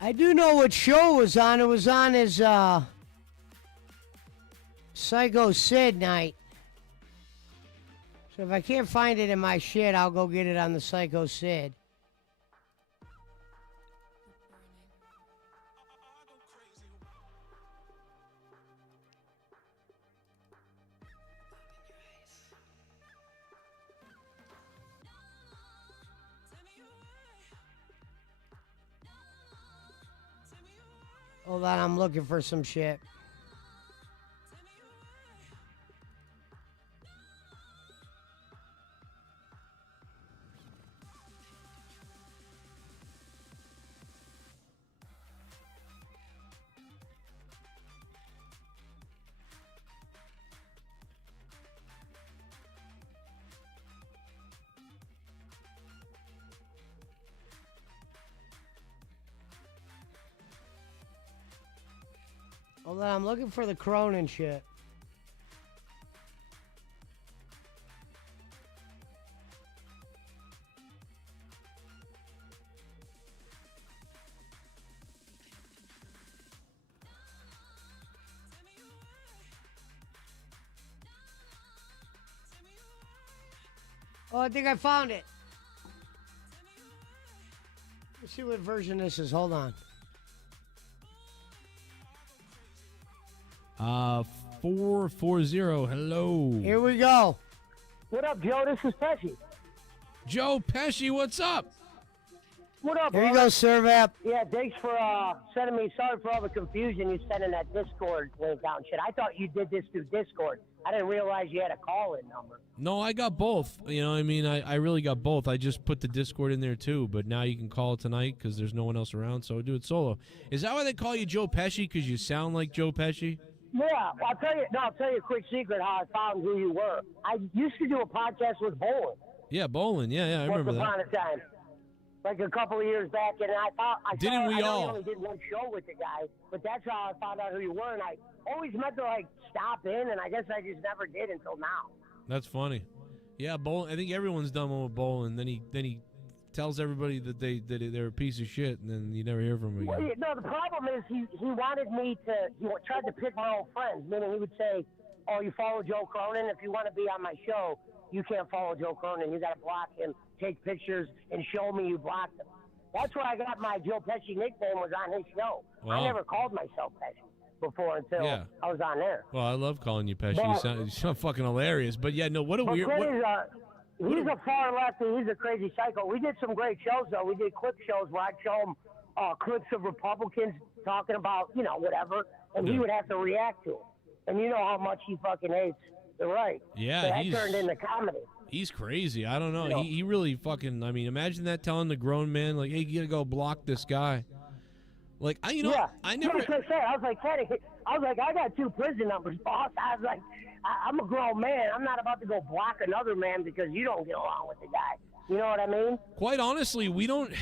I do know what show it was on. It was on his Psycho Sid night. So if I can't find it in my shit, I'll go get it on the Psycho Sid. Hold on, I'm looking for some shit. Hold on, I'm looking for the Cronin shit. Oh, I think I found it. Let's see what version this is. Hold on. 440. Hello. Here we go. What up, Joe? This is Pesci. Joe Pesci, what's up? What up, Here you brother? go, Servap. Yeah, thanks for sending me. Sorry for all the confusion you sent in that Discord link out and shit. I thought you did this through Discord. I didn't realize you had a call-in number. No, I got both. You know, I mean, I really got both. I just put the Discord in there too, but now you can call it tonight because there's no one else around, so do it solo. Is that why they call you Joe Pesci? Because you sound like Joe Pesci? Yeah, well, I'll tell you a quick secret how I found who you were. I used to do a podcast with Bolin. Yeah, Bolin. Yeah, I remember Once that. upon a time. Like a couple of years back, and Didn't we I all? only did one show with the guy, but that's how I found out who you were, and I always meant to, like, stop in, and I guess I just never did until now. That's funny. Yeah, Bolin. I think everyone's done one with Bolin. Then he tells everybody that they're a piece of shit, and then you never hear from him Well, again. no, the problem is he wanted me to, he tried to pick my own friends, meaning he would say, oh, you follow Joe Cronin? If you want to be on my show, you can't follow Joe Cronin. You got to block him, take pictures, and show me you blocked him. That's where I got my Joe Pesci nickname, was on his show. Wow. I never called myself Pesci before until Yeah. I was on there. Well, I love calling you Pesci. But- You sound fucking hilarious. But yeah, no, what a But weird. he's a far lefty. He's a crazy psycho. We did some great shows, though. We did clip shows where I'd show him clips of Republicans talking about, whatever, and he Yeah. would have to react to it. And you know how much he fucking hates the right. Yeah, so that he's- turned into comedy. He's crazy. I don't know. You know. He really fucking. I mean, imagine that telling the grown man like, "Hey, you gotta go block this guy." Like I never. Yeah, that's what I said. I was like, Teddy, I got 2 prison numbers, boss. I was like, I'm a grown man. I'm not about to go block another man because you don't get along with the guy. You know what I mean? Quite honestly, we don't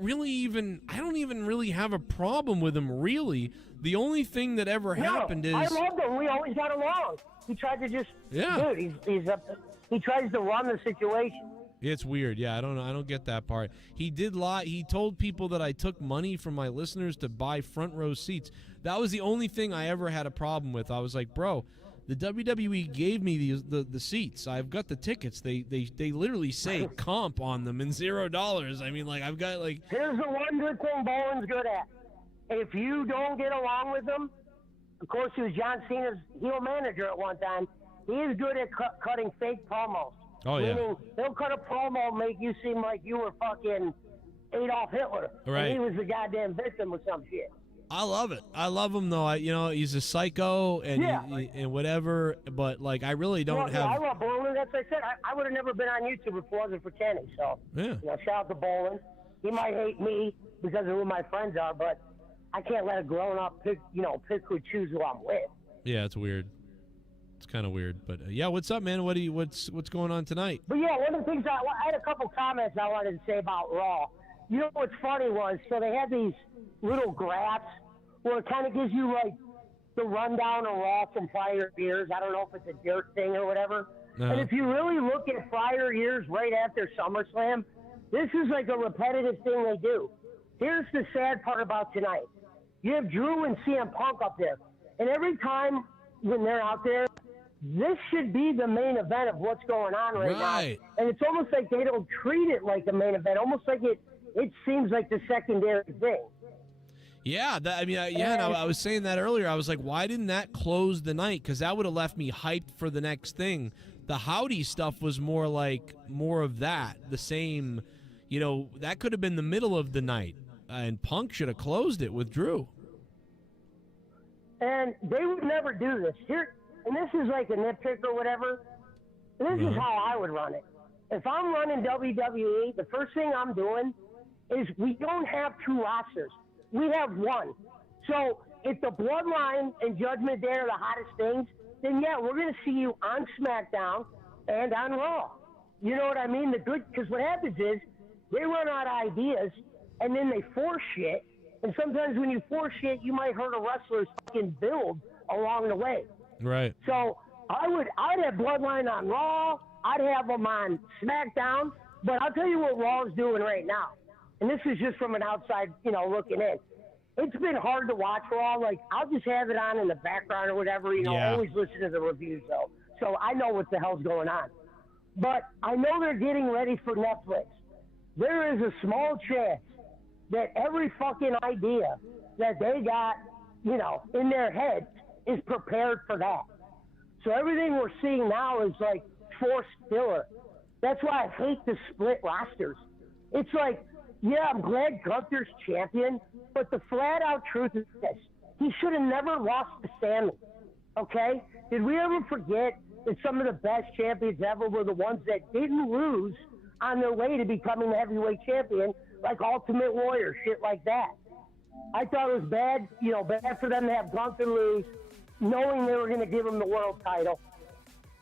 really even. I don't even really have a problem with him. Really, the only thing that ever happened is. I loved him. We always got along. He tried to just. Yeah. Dude, he tries to run the situation. It's weird. Yeah, I don't get that part. He did lie. He told people that I took money from my listeners to buy front row seats. That was the only thing I ever had a problem with. I was like, bro, the WWE gave me the seats. I've got the tickets. They literally say comp on them and $0. I mean, like I've got like. Here's the one good thing Bowen's good at. If you don't get along with him, of course he was John Cena's heel manager at one time. He is good at cutting fake promos. Oh, yeah. Meaning he'll cut a promo and make you seem like you were fucking Adolf Hitler. Right. And he was the goddamn victim or some shit. I love it. I love him though. He's a psycho and Yeah. and whatever. But like, I really don't Well, have. yeah, I love Bolin. That's what I said. I would have never been on YouTube if it wasn't for Kenny. So, Yeah. shout out to Bolin. He might hate me because of who my friends are, but I can't let a grown-up pick who choose who I'm with. Yeah, it's weird. It's kind of weird, but yeah. What's up, man? What's going on tonight? But yeah, one of the things I had a couple comments I wanted to say about Raw. You know what's funny was, so they had these little graphs where it kind of gives you like the rundown of Raw from prior years. I don't know if it's a dirt thing or whatever. Uh-huh. And if you really look at prior years right after SummerSlam, this is like a repetitive thing they do. Here's the sad part about tonight. You have Drew and CM Punk up there. And every time when they're out there, this should be the main event of what's going on right Right. now. And it's almost like they don't treat it like a main event. Almost like it seems like the secondary thing. Yeah, and I was saying that earlier. I was like, why didn't that close the night? Because that would have left me hyped for the next thing. The Howdy stuff was more of that, the same. That could have been the middle of the night, and Punk should have closed it with Drew. And they would never do this. And this is like a nitpick or whatever. This is how I would run it. If I'm running WWE, the first thing I'm doing is we don't have 2 rosters. We have 1. So if the Bloodline and Judgment Day are the hottest things, then yeah, we're going to see you on SmackDown and on Raw. You know what I mean? Because what happens is they run out of ideas and then they force shit. And sometimes when you force shit, you might hurt a wrestler's fucking build along the way. Right. So I'd have Bloodline on Raw. I'd have them on SmackDown. But I'll tell you what Raw's doing right now. And this is just from an outside, looking in. It's been hard to watch Raw. Like, I'll just have it on in the background or whatever. Yeah. Always listen to the reviews, though. So I know what the hell's going on. But I know they're getting ready for Netflix. There is a small chance that every fucking idea that they got, in their head is prepared for that. So everything we're seeing now is like forced filler. That's why I hate the split rosters. It's like, yeah, I'm glad Gunther's champion, but the flat out truth is this. He should have never lost to Sammy. Okay? Did we ever forget that some of the best champions ever were the ones that didn't lose on their way to becoming the heavyweight champion, like Ultimate Warrior, shit like that? I thought it was bad, bad for them to have Gunther lose, knowing they were going to give him the world title.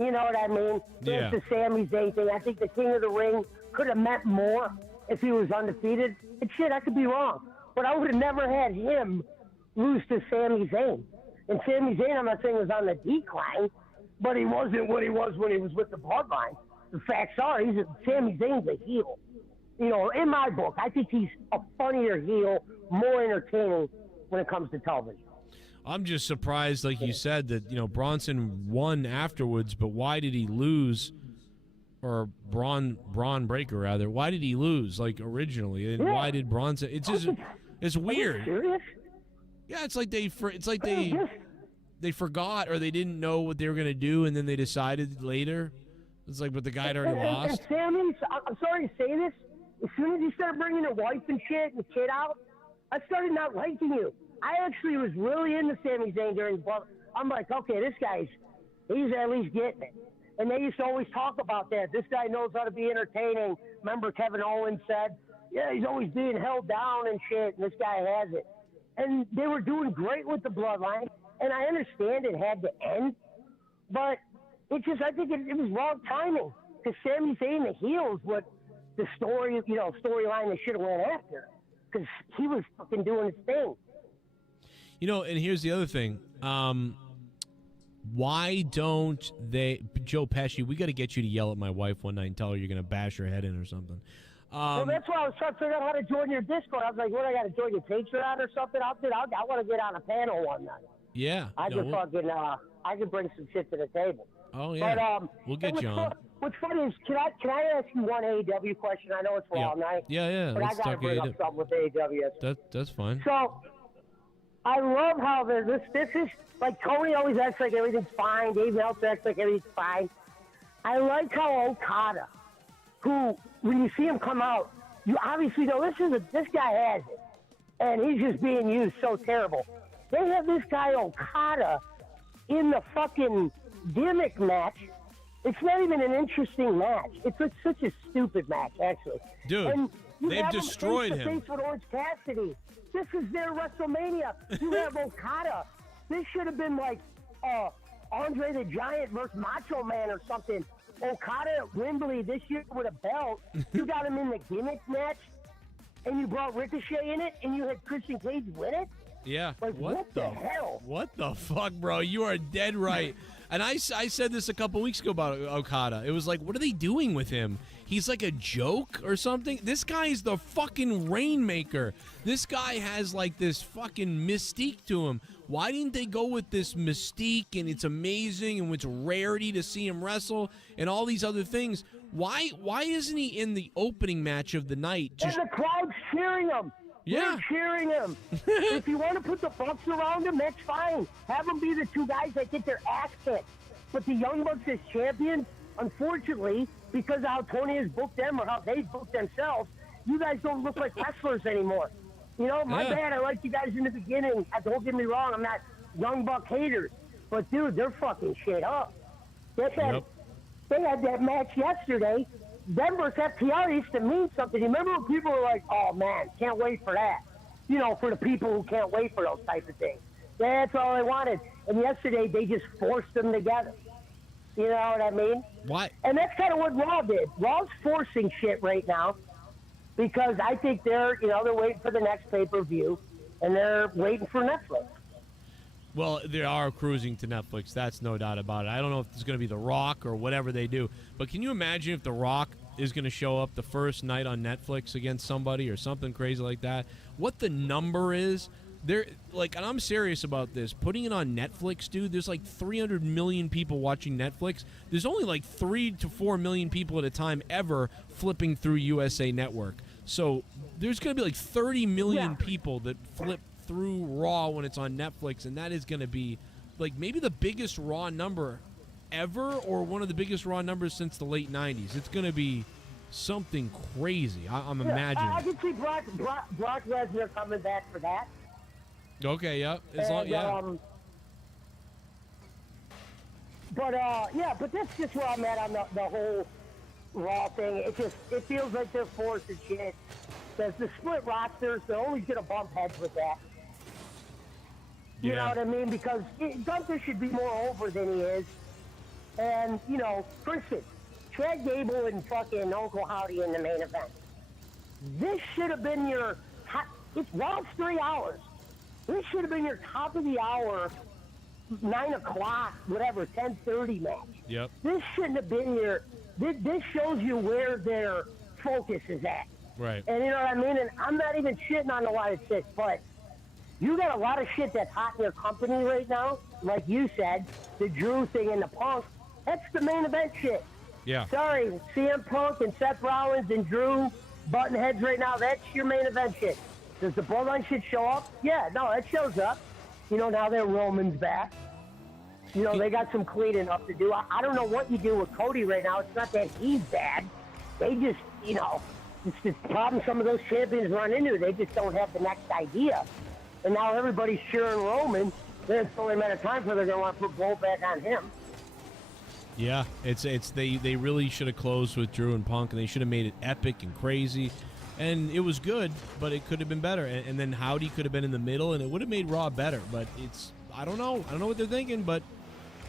You know what I mean? Yeah. It's the Sami Zayn thing. I think the King of the Ring could have meant more if he was undefeated. And shit, I could be wrong. But I would have never had him lose to Sami Zayn. And Sami Zayn, I'm not saying was on the decline, but he wasn't what he was when he was with the Bloodline. The facts are, Sami Zayn's a heel. In my book, I think he's a funnier heel, more entertaining when it comes to television. I'm just surprised, like you said, that Bronson won afterwards, but why did he lose? Or Braun Breaker rather. Why did he lose originally? And why did Bronson? It's just it's weird. Are you serious? Yeah, it's like they forgot or they didn't know what they were gonna do, and then they decided later. It's like, but the guy had already lost. And Sammy, I'm sorry to say this. As soon as he started bringing the wife and shit and the kid out, I started not liking you. I actually was really into Sami Zayn during the I'm like, okay, he's at least getting it. And they used to always talk about that. This guy knows how to be entertaining. Remember Kevin Owens said, yeah, he's always being held down and shit, and this guy has it. And they were doing great with the bloodline, and I understand it had to end, but I think it was wrong timing, because Sami Zayn, the heel, is what the storyline they should have went after, because he was fucking doing his thing. And here's the other thing. Why don't they, Joe Pesci, we got to get you to yell at my wife one night and tell her you're going to bash her head in or something. Well, that's why I was trying to figure out how to join your Discord. I was like, what, I got to join your Patreon or something? I want to get on a panel one night. Yeah. I can bring some shit to the table. Oh, yeah. But, we'll get you on. What's funny is, can I ask you one AEW question? I know it's Raw night. Yeah. But I got to bring up something with AEW. That's fine. So, I love how this is, like, Tony always acts like everything's fine. Dave Meltzer acts like everything's fine. I like how Okada, who, when you see him come out, you obviously know this guy has it. And he's just being used so terrible. They have this guy Okada in the fucking gimmick match. It's not even an interesting match. It's like such a stupid match, actually. Dude, and they've destroyed him. Face with Orange Cassidy. This is their WrestleMania. You have Okada. This should have been like Andre the Giant versus Macho Man or something. Okada at Wembley this year with a belt. You got him in the gimmick match, and you brought Ricochet in it, and you had Christian Cage win it? Yeah. Like, what the hell? What the fuck, bro? You are dead right. And I said this a couple weeks ago about Okada. It was like, what are they doing with him? He's like a joke or something? This guy is the fucking Rainmaker. This guy has like this fucking mystique to him. Why didn't they go with this mystique and it's amazing and it's rarity to see him wrestle and all these other things? Why isn't he in the opening match of the night? And the crowd's cheering him. Yeah. They're cheering him. If you want to put the Bucks around him, that's fine. Have them be the two guys that get their ass kicked. But the Young Bucks as champions, unfortunately, because of how Tony has booked them or how they booked themselves, you guys don't look like wrestlers anymore. You know, my bad. I liked you guys in the beginning. Don't get me wrong. I'm not Young Buck haters. But, dude, they're fucking shit up. They had that match yesterday. Them versus FTR used to mean something. You remember when people were like, oh, man, can't wait for that. You know, for the people who can't wait for those types of things. That's all they wanted. And yesterday, they just forced them together. You know what I mean? What? And that's kind of what Raw did. Raw's forcing shit right now because I think they're waiting for the next pay-per-view, and they're waiting for Netflix. Well, they are cruising to Netflix. That's no doubt about it. I don't know if it's going to be The Rock or whatever they do. But can you imagine if The Rock is going to show up the first night on Netflix against somebody or something crazy like that? What the number is? They're like, and I'm serious about this. Putting it on Netflix, dude, there's like 300 million people watching Netflix. There's only like 3 to 4 million people at a time ever flipping through USA Network. So there's going to be like 30 million people that flip through Raw when it's on Netflix, and that is going to be like maybe the biggest Raw number ever or one of the biggest Raw numbers since the late 90s. It's going to be something crazy. I'm imagining. I can see Brock Lesnar coming back for that. Okay, yeah. But that's just where I'm at on the whole Raw thing. It feels like they're forcing shit. There's the split rosters. They're always going to bump heads with that. You know what I mean? Because Gunther should be more over than he is. And, for instance, Chad Gable and fucking Uncle Howdy in the main event. This should have been it's Raw's 3 hours. This should have been your top of the hour, 9 o'clock, whatever, 10:30 match. Yep. This shouldn't have been this shows you where their focus is at. Right. And you know what I mean? And I'm not even shitting on the Wyatt Six, but you got a lot of shit that's hot in your company right now. Like you said, the Drew thing and the Punk, that's the main event shit. Yeah. Sorry, CM Punk and Seth Rollins and Drew button heads right now, that's your main event shit. Does the Bloodline shit show up? Yeah, no, it shows up. Now that Roman's back. They got some cleaning up to do. I don't know what you do with Cody right now. It's not that he's bad. They just, It's the problem some of those champions run into. They just don't have the next idea. And now everybody's cheering Roman. Then it's only a matter of time for they're going to want to put Gold back on him. Yeah, they really should have closed with Drew and Punk, and they should have made it epic and crazy. And it was good, but it could have been better. And then Howdy could have been in the middle, and it would have made Raw better. But I don't know. I don't know what they're thinking, but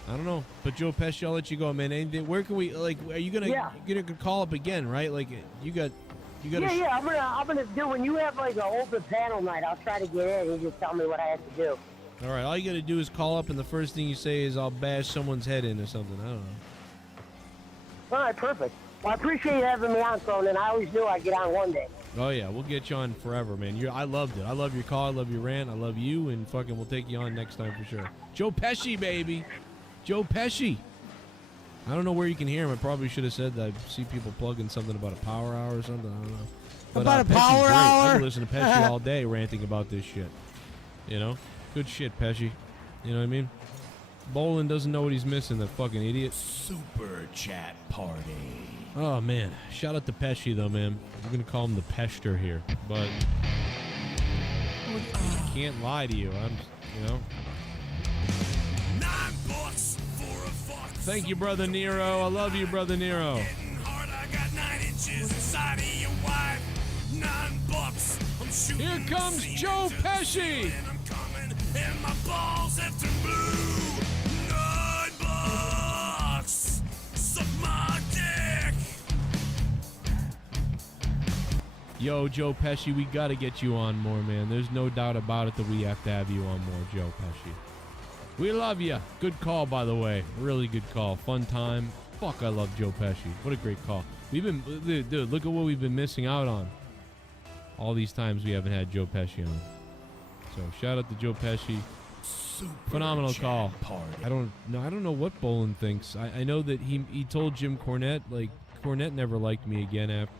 I don't know. But Joe Pesci, I'll let you go, man. And where can we, like, are you gonna call up again, right? Like, you got. Yeah. I'm gonna do when you have like an open panel night. I'll try to get in. You just tell me what I have to do. All right. All you gotta do is call up, and the first thing you say is, "I'll bash someone's head in" or something. I don't know. All right, perfect. Well, I appreciate you having me on, Cronin. I always knew I'd get on one day. Oh yeah, we'll get you on forever, man. I loved it. I love your call. I love your rant. I love you, and fucking we'll take you on next time for sure. Joe Pesci, baby. Joe Pesci. I don't know where you can hear him. I probably should have said that. I see people plugging something about a power hour or something. I don't know. But, about a Pesci's power great. hour? I can listen to Pesci all day ranting about this shit. You know? Good shit, Pesci. You know what I mean? Bolin doesn't know what he's missing, that fucking idiot. Super chat party. Oh, man. Shout out to Pesci, though, man. We're going to call him the Pester here. But I can't lie to you. You know? $9 for a fuck. Thank you, Brother Nero. I love you, Brother Nero. Getting hard, I got 9 inches inside of your wife. $9. I'm shooting. Here comes Joe Pesci. And I'm coming, and my balls have turned blue. $9. Suck my dick. Yo, Joe Pesci, we got to get you on more, man. There's no doubt about it that we have to have you on more, Joe Pesci. We love you. Good call, by the way. Really good call. Fun time. Fuck, I love Joe Pesci. What a great call. Dude, look at what we've been missing out on. All these times we haven't had Joe Pesci on. So, shout out to Joe Pesci. Super Phenomenal call. party. I don't know what Bolin thinks. I know that he told Jim Cornette, like, Cornette never liked me again after.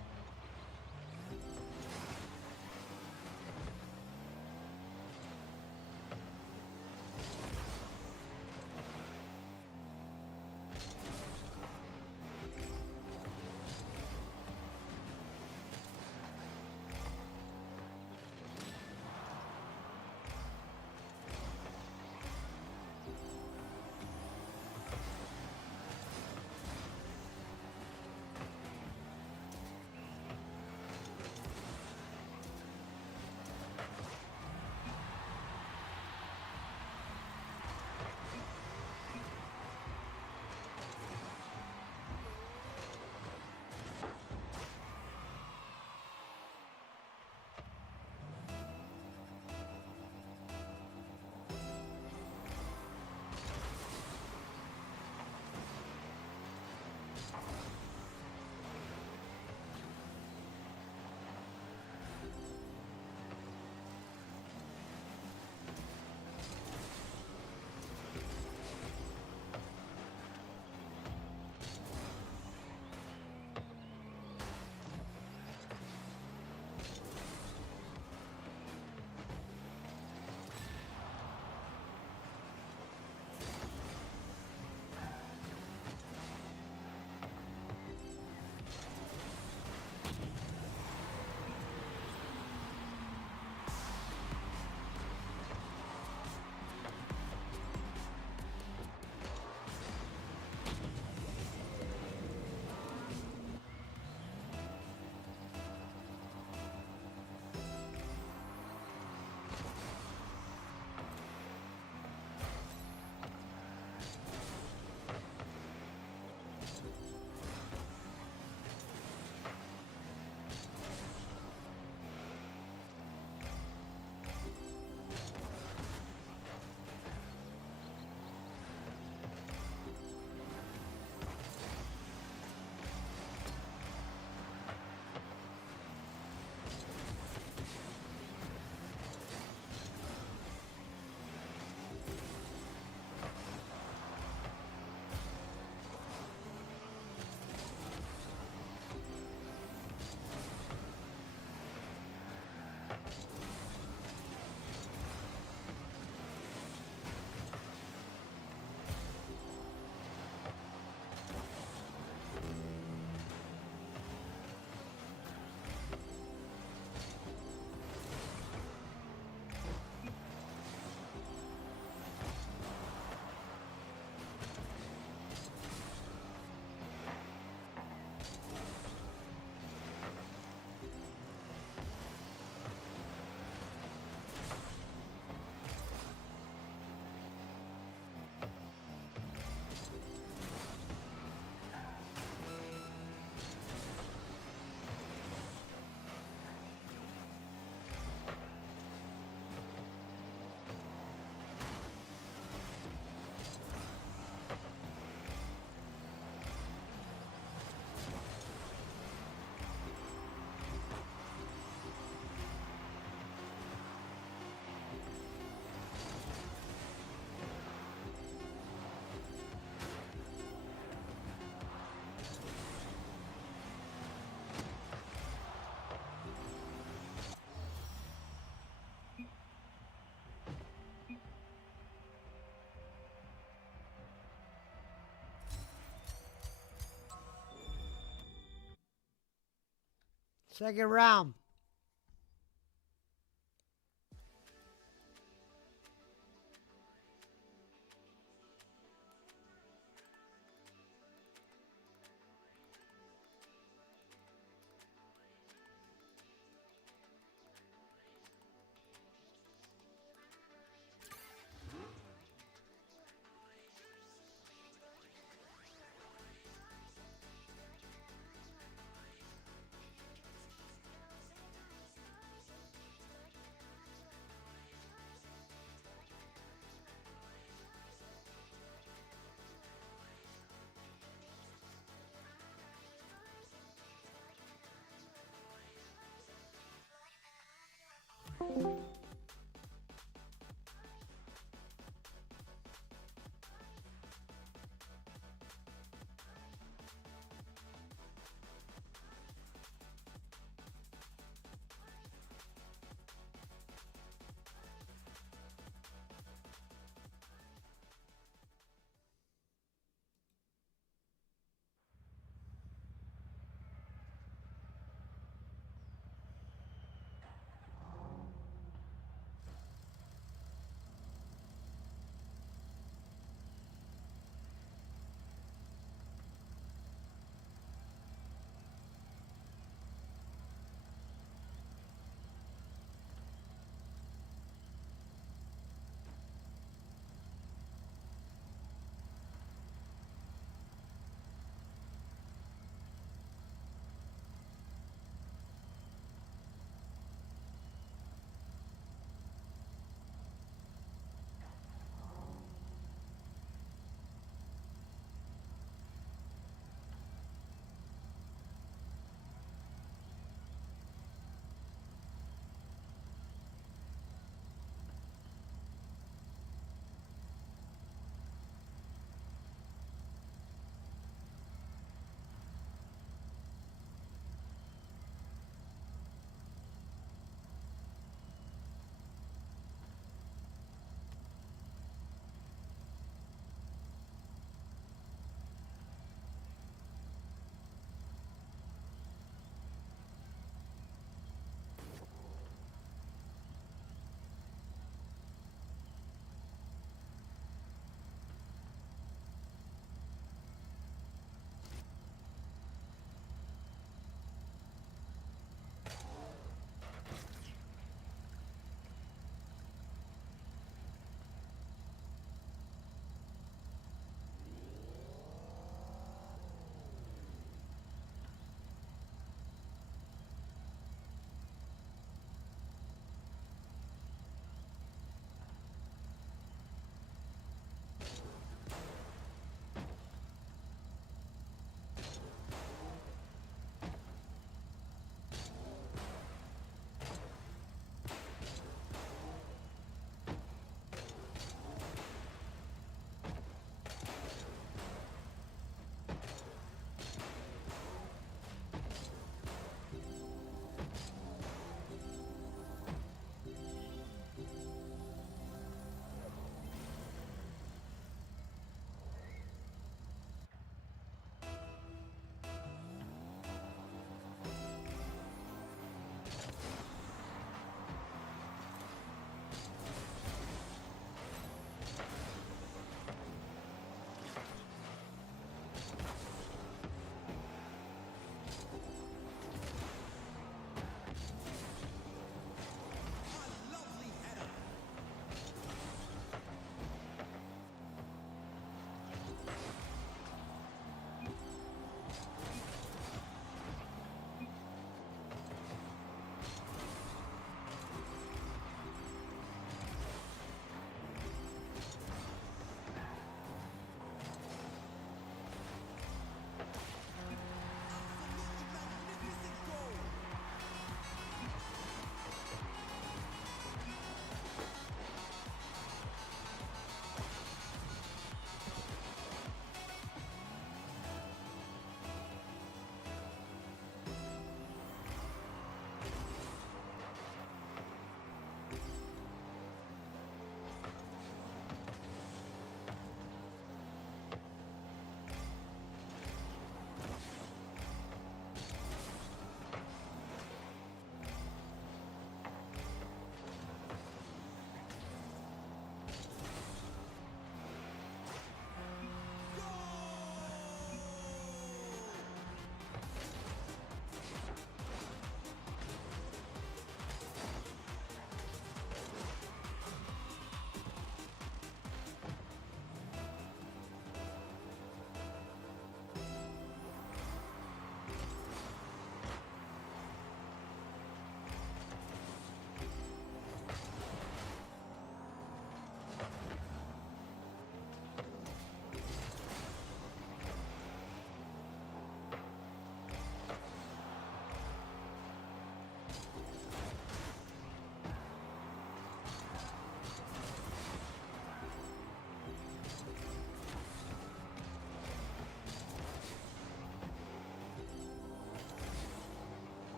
Second round.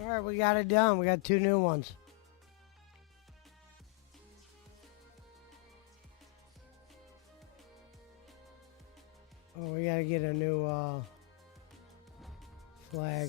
All right, we got it done. We got 2 new ones. Oh, we gotta get a new flag.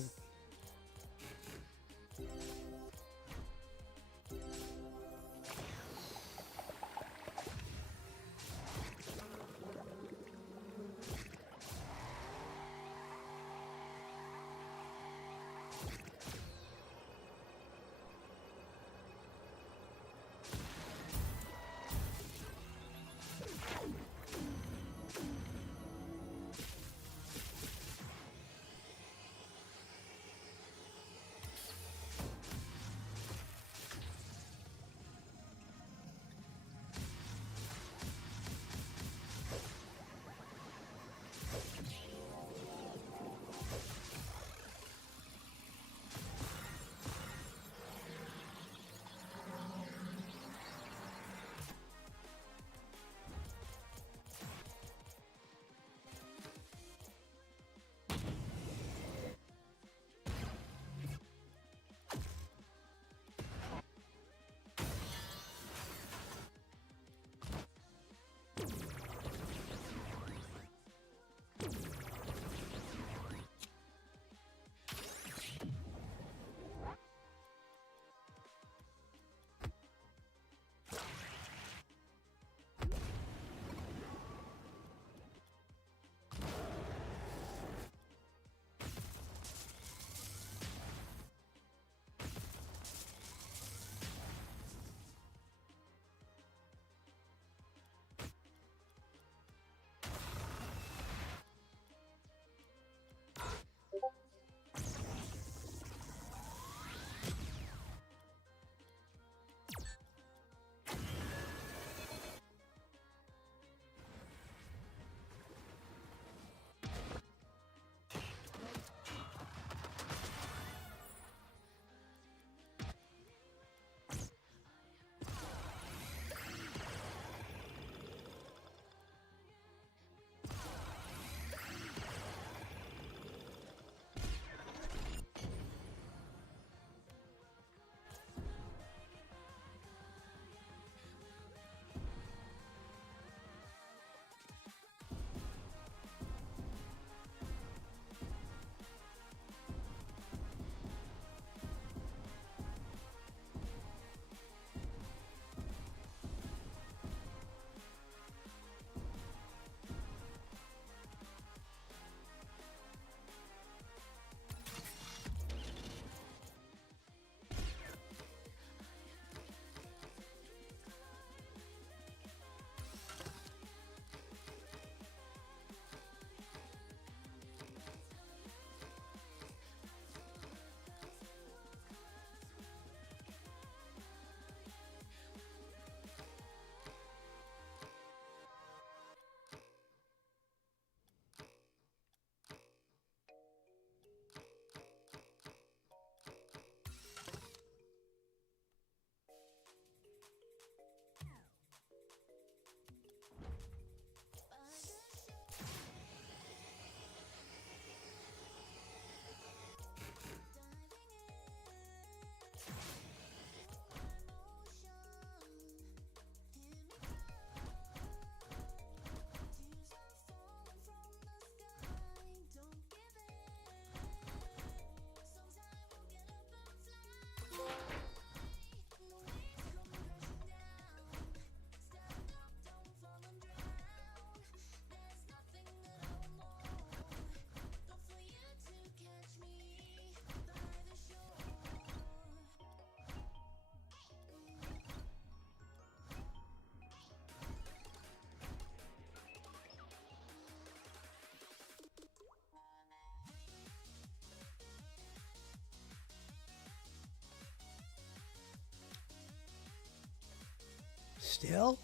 Still?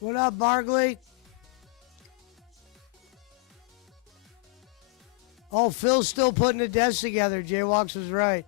What up, Barkley? Oh, Phil's still putting the desk together. Jaywalks was right.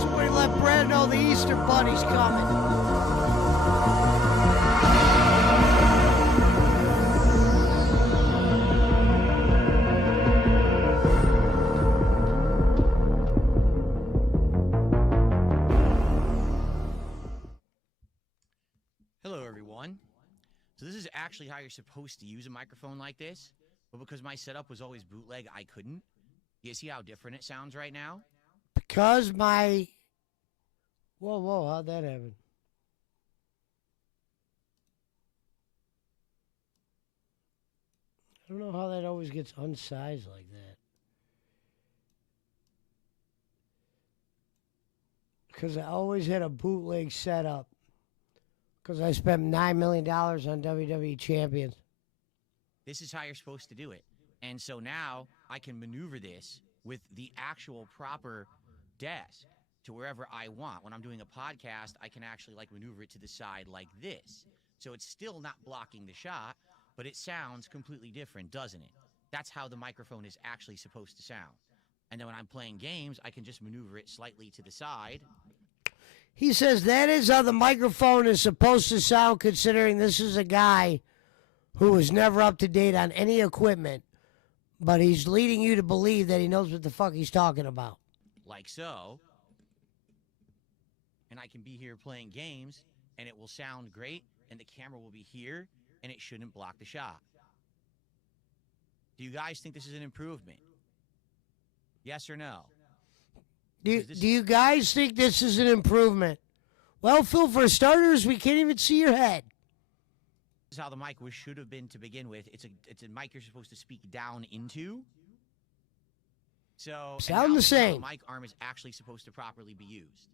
Somebody let Brad know the Easter Bunny's coming. Hello, everyone. So this is actually how you're supposed to use a microphone like this, but because my setup was always bootleg, I couldn't. You see how different it sounds right now? Because my... Whoa, how'd that happen? I don't know how that always gets unsized like that. Because I always had a bootleg setup. Because I spent $9 million on WWE Champions. This is how you're supposed to do it. And so now I can maneuver this with the actual proper desk to wherever I want. When I'm doing a podcast, I can actually like maneuver it to the side like this. So it's still not blocking the shot, but it sounds completely different, doesn't it? That's how the microphone is actually supposed to sound. And then when I'm playing games, I can just maneuver it slightly to the side. He says that is how the microphone is supposed to sound, considering this is a guy who was never up to date on any equipment, but he's leading you to believe that he knows what the fuck he's talking about. Like so. And I can be here playing games, and it will sound great, and the camera will be here, and it shouldn't block the shot. Do you guys think this is an improvement? Yes or no? Do you guys think this is an improvement? Well, Phil, for starters, we can't even see your head. This is how the mic should have been to begin with. It's a mic you're supposed to speak down into. So Sound the same. The mic arm is actually supposed to properly be used.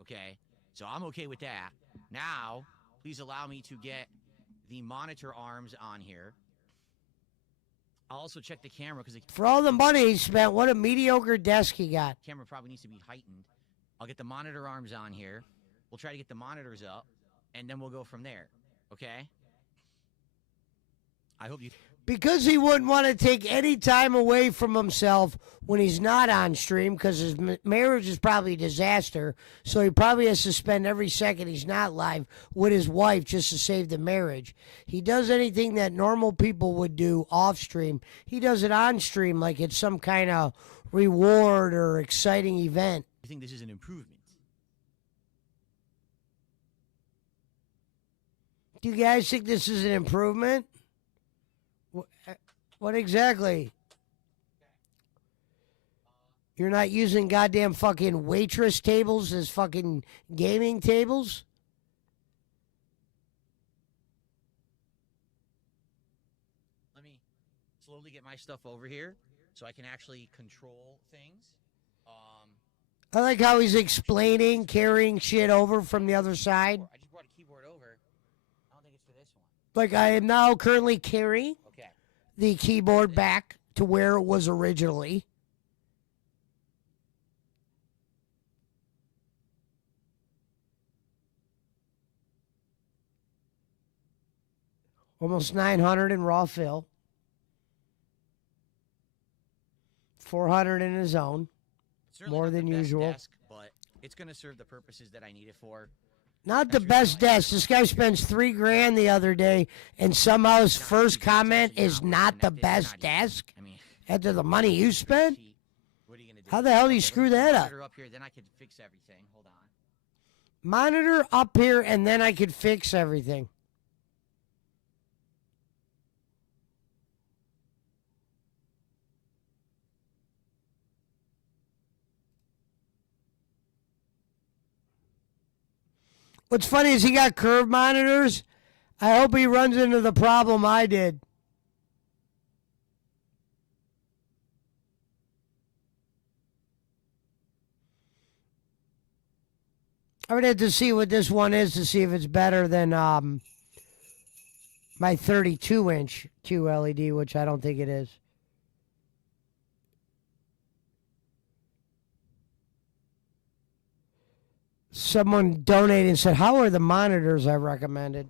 Okay? So I'm okay with that. Now, please allow me to get the monitor arms on here. I'll also check the camera because For all the money he spent, what a mediocre desk he got. the camera probably needs to be heightened. I'll get the monitor arms on here. We'll try to get the monitors up, and then we'll go from there. Okay? I hope you... Because he wouldn't want to take any time away from himself when he's not on stream, because his marriage is probably a disaster, so he probably has to spend every second he's not live with his wife just to save the marriage. He does anything that normal people would do off stream. He does it on stream like it's some kind of reward or exciting event. You think this is an improvement? Do you guys think this is an improvement? What exactly? You're not using goddamn fucking waitress tables as fucking gaming tables? Let me slowly get my stuff over here so I can actually control things. I like how he's explaining carrying shit over from the other side. I just brought a keyboard over. I don't think it's for this one. Like I am now currently carrying Okay. the keyboard back to where it was originally. Almost 900 in raw fill. 400 in his own. Certainly More not the than best usual. desk, but it's going to serve the purposes that I need it for. Not the best desk. This guy spends $3,000 the other day, and somehow his first comment is not the best desk. I mean, After the money you spent, what are you going to do? how the hell do you screw that up? Monitor up here, then I could fix everything. Hold on. Monitor up here, and then I could fix everything. What's funny is he got curved monitors. I hope he runs into the problem I did. I would have to see what this one is to see if it's better than my 32-inch QLED, which I don't think it is. Someone donated and said, how are the monitors I recommended?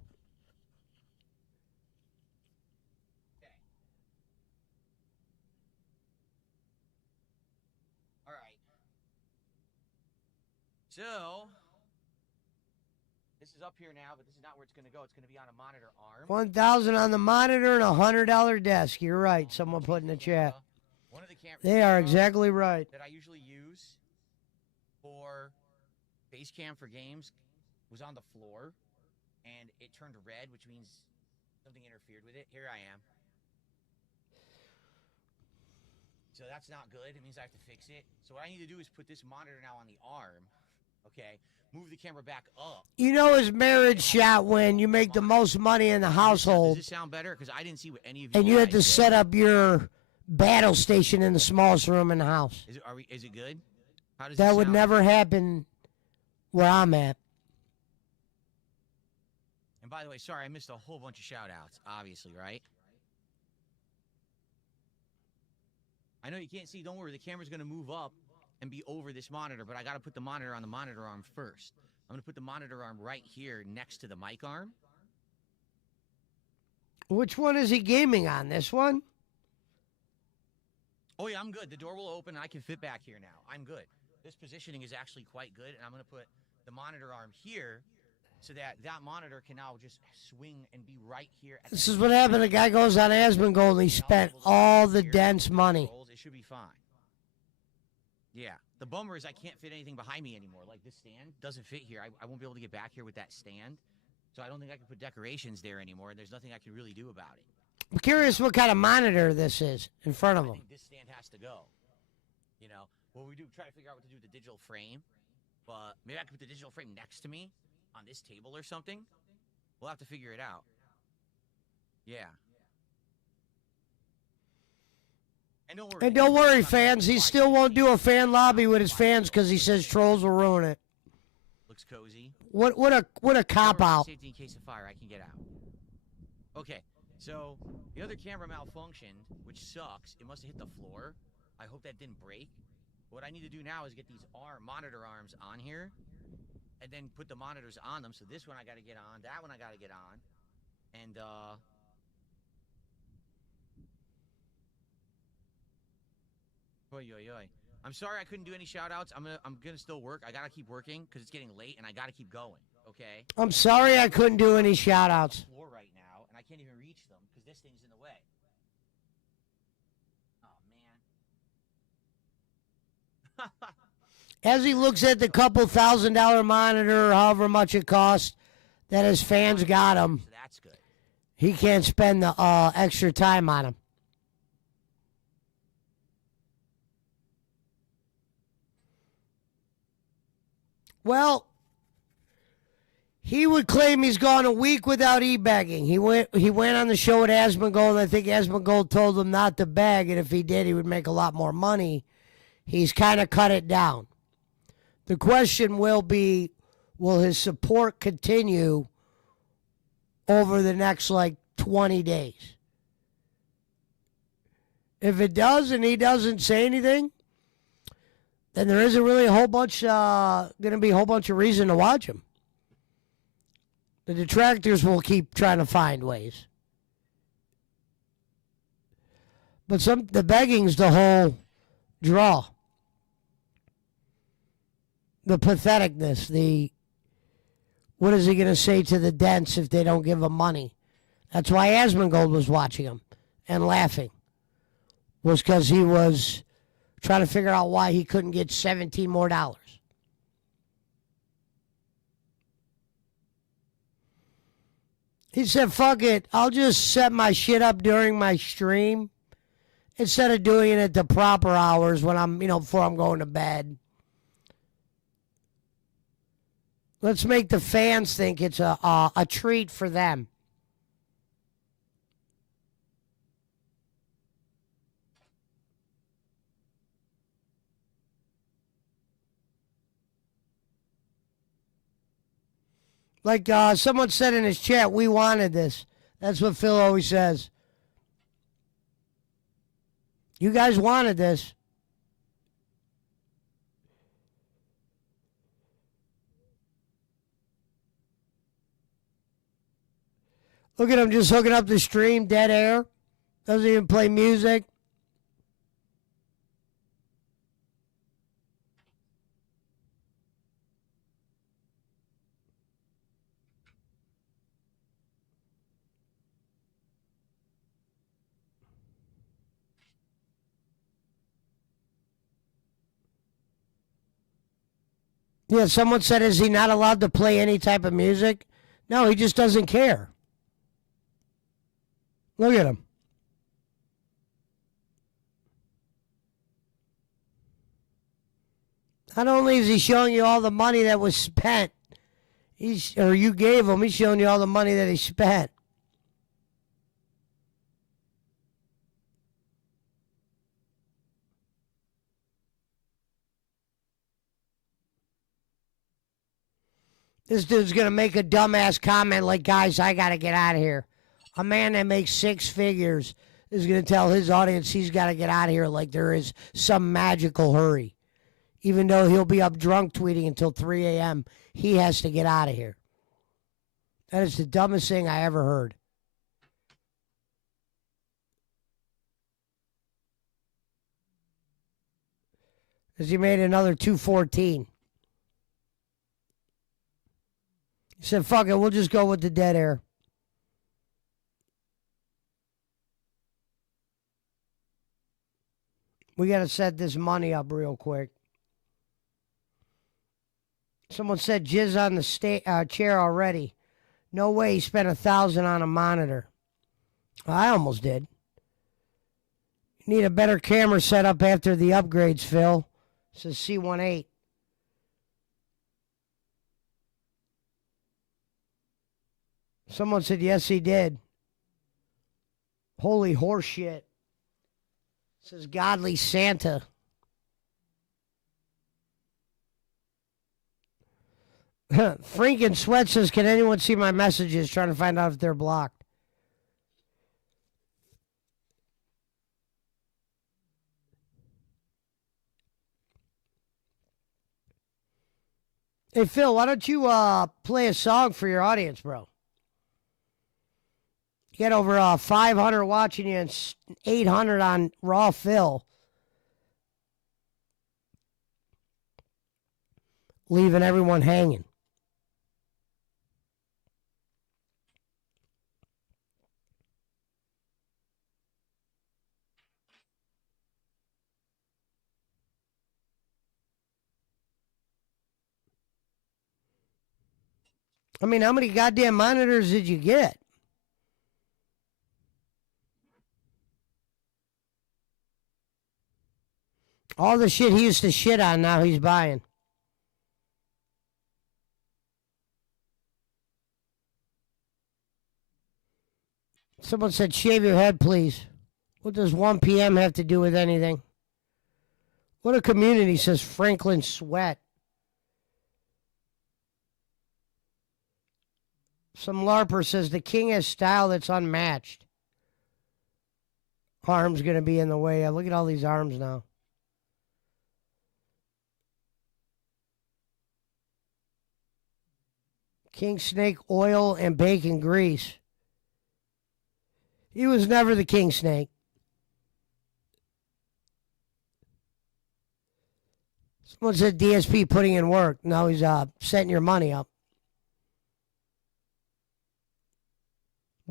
All right. So, this is up here now, but this is not where it's going to go. It's going to be on a monitor arm. $1,000 on the monitor and $100 desk. You're right. Someone put in the chat. One of the They are exactly right. that I usually use for base cam for games was on the floor, and it turned red, which means something interfered with it. Here I am. So that's not good. It means I have to fix it. So what I need to do is put this monitor now on the arm, okay? Move the camera back up. You know his marriage shot when you make the most money in the household. Does this sound better? Because I didn't see what any of you And you had guys to said. set up your battle station in the smallest room in the house. Is it good? How does That it would sound? never happen where I'm at. And by the way, sorry, I missed a whole bunch of shout-outs, obviously, right? I know you can't see. Don't worry. The camera's going to move up and be over this monitor, but I got to put the monitor on the monitor arm first. I'm going to put the monitor arm right here next to the mic arm. Which one is he gaming on? This one? Oh, yeah, I'm good. The door will open, and I can fit back here now. I'm good. This positioning is actually quite good, and I'm going to put the monitor arm here so that that monitor can now just swing and be right here. This is what happened. A guy goes on Asmongold and he spent all the dense money. It should be fine. Yeah. The bummer is I can't fit anything behind me anymore. Like this stand doesn't fit here. I won't be able to get back here with that stand. So I don't think I can put decorations there anymore. And there's nothing I can really do about it. I'm curious what kind of monitor this is in front of I him. think this stand has to go. You know, what we do, try to figure out what to do with the digital frame. But maybe I can put the digital frame next to me on this table or something. We'll have to figure it out. Yeah. And don't worry, fans. He still won't do a fan lobby with his fans because he says trolls will ruin it. Looks cozy. What a cop out. Safety in case of fire, I can get out. Okay, so the other camera malfunctioned, which sucks. It must have hit the floor. I hope that didn't break. What I need to do now is get these monitor arms on here, and then put the monitors on them. So this one I got to get on, that one I got to get on, and Oy, oy, oy. I'm sorry I couldn't do any shout-outs. I'm gonna still work. I gotta keep working because it's getting late and I gotta keep going. Okay. I'm sorry I couldn't do any shout-outs. Floor right now, and I can't even reach them because this thing's in the way. Oh man. As he looks at the couple $1,000 monitor, or however much it costs, that his fans got him, So that's good. he can't spend the extra time on him. Well, he would claim he's gone a week without e-bagging. He went on the show with Asmongold, and I think Asmongold told him not to bag, and if he did, he would make a lot more money. He's kind of cut it down. The question will be, will his support continue over the next, 20 days? If it does and he doesn't say anything, then there isn't really a whole bunch, going to be a whole bunch of reason to watch him. The detractors will keep trying to find ways. But the begging's the whole draw. The patheticness, what is he going to say to the dents if they don't give him money? That's why Asmongold was watching him and laughing. Was because he was trying to figure out why he couldn't get $17 more. He said, fuck it, I'll just set my shit up during my stream instead of doing it at the proper hours when I'm, before I'm going to bed. Let's make the fans think it's a treat for them. Like someone said in his chat, we wanted this. That's what Phil always says. You guys wanted this. Look at him just hooking up the stream, dead air. Doesn't even play music. Yeah, someone said, is he not allowed to play any type of music? No, he just doesn't care. Look at him. Not only is he showing you all the money that was spent, or you gave him, he's showing you all the money that he spent. This dude's going to make a dumbass comment like, guys, I got to get out of here. A man that makes six figures is going to tell his audience he's got to get out of here like there is some magical hurry. Even though he'll be up drunk tweeting until 3 a.m., he has to get out of here. That is the dumbest thing I ever heard. Because he made another 214. He said, fuck it, we'll just go with the dead air. We got to set this money up real quick. Someone said jizz on the chair already. No way he spent $1,000 on a monitor. I almost did. Need a better camera setup after the upgrades, Phil. Says C18. Someone said yes, he did. Holy horseshit. Says godly Santa. Franken Sweat says, can anyone see my messages? Trying to find out if they're blocked. Hey, Phil, why don't you play a song for your audience, bro? Get over 500 watching you and 800 on Raw Phil. Leaving everyone hanging. I mean, how many goddamn monitors did you get? All the shit he used to shit on, now he's buying. Someone said, shave your head, please. What does 1 p.m. have to do with anything? What a community, says Franklin Sweat. Some LARPer says, the king has style that's unmatched. Arm's going to be in the way. Look at all these arms now. King Snake oil and bacon grease. He was never the King Snake. Someone said DSP putting in work. No, he's setting your money up.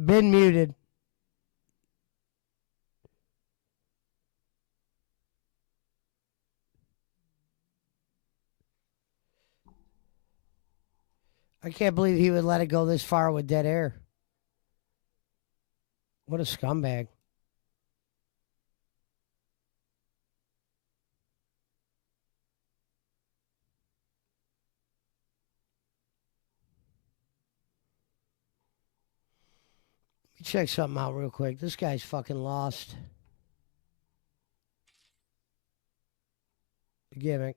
Been muted. I can't believe he would let it go this far with dead air. What a scumbag. Check something out real quick. This guy's fucking lost. The gimmick.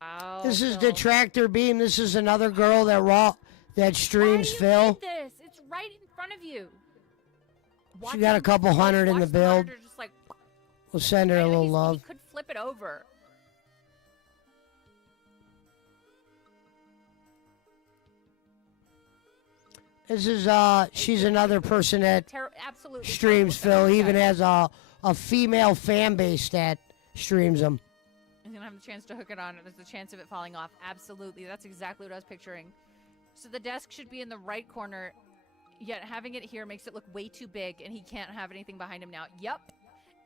Wow. This is Phil. the tractor beam. This is another girl that streams Why Phil. do you hate this? It's right in front of you. She got a couple hundred in the build. Just like, We'll send her a little love. He could flip it over. This is she's another person that Absolutely. streams Phil. He even has a female fan base that streams him. He's gonna have the chance to hook it on. There's a chance of it falling off. Absolutely. That's exactly what I was picturing. So the desk should be in the right corner, yet having it here makes it look way too big, and he can't have anything behind him now. Yup.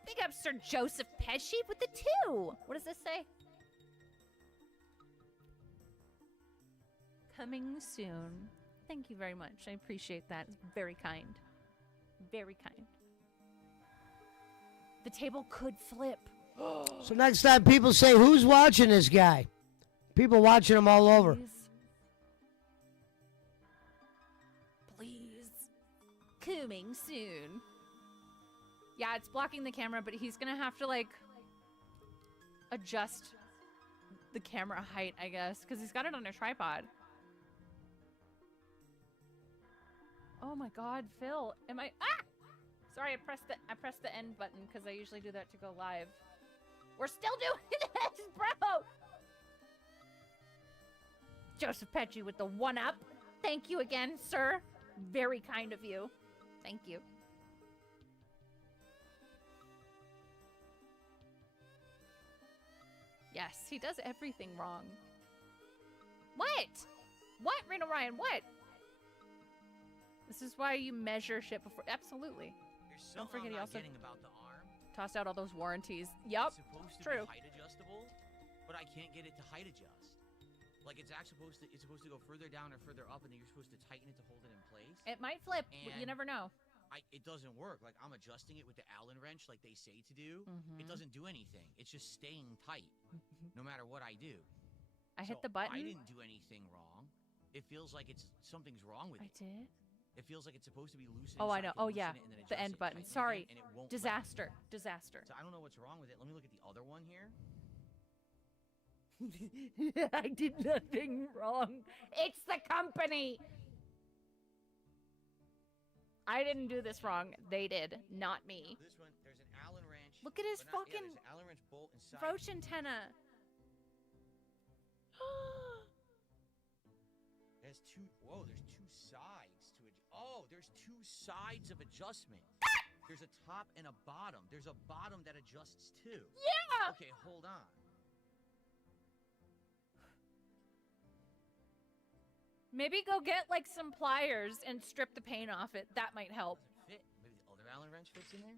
Big up Sir Joseph Pesci with the 2. What does this say? Coming soon. Thank you very much. I appreciate that. It's very kind. Very kind. The table could flip. So next time people say, who's watching this guy? People watching him all over. Please. Coming soon. Yeah, it's blocking the camera, but he's gonna have to, like, adjust the camera height, I guess, because he's got it on a tripod. Oh my god, Phil. Am I... Ah! Sorry, I pressed the end button because I usually do that to go live. We're still doing this, bro! Joseph Pesci with the 1-up. Thank you again, sir. Very kind of you. Thank you. Yes, he does everything wrong. What? What, Reno Ryan? What? This is why you measure shit before. Absolutely. Don't forget he also about the arm. tossed out all those warranties. Yup. It's supposed to True. be height adjustable, but I can't get it to height adjust. Like it's actually supposed to go further down or further up, and then you're supposed to tighten it to hold it in place. It might flip. You And never know. It doesn't work. Like I'm adjusting it with the Allen wrench, like they say to do. It doesn't do anything. It's just staying tight, no matter what I do. I hit the button. I didn't do anything wrong. It feels like something's wrong with I it. did. It feels like it's supposed to be loosening. Oh, so I know. can Oh, loosen yeah. it and then The adjust end it, button. tighten it Sorry. again, and it won't let me. Disaster. Disaster. So I don't know what's wrong with it. Let me look at the other one here. I did nothing wrong. It's the company. I didn't do this wrong. They did, not me. This one, there's an Allen wrench. Look at his but not- yeah, fucking there's an Allen wrench bolt inside. roach antenna. There's two. Whoa, there's two sides to it. Oh, there's two sides of adjustment. There's a top and a bottom. There's a bottom that adjusts too. Yeah. Okay, hold on. Maybe go get like some pliers and strip the paint off it. That might help. Doesn't fit. Maybe the other Allen wrench fits in there.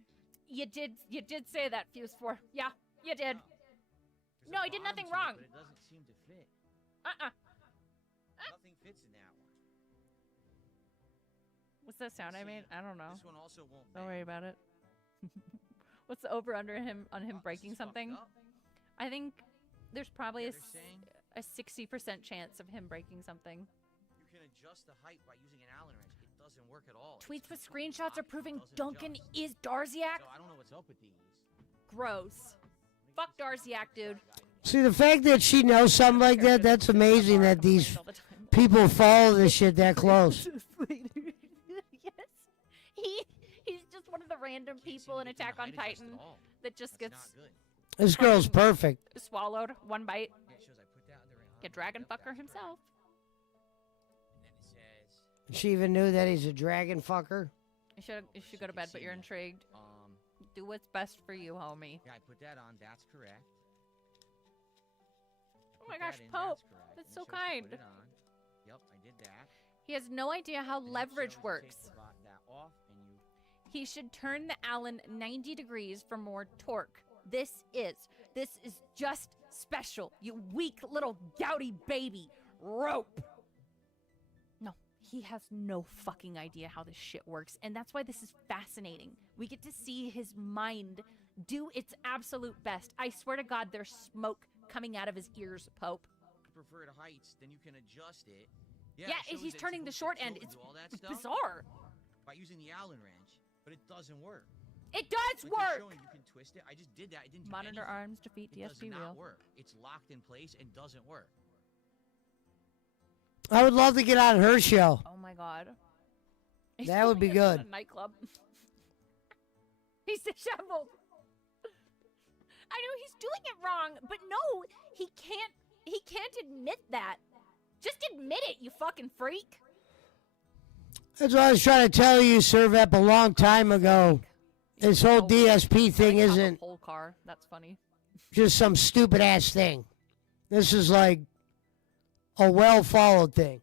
You did say that, Fuse 4. Yeah, you did. There's No, a I did bottom nothing to it, wrong. but it doesn't seem to fit. Uh-uh. Nothing fits in that one. What's that sound I See, made? I don't know. This one also won't. Don't bend. worry about it. What's the over under on him Oh, this breaking is fucked something? up. I think there's probably Yeah, they're saying a 60% chance of him breaking something. you can adjust the height by using an Allen wrench. It doesn't work at all. Tweets It's with complete screenshots are opposite. proving It doesn't Duncan adjust. is Darziak. So I don't know what's up with these. Gross. Fuck Darziak, dude. See, the fact that she knows something like that, that's amazing that these All the time. people follow this shit that close. Yes. He's just one of the random Can't seem people to in get to the Attack on height adjust Titan at all. that just That's gets not good. This girl's perfect. swallowed one bite. Yeah, it shows I put that under my Get arm. dragon Yep, fucker that's himself. correct. And then it says, She even knew that he's a dragon fucker. You should go to bed, but you're intrigued. um, Do what's best for you, homie. yeah, I put that on. That's correct. Oh my Put that gosh, in, Pope. correct. That's And it so shows to kind. Put it on. Yep, I did that. He has no idea how And it leverage shows you works. take that off and you He should turn the Allen 90 degrees for more torque. This is just special. You weak little gouty baby. Rope. No, he has no fucking idea how this shit works. And that's why this is fascinating. We get to see his mind do its absolute best. I swear to God, there's smoke coming out of his ears, Pope. Preferred heights, then you can adjust it. Yeah, it shows he's that turning the supposed short to end. tilt It's and do all that stuff bizarre. by using the Allen wrench, but it doesn't work. It does Like they're work. showing you can twist it. I just did that. It didn't do Monitor anything. arms defeat It does DSP not reel. work. It's locked in place and doesn't work. I would love to get on her show. Oh my god. That would be filming us in good. a nightclub. He's disheveled. I know he's doing it wrong, but no, he can't admit that. Just admit it, you fucking freak. That's what I was trying to tell you, Servep, a long time ago. This whole DSP thing Like, isn't whole car. That's funny. just some stupid ass thing. This is like a well followed thing.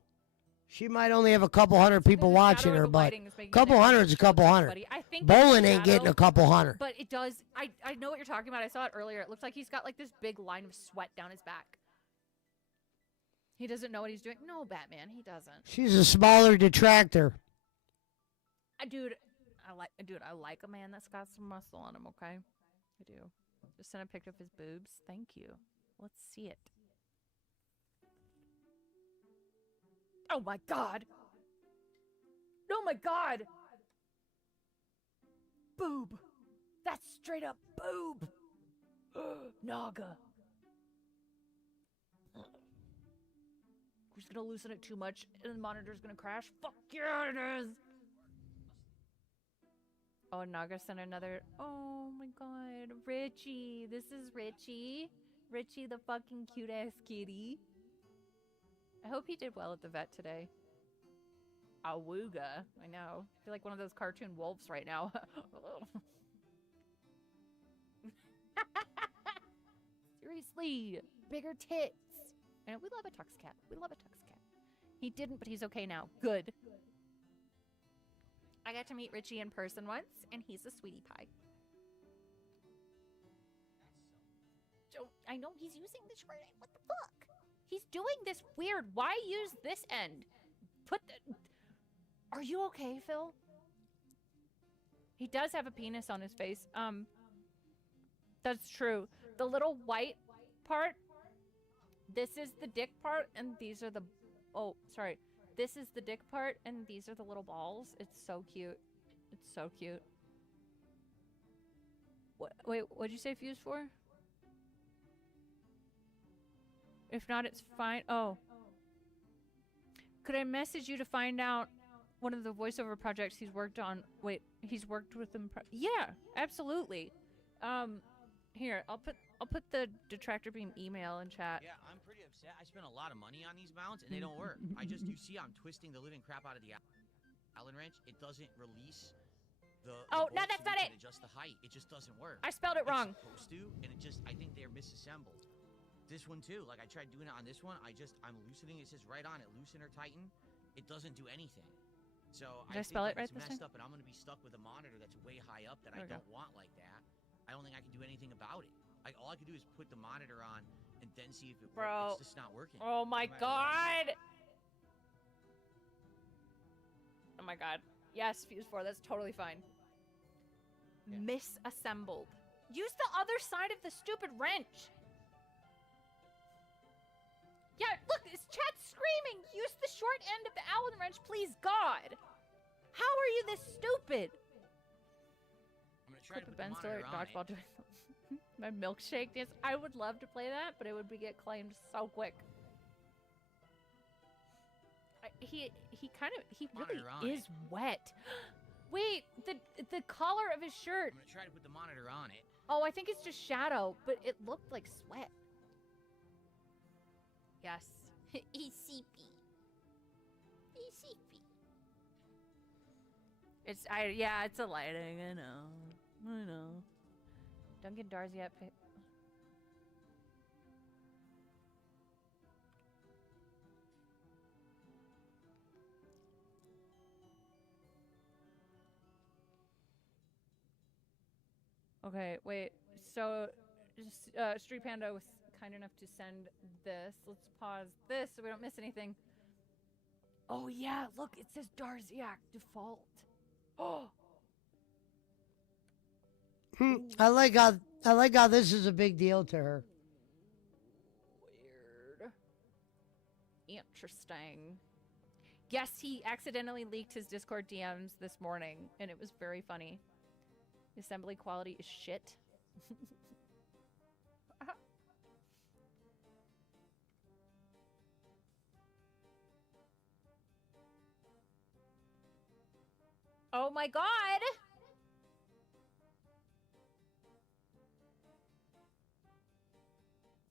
She might only have a couple hundred people watching her, but a couple hundred's a couple hundred. I think Bowling it's ain't getting shadow, a couple hundred. But it does. I know what you're talking about. I saw it earlier. It looks like he's got like this big line of sweat down his back. He doesn't know what he's doing. No, Batman, he doesn't. She's a smaller detractor. Dude, I like a man that's got some muscle on him, okay? I do. Just sent a picture of his boobs. Thank you. Let's see it. Oh my god! Oh my god! Boob! That's straight up boob! Naga. Who's gonna loosen it too much and the monitor's gonna crash? Fuck yeah, it is! Oh, Naga sent another. Oh my god. Richie. This is Richie. Richie, the fucking cute ass kitty. I hope he did well at the vet today. Awooga. I know. I feel like one of those cartoon wolves right now. Seriously. Bigger tits. And we love a Tux cat. We love a Tux cat. He didn't, but he's okay now. Good. I got to meet Richie in person once, and he's a sweetie pie. I know he's using the short end. What the fuck? He's doing this weird. Why use this end? Put the... Are you okay, Phil? He does have a penis on his face. That's true. The little white part, this is the dick part, and these are the... Oh, sorry. This is the dick part, and these are the little balls. It's so cute. It's so cute. What? Wait, what'd you say fuse for? If not, it's fine. Oh. Could I message you to find out one of the voiceover projects he's worked on? Wait, he's worked with them. Yeah, absolutely. Here, I'll put the detractor beam email in chat. Yeah, I'm pretty upset. I spent a lot of money on these mounts, and they don't work. You see I'm twisting the living crap out of the Allen wrench. It doesn't release the Oh, no, bolts that's so not you it. can adjust the height. It just doesn't work. I spelled it wrong. It's supposed to, and I think they're misassembled. This one too. Like I tried doing it on this one. I'm loosening. It says right on it, loosen or tighten. It doesn't do anything. So Did I spell it right it's this messed time? up, and I'm gonna be stuck with a monitor that's way high up that I There we go. don't want like that. I don't think I can do anything about it. All I can do is put the monitor on and then see if it Bro. works. It's just not working. Oh my No matter what I do. god. Oh my god. Yes, fuse 4. That's totally fine. Yeah. Misassembled. Use the other side of the stupid wrench. Yeah, look, this chat's screaming. Use the short end of the Allen wrench, please, God. How are you this stupid? I'm gonna try to Clip put of Ben the Stiller monitor at on dodgeball it. doing my milkshake dance. I would love to play that, but it would get claimed so quick. He really Monitor on is wet. Wait, the collar of his shirt. I'm gonna try to put the monitor on it. Oh, I think it's just shadow, but it looked like sweat. Yes. ECP. ECP. Yeah, it's a lighting. I know. Duncan Darcy at Okay, wait. So, Street Panda was kind enough to send this. Let's pause this so we don't miss anything. Oh yeah, look, it says Darziak default. Oh. I like how this is a big deal to her. Interesting. Yes, he accidentally leaked his Discord DMs this morning, and it was very funny. The assembly quality is shit. Oh my god!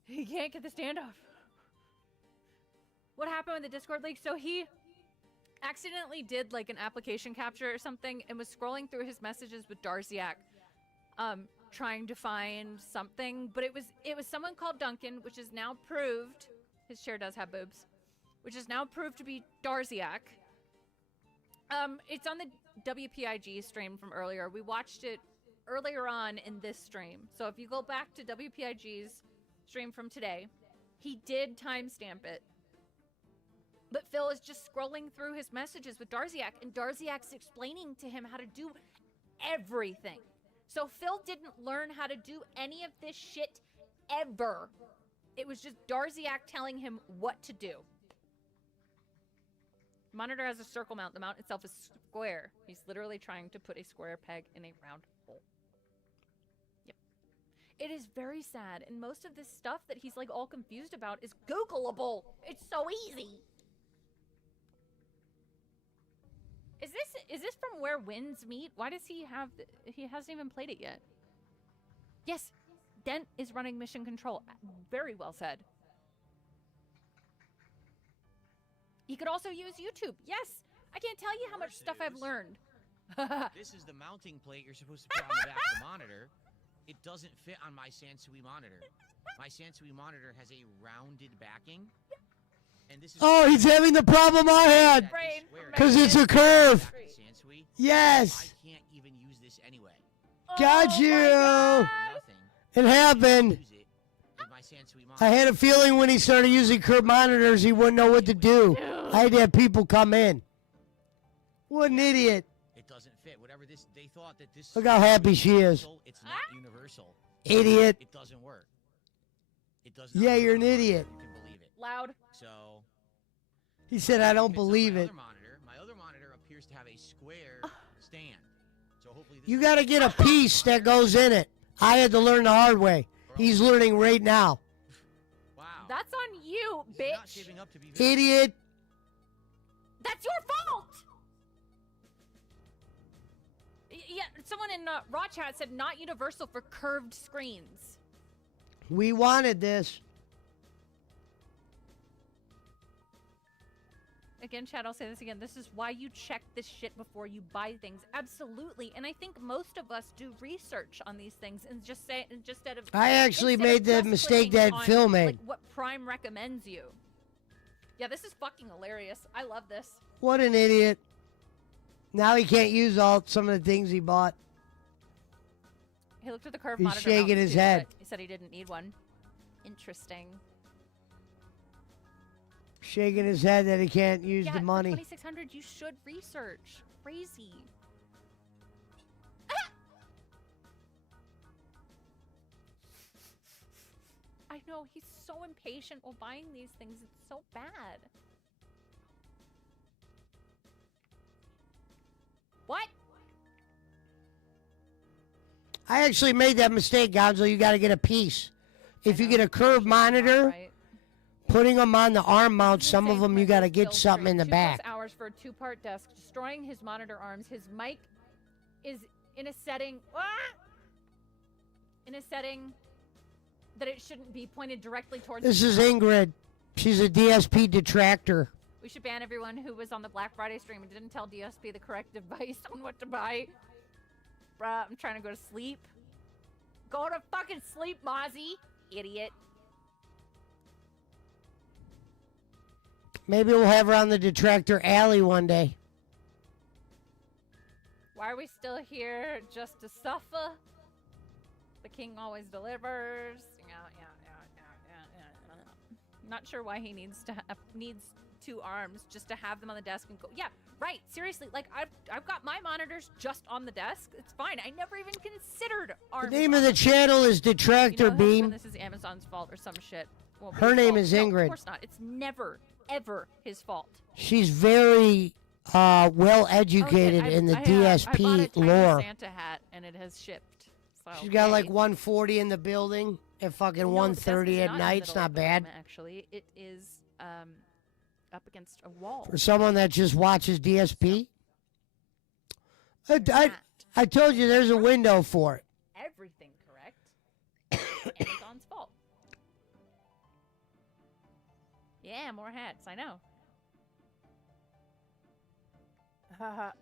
He can't get the standoff. What happened with the Discord leak? So he accidentally did like an application capture or something and was scrolling through his messages with Darziak, trying to find something, but it was someone called Duncan, which is now proved, his chair does have boobs, which is now proved to be Darziak. It's on the WPIG stream from earlier. We watched it earlier on in this stream. So if you go back to WPIG's stream from today, he did timestamp it. But Phil is just scrolling through his messages with Darziak, and Darziak's explaining to him how to do everything. So Phil didn't learn how to do any of this shit ever. It was just Darziak telling him what to do. Monitor has a circle mount. The mount itself is square. He's literally trying to put a square peg in a round hole. Yep. It is very sad, and most of this stuff that he's like all confused about is Googleable. It's so easy. Is this from Where Winds Meet? Why does he have he hasn't even played it yet? Yes, Dent is running mission control. Very well said. He could also use YouTube. Yes, I can't tell you how much stuff I've learned. This is the mounting plate you're supposed to put on the back of the monitor. It doesn't fit on my Sansui monitor. My Sansui monitor has a rounded backing. And this is he's having the problem I had. Because it's a curve. Sansui. Yes. I can't even use this anyway. Got you. It happened. I had a feeling when he started using curved monitors, he wouldn't know what to do. I had to have people come in. What an idiot. It doesn't fit. Whatever this, they thought that this. Look how happy she is. It's not universal. Idiot. It doesn't work. It does Yeah, you're an idiot. You can believe it. Loud. So. He said, I don't believe it. My other monitor appears to have a square stand. So hopefully this You got to get a piece that goes in it. I had to learn the hard way. He's learning right now. Wow. That's on you, bitch. Idiot. That's your fault. Yeah, someone in Raw Chat said not universal for curved screens. We wanted this. Again, Chad, I'll say this again. This is why you check this shit before you buy things. Absolutely. And I think most of us do research on these things and just say, instead of. I actually made the mistake that Phil made. Like what Prime recommends you. Yeah, this is fucking hilarious. I love this. What an idiot. Now he can't use some of the things he bought. He looked at the curve He's monitor. shaking his head. He said he didn't need one. Interesting. Shaking his head that he can't use Yeah, the money. for 2600 you should research. Crazy. I know, he's so impatient while buying these things. It's so bad. What? I actually made that mistake, Gonzo. You got to get a piece. If you get a curved monitor, putting them on the arm mount, some of them you got to get something in the 2+ back. hours for a 2-part desk, destroying his monitor arms. His mic is in a setting. In a setting that it shouldn't be pointed directly towards. This his is mouth. Ingrid. She's a DSP detractor. We should ban everyone who was on the Black Friday stream and didn't tell DSP the correct device on what to buy. Bruh, I'm trying to go to sleep. Go to fucking sleep, Mozzie. Idiot. Maybe we'll have her on the detractor alley one day. Why are we still here? Just to suffer? The king always delivers. Yeah. Not sure why he needs 2 arms just to have them on the desk and go. Yeah, right. Seriously, like I've got my monitors just on the desk. It's fine. I never even considered arms. The name of the channel is Detractor you know, Beam. This is Amazon's fault or some shit. Won't be Her his name fault. is No, Ingrid. Of course not. It's never, ever his fault. She's very well educated Oh, shit, in the I bought a DSP tiny lore. Santa hat and it has shipped. So, She's got like yay. 140 in the building at fucking No, the desk 1:30 is at not in the night. It's middle not of the bad. room, actually, it is up against a wall. For someone that just watches DSP. I told you there's a window for it. Everything correct. It's Amazon's fault. Yeah, more hats. I know.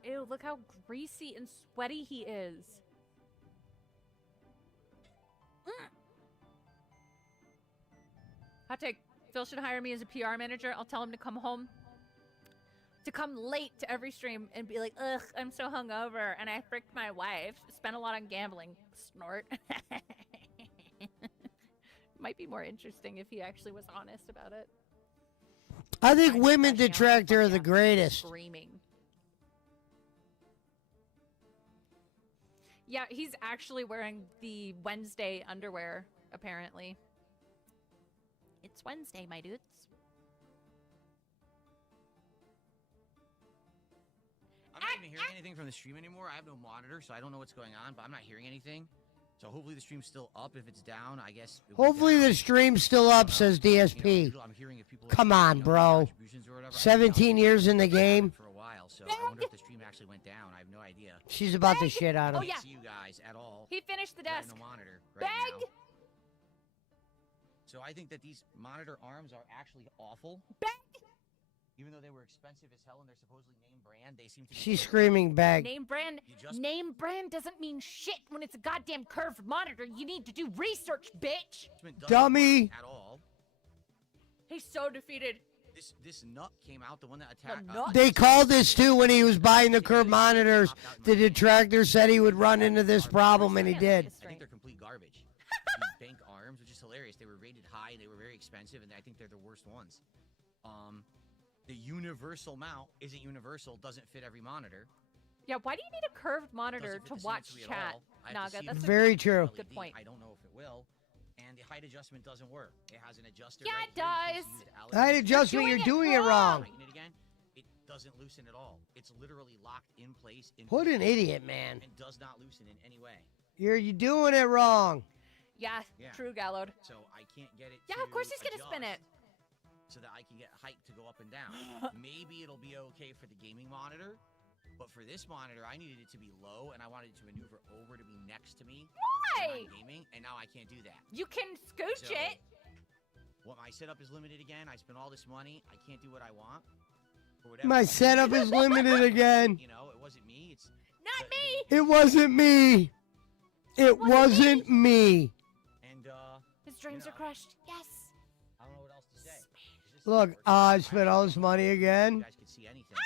Ew, look how greasy and sweaty he is. Hot take. Phil should hire me as a PR manager. I'll tell him to come late to every stream and be like, ugh, I'm so hungover and I fricked my wife. Spent a lot on gambling. Snort. Might be more interesting if he actually was honest about it. I think I'm women crashing out detractor are fucking the greatest. Screaming. Yeah, he's actually wearing the Wednesday underwear, apparently. It's Wednesday, my dudes. I'm not even hearing anything from the stream anymore. I have no monitor, so I don't know what's going on, but I'm not hearing anything. So hopefully the stream's still up. If it's down, I guess. It went Hopefully down. the stream's still up, says DSP. I'm hearing if people Come on, bro. 17 years in the game. For a while, so I wonder if the stream actually went down. I have no idea. She's about to shit on Oh, him. yeah. I can't see you guys at all. He finished the I have desk. no monitor right Beg! now. So I think that these monitor arms are actually awful. Beg! Even though they were expensive as hell and they're supposedly name brand, they seem to be She's screaming back. Name brand. Name brand doesn't mean shit when it's a goddamn curved monitor. You need to do research, bitch. Dummy. At all. He's so defeated. This nut came out, the one that attacked. They called this too when he was buying the curved monitors. The detractor said he would run into this problem, and he did. I think they're complete garbage. These bank arms, which is hilarious. They were rated high and they were very expensive, and I think they're the worst ones. The universal mount isn't universal, doesn't fit every monitor. Yeah, why do you need a curved monitor Doesn't fit to the watch symmetry at chat, all. I have to Naga? see That's if a Very true. good point. I don't know if it will. And the height adjustment doesn't work. It has an adjuster. Yeah, right it here in does. case you use Alex. Height adjustment, you're doing it wrong. Tighten it again. It doesn't loosen at all. It's literally locked in place. What an idiot, man. And does not loosen in any way. You're doing it wrong. Yeah, Yeah. true, Gallowed. So I can't get it. Yeah, of course he's gonna spin it. So that I can get height to go up and down. Maybe it'll be okay for the gaming monitor, but for this monitor, I needed it to be low, and I wanted it to maneuver over to be next to me. Why? when I'm gaming, and now I can't do that. You can scooch So, it. Well, my setup is limited again. I spent all this money. I can't do what I want. For whatever My reason. setup is limited again. You know, it wasn't me. It's Not me. It wasn't me. It wasn't me. And His dreams are crushed. Yes. I don't know what else to say. Look, I spent all this money again. You guys can see anything.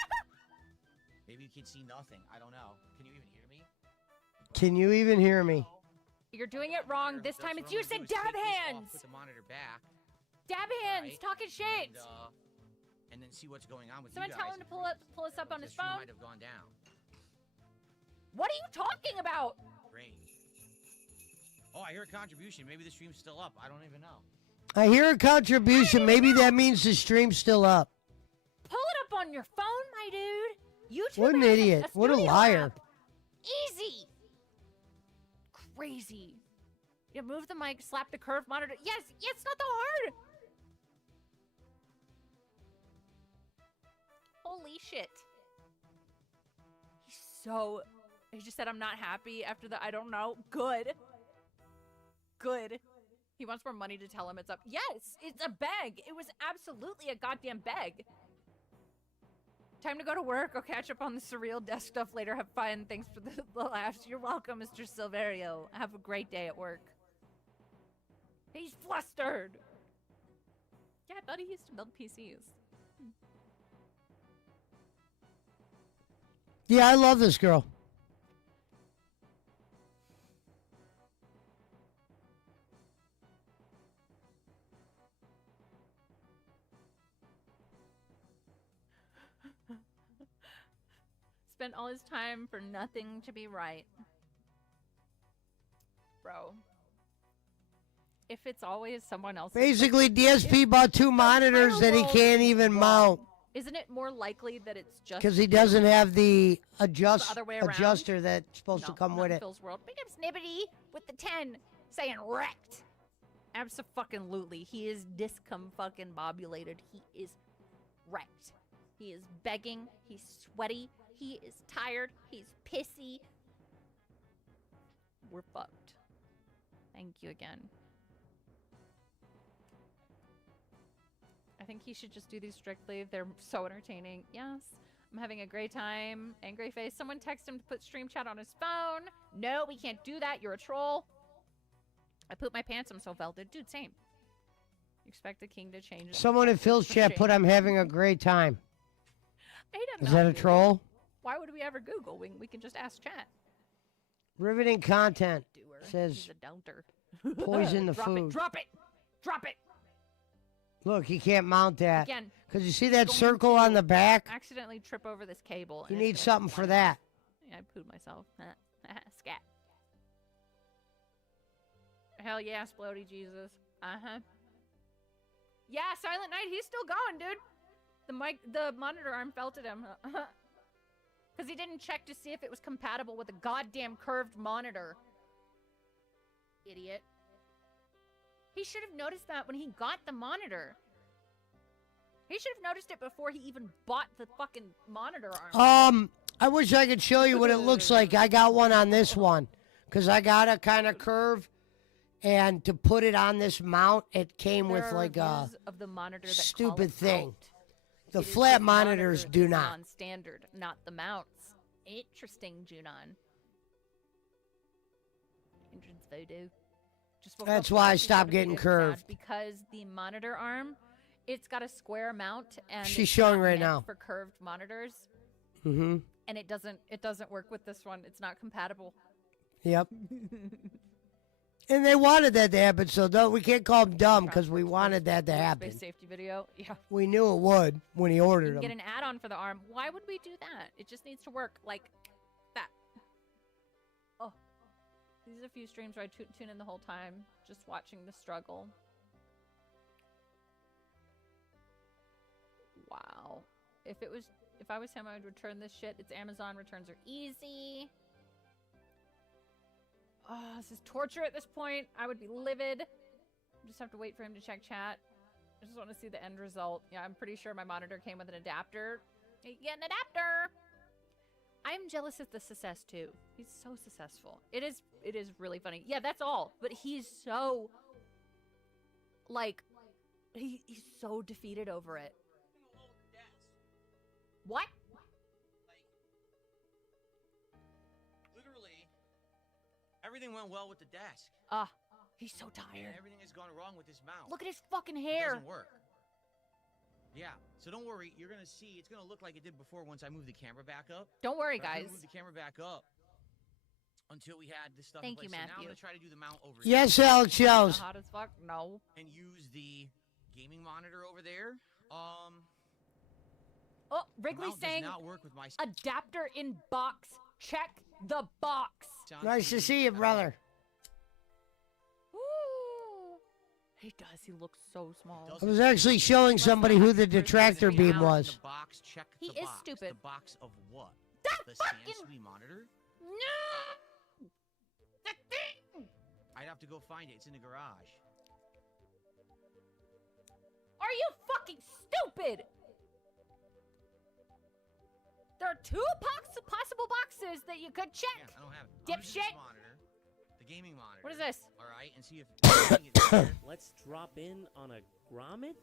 Maybe you can see nothing. I don't know. Can you even hear me? Can you even hear me? You're doing it wrong. This time it's you said dab hands. Put the monitor back. Dab hands. Right. Talking shit. And then see what's going on with Someone you tell guys. him to pull us up on The his stream phone. might have gone down. What are you talking about? Great. Oh, I hear a contribution. Maybe the stream's still up. I don't even know. I hear a contribution. Maybe that means the stream's still up. Pull it up on your phone, my dude. YouTube. What an has idiot. What a studio liar. app. Easy. Crazy. Yeah, move the mic, slap the curved monitor. Yes, it's not that hard. Holy shit. He just said I'm not happy after the I don't know. Good. Good. He wants more money to tell him it's up. Yes, it's a beg. It was absolutely a goddamn beg. Time to go to work. I'll catch up on the surreal desk stuff later. Have fun. Thanks for the laughs. You're welcome, Mr. Silverio. Have a great day at work. He's flustered. Yeah, I thought he used to build PCs. Yeah, I love this girl. Spent all his time for nothing to be right. Bro. If if it's always someone else's? Basically, DSP bought 2 monitors that he can't even mount Isn't it more likely that it's just because he doesn't have the the other way around? adjuster that's supposed to come not with in it. Phil's world. Big up Snippety with the 10 saying wrecked. Abso-fucking-lutely. He is discom-fucking-bobulated. He is wrecked. He is begging. He's sweaty. He is tired. He's pissy. We're fucked. Thank you again. I think he should just do these strictly. They're so entertaining. Yes. I'm having a great time. Angry face. Someone text him to put stream chat on his phone. No, we can't do that. You're a troll. I pooped my pants. I'm so felted. Dude, same. You expect the king to change? Someone in Phil's chat put, "I'm having a great time." Is that a troll? Why would we ever Google? We can just ask chat. Riveting content says He's a doubter. poison the Drop food. It, drop it. Drop it. Look, he can't mount that. Again, Because you see that going circle to on the back? Accidentally trip over this cable. You and need it's gonna something for fly that. off. Yeah, I pooed myself. Scat. Hell yeah, Splody Jesus. Uh-huh. Yeah, Silent Night, he's still going, dude. The monitor arm felted him. Because he didn't check to see if it was compatible with a goddamn curved monitor. Idiot. He should have noticed that when he got the monitor. He should have noticed it before he even bought the fucking monitor arm. I wish I could show you what it looks like. I got one on this one. Because I got a kind of curve. And to put it on this mount, it came There with are like a reviews of the monitor that call stupid it thing. out. The It is flat the monitors monitor do that's not. Non-standard, not the mounts. Interesting, Junon. Entrance photo. Just woke That's up why I last stopped week, getting it's sad curved. Because the monitor arm, it's got a square mount and She's it's showing not right meant now. for curved monitors. Mm-hmm. And it doesn't work with this one. It's not compatible. Yep. And they wanted that to happen, so we can't call them dumb because we wanted that to happen. Space safety video. Yeah. We knew it would when he You ordered can them. get an add-on for the arm. Why would we do that? It just needs to work like that. Oh. These are a few streams where I tune in the whole time, just watching the struggle. Wow. If I was him, I would return this shit. It's Amazon. Returns are easy. Oh, this is torture at this point. I would be livid. Just have to wait for him to check chat. I just want to see the end result. Yeah, I'm pretty sure my monitor came with an adapter. You get an adapter! I'm jealous of the success too. He's so successful. It is really funny. Yeah, that's all. But he's so like he's so defeated over it. What? Literally, everything went well with the desk. He's so And tired. everything has gone wrong with his mount. Look at his fucking It hair. doesn't work. Yeah, so don't worry. You're gonna see. It's gonna look like it did before once I move the camera back up. Don't worry, But I'm gonna guys. move the camera back up until we had this stuff. Thank in you, place. So now I'm Matthew. gonna try to do the mount over Yes, here. Alex Jones. Hot as fuck? No. And use the gaming monitor over there. Oh, The Wrigley mount saying does not work with my adapter in box. Check the box. sound Nice to speed. see you, brother. Ooh. He does. He looks so small. I was actually showing somebody who the detractor beam The was. box, check He the is box. stupid. The box of what? That The fucking Sansui monitor? no. The thing. I'd have to go find it. It's in the garage. Are you fucking stupid? There are two possible boxes that you could check. Yeah, I don't have it. I'm gonna do Dipshit. this monitor, the gaming monitor. What is this? All right, and see if everything is there. Let's drop in on a grommet.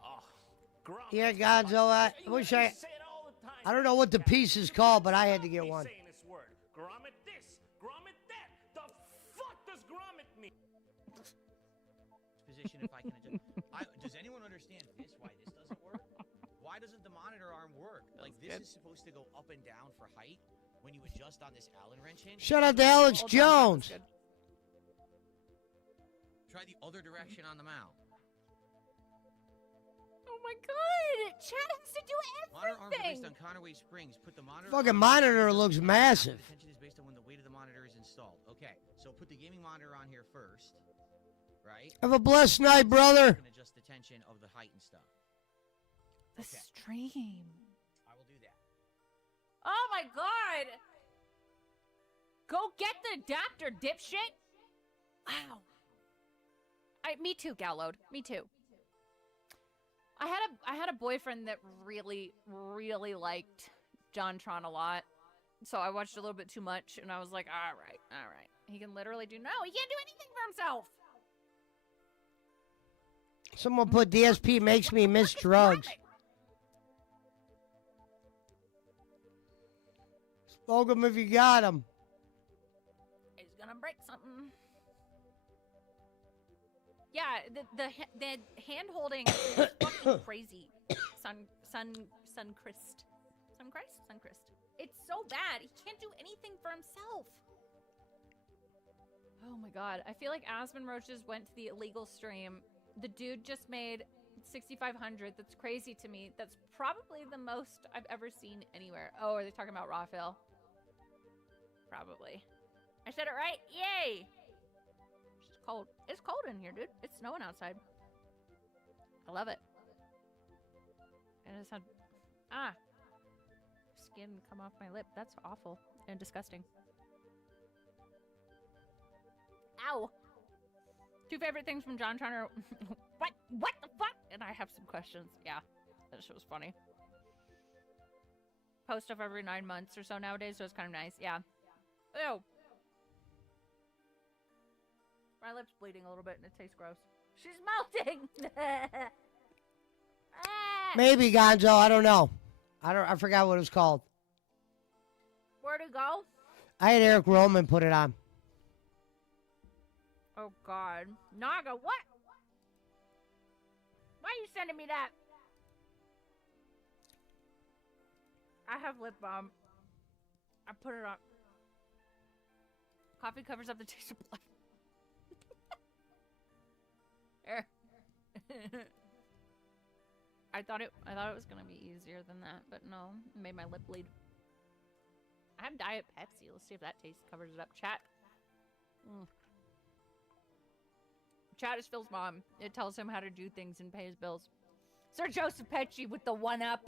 Oh, grommet. Yeah, Gonzo, I wish I don't know what the piece is called, but I had to get one. Saying this word. Grommet this, grommet that. The fuck does grommet mean? Position if I can adjust. Does anyone understand this? Why this doesn't work? Why doesn't the monitor arm work? Like this is supposed to go up and down for height when you adjust on this Allen wrench hinge. Shout out to Alex Hold on, that was Jones. good. Try the other direction on the mount. Oh my god! Chat has to do Monitor arms are based everything. on counterweight springs. Put the monitor. Fucking arm- monitor looks massive. The tension is based on when the weight of the monitor is installed. Okay, so put the gaming monitor on here first. right? Have a blessed night, brother. You can adjust the tension of the height and stuff. The Okay. stream. I will do that. Oh my god! Go get the adapter, dipshit! Wow. Me too, Galload. Me too. I had a boyfriend that really, really liked JonTron a lot. So I watched a little bit too much, and I was like, all right. He can literally he can't do anything for himself. Someone put DSP makes me miss drugs. Smoke 'em if you got 'em. He's gonna break something. Yeah, the hand holding is fucking crazy. Sunchrist. It's so bad. He can't do anything for himself. Oh my god. I feel like Aspen Roaches went to the illegal stream. The dude just made 6,500. That's crazy to me. That's probably the most I've ever seen anywhere. Oh, are they talking about Rawfill? Probably. I said it right. Yay! It's cold. It's cold in here, dude. It's snowing outside. I love it. And I just had skin come off my lip. That's awful and disgusting. Ow! Two favorite things from JonTron are what the fuck? And I have some questions. Yeah, that shit was funny. Post stuff every 9 months or so nowadays, so it's kind of nice. Yeah. Ew. My lip's bleeding a little bit and it tastes gross. She's melting. Maybe Gonzo. I don't know. I forgot what it was called. Where'd it go? I had Eric Roman put it on. Oh God, Naga, what? Why are you sending me that? I have lip balm. I put it on. Coffee covers up the taste of blood. Here. I thought it was gonna be easier than that, but no, it made my lip bleed. I have Diet Pepsi. Let's see if that taste covers it up. Chat. Chat is Phil's mom. It tells him how to do things and pay his bills. Sir Joseph Pesci with the 1-up.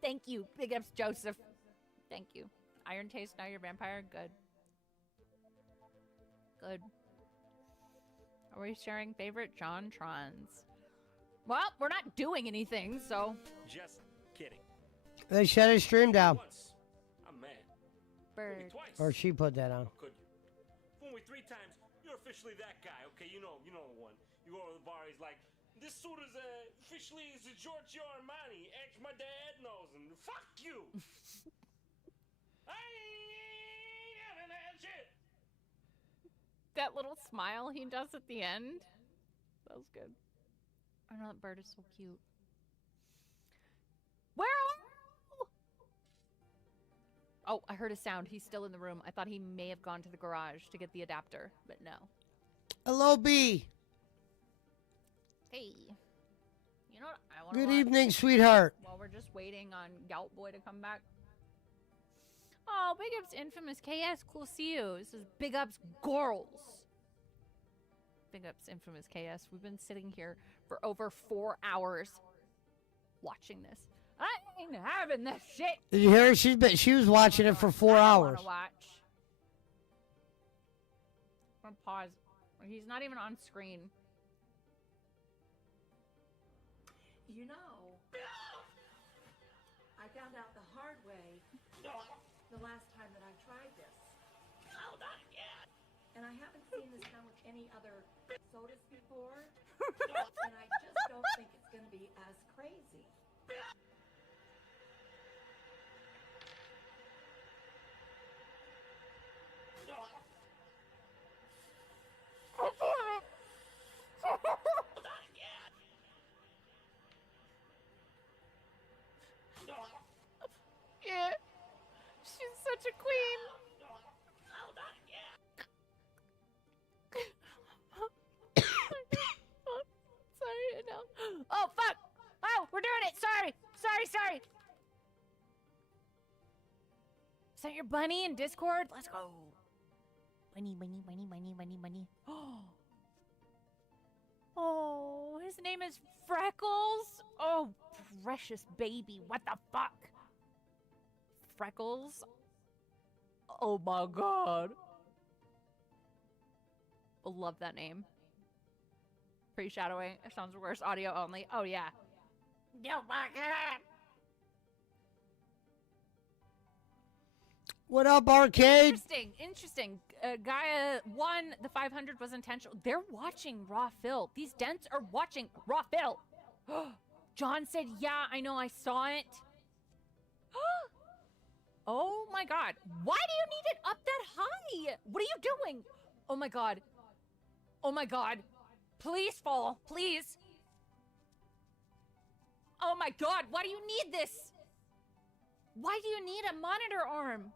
Thank you. Big ups, Joseph. Thank you. Iron taste, now you're a vampire. Good. Good. Are we sharing favorite JonTrons? Well, we're not doing anything, so. Just kidding. They shut his stream down. Once, I'm mad. Bird. Twice. Or she put that on. Could you? Fool me 3 times. You're officially that guy, okay? You know the one. You go to the bar, he's like, this suit is officially is a Giorgio Armani. Ask my dad knows him. Fuck you. I ain't having that shit. That little smile he does at the end. That was good. I know that bird is so cute. Where are you? Oh, I heard a sound. He's still in the room. I thought he may have gone to the garage to get the adapter, but no. Hello, B. Hey. You know what I want to Good evening, sweetheart. While we're just waiting on Gout Boy to come back. Oh, big ups Infamous KS. Cool to see you. This is big ups girls. Big ups Infamous KS. We've been sitting here for over 4 hours watching this. I ain't having this shit. Did you hear her? She was watching it for 4 hours. I watch. I'm gonna pause. He's not even on screen. You know, I found out the hard way the last time that I tried this. Oh, not again. And I haven't seen this done with any other sodas before. And I just don't think it's going to be as crazy. Yeah. She's such a queen. Sorry, no. Oh, fuck. Oh, we're doing it. Sorry. Sorry. Is that your bunny in Discord? Let's go. Bunny. Oh. Oh, his name is Freckles. Oh, precious baby. What the fuck? Freckles? Oh my god. I love that name. Pre-shadowing. It sounds worse. Audio only. Oh, yeah. Oh my god. What up, Arcade? Interesting. Gaia won. The 500 was intentional. They're watching Raw Phil. These dents are watching Raw Phil. John said, yeah, I know, I saw it. Oh my god. Why do you need it up that high? What are you doing? Oh my god. Oh my god. Please fall. Please. Oh my god. Why do you need this? Why do you need a monitor arm?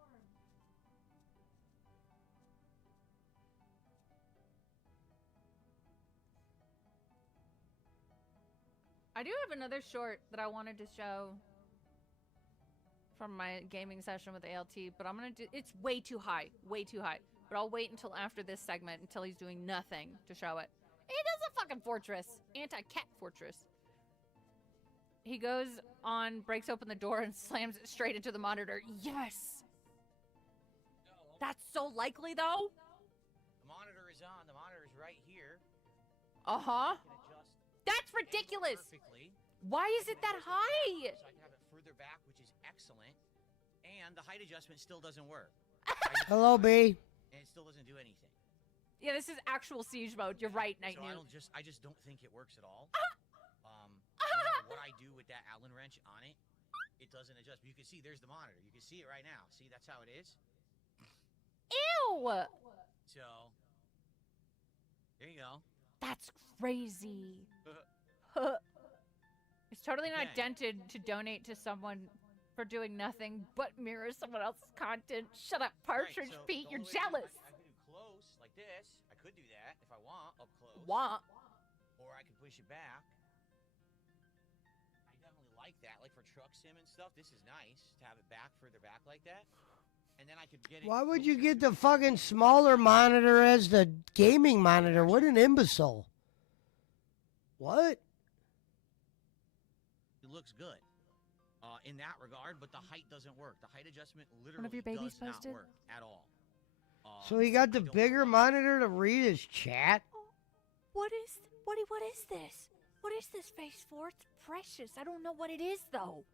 I do have another short that I wanted to show from my gaming session with ALT, but I'm gonna do, it's way too high, but I'll wait until after this segment, until he's doing nothing to show it. He does a fucking fortress, anti-cat fortress. He goes on, breaks open the door and slams it straight into the monitor. Yes! That's so likely though. The monitor is on, the monitor is right here. Uh-huh. That's ridiculous! Perfectly. Why is it that high? So I can have it further back, which is excellent. And the height adjustment still doesn't work. Hello, B. And it still doesn't do anything. Yeah, this is actual siege mode. You're right, Night So Noob. I just don't think it works at all. No matter what I do with that Allen wrench on it, it doesn't adjust. But you can see there's the monitor. You can see it right now. See, that's how it is. Ew! So there you go. That's crazy. It's totally not dented to donate to someone for doing nothing but mirror someone else's content. Shut up, Partridge so Pete. the You're only way jealous. I could do close like this. I could do that if I want up close. Or I could push it back. I definitely like that. Like for truck sim and stuff, this is nice to have it back further back like that. And then I could get it. Why would you get the fucking smaller monitor as the gaming monitor? What an imbecile. What? It looks good in that regard, but the height doesn't work. The height adjustment literally One of your babies does not posted? work at all. So he got the bigger monitor to read his chat? What is this? What is this face for? It's precious. I don't know what it is though.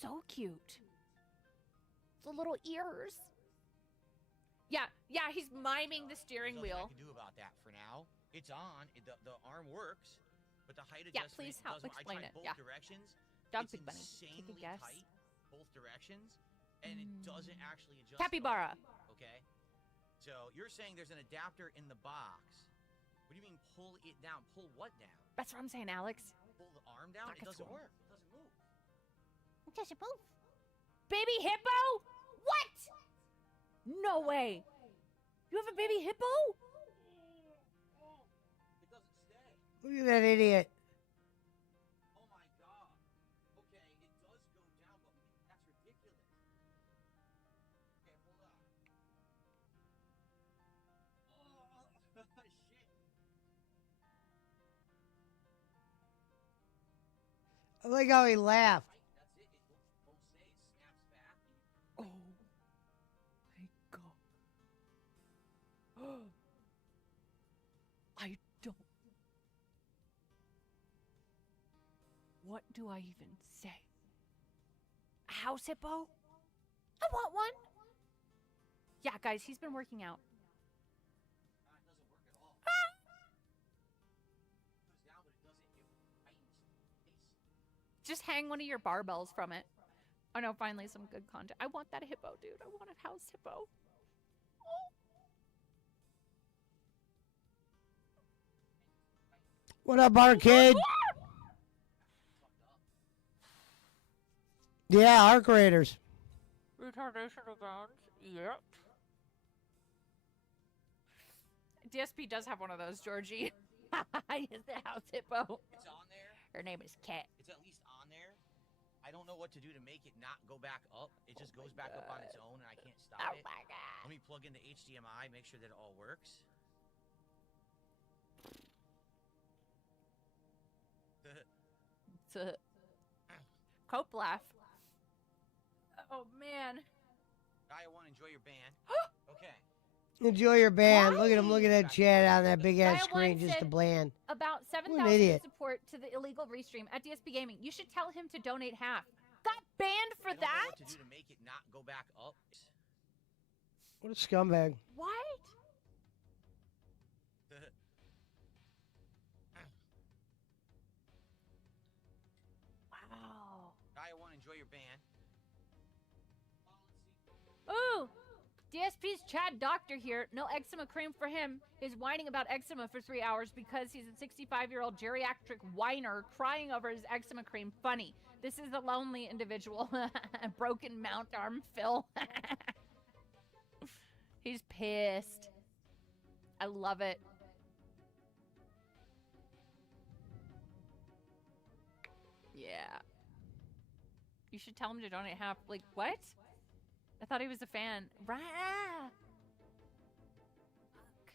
So cute. The little ears. Yeah, he's miming the steering There's nothing wheel. I can do about that for now. It's on. The arm works, but the height Yeah, adjustment please help doesn't. explain I tried it. both Yeah. directions. Dog It's Big Bunny. Take a insanely guess. tight, both directions, and it doesn't actually adjust. Capybara. Okay. So you're saying there's an adapter in the box. What do you mean pull it down? Pull what down? That's what I'm saying, Alex. Pull the arm down? It doesn't work. It doesn't move. It doesn't move. Baby hippo? What? No way. You have a baby hippo? It doesn't stay. Look at that idiot. Oh my god. Okay, it does go down, but that's ridiculous. Okay, hold on. Oh, shit. I like how he laughed. That's it. It won't stay. It snaps back. Oh my god. I don't. What do I even say? A house hippo? I want one. Yeah, guys, he's been working out. It doesn't work at all. It goes down, but it doesn't. It tightens. Just hang one of your barbells from it. Oh no, finally some good content. I want that hippo, dude. I want a house hippo. What up, Arcade? Yeah, Arc Raiders. Retardation abounds. Yep. DSP does have one of those, Georgie. Is the house hippo. It's on there. Her name is Cat. It's at least on there. I don't know what to do to make it not go back up. It just goes back up on its own, and I can't stop Oh it. my god. Let me plug into HDMI, make sure that it all works. It's a cope laugh. Oh man. I want to enjoy your band. Okay. Enjoy your band. Look at him. Why? Look at that chat on that big ass Gaia screen. One Just a said bland. About What an 7,000 idiot. support to the illegal restream at DSP Gaming. You should tell him to donate half. Got banned for I don't know that? what to do to make it not go back up. What a scumbag. What? Wow. I want to enjoy your band. Ooh, DSP's Chad Doctor here. No eczema cream for him. Is whining about eczema for 3 hours because he's a 65-year-old geriatric whiner crying over his eczema cream. Funny. This is a lonely individual. Broken mount arm Phil. He's pissed. I love it. Yeah. You should tell him to donate half. Like, what? I thought he was a fan. Right. Fuck.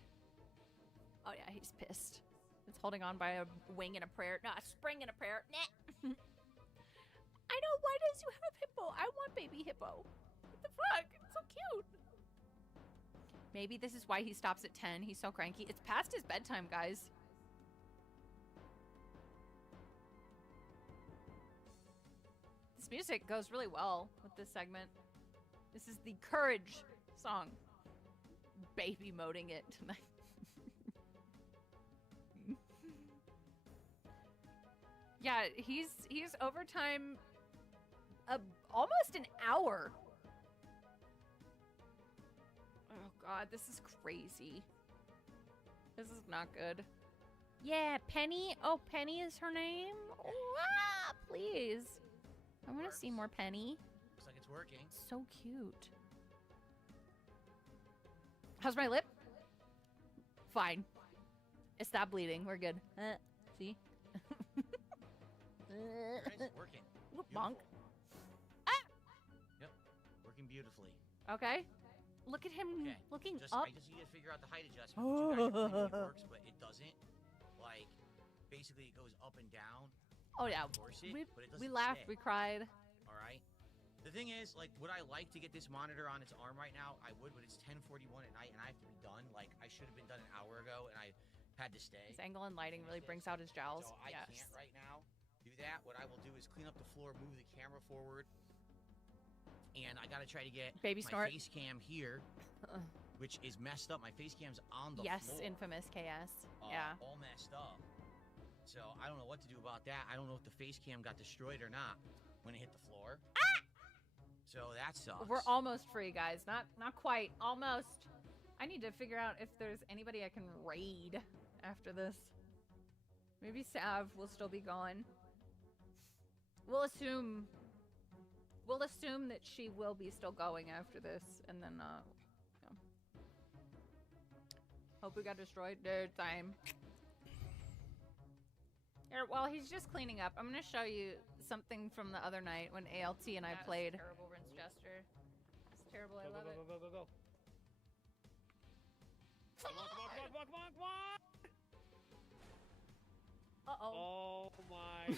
Oh, yeah, he's pissed. It's holding on by a wing and a prayer. No, a spring and a prayer. Nah. I know. Why does you have hippo? I want baby hippo. What the fuck? It's so cute. Maybe this is why he stops at 10. He's so cranky. It's past his bedtime, guys. This music goes really well with this segment. This is the Courage song. Baby moding it tonight. Yeah, he's overtime almost an hour. Oh god, this is crazy. This is not good. Yeah, Penny. Oh, Penny is her name? Ah, please. I want to see more Penny. Looks like it's working. So cute. How's my lip? Fine. It stopped bleeding. We're good. See? It's working. Whoop, bonk. Yep. Working beautifully. Okay. Look at him looking up. I just need to figure out the height adjustment. Which you guys are claiming it works, but it doesn't. Like, basically it goes up and down. Oh yeah. Force it, but it We doesn't laughed. stay. We cried. All right. The thing is, like, would I like to get this monitor on its arm right now? I would, but it's 10:41 at night, and I have to be done. Like, I should have been done an hour ago, and I had to stay. His angle and lighting really brings out his jowls. So I can't right now do that. What I will do is clean up the floor, move the camera forward, and I gotta try to get Baby my snort. face cam here, which is messed up. My face cam's on the Yes, floor. infamous KS. Yeah. All messed up. So I don't know what to do about that. I don't know if the face cam got destroyed or not when it hit the floor. So that sucks. We're almost free, guys. Not quite. Almost. I need to figure out if there's anybody I can raid after this. Maybe Sav will still be gone. We'll assume that she will be still going after this, and then yeah. Hope we got destroyed. No time. Here, while he's just cleaning up, I'm gonna show you something from the other night when ALT and I played. Terrible rinse gesture. It's terrible. I love it. Go. Come on. Uh-oh. Oh my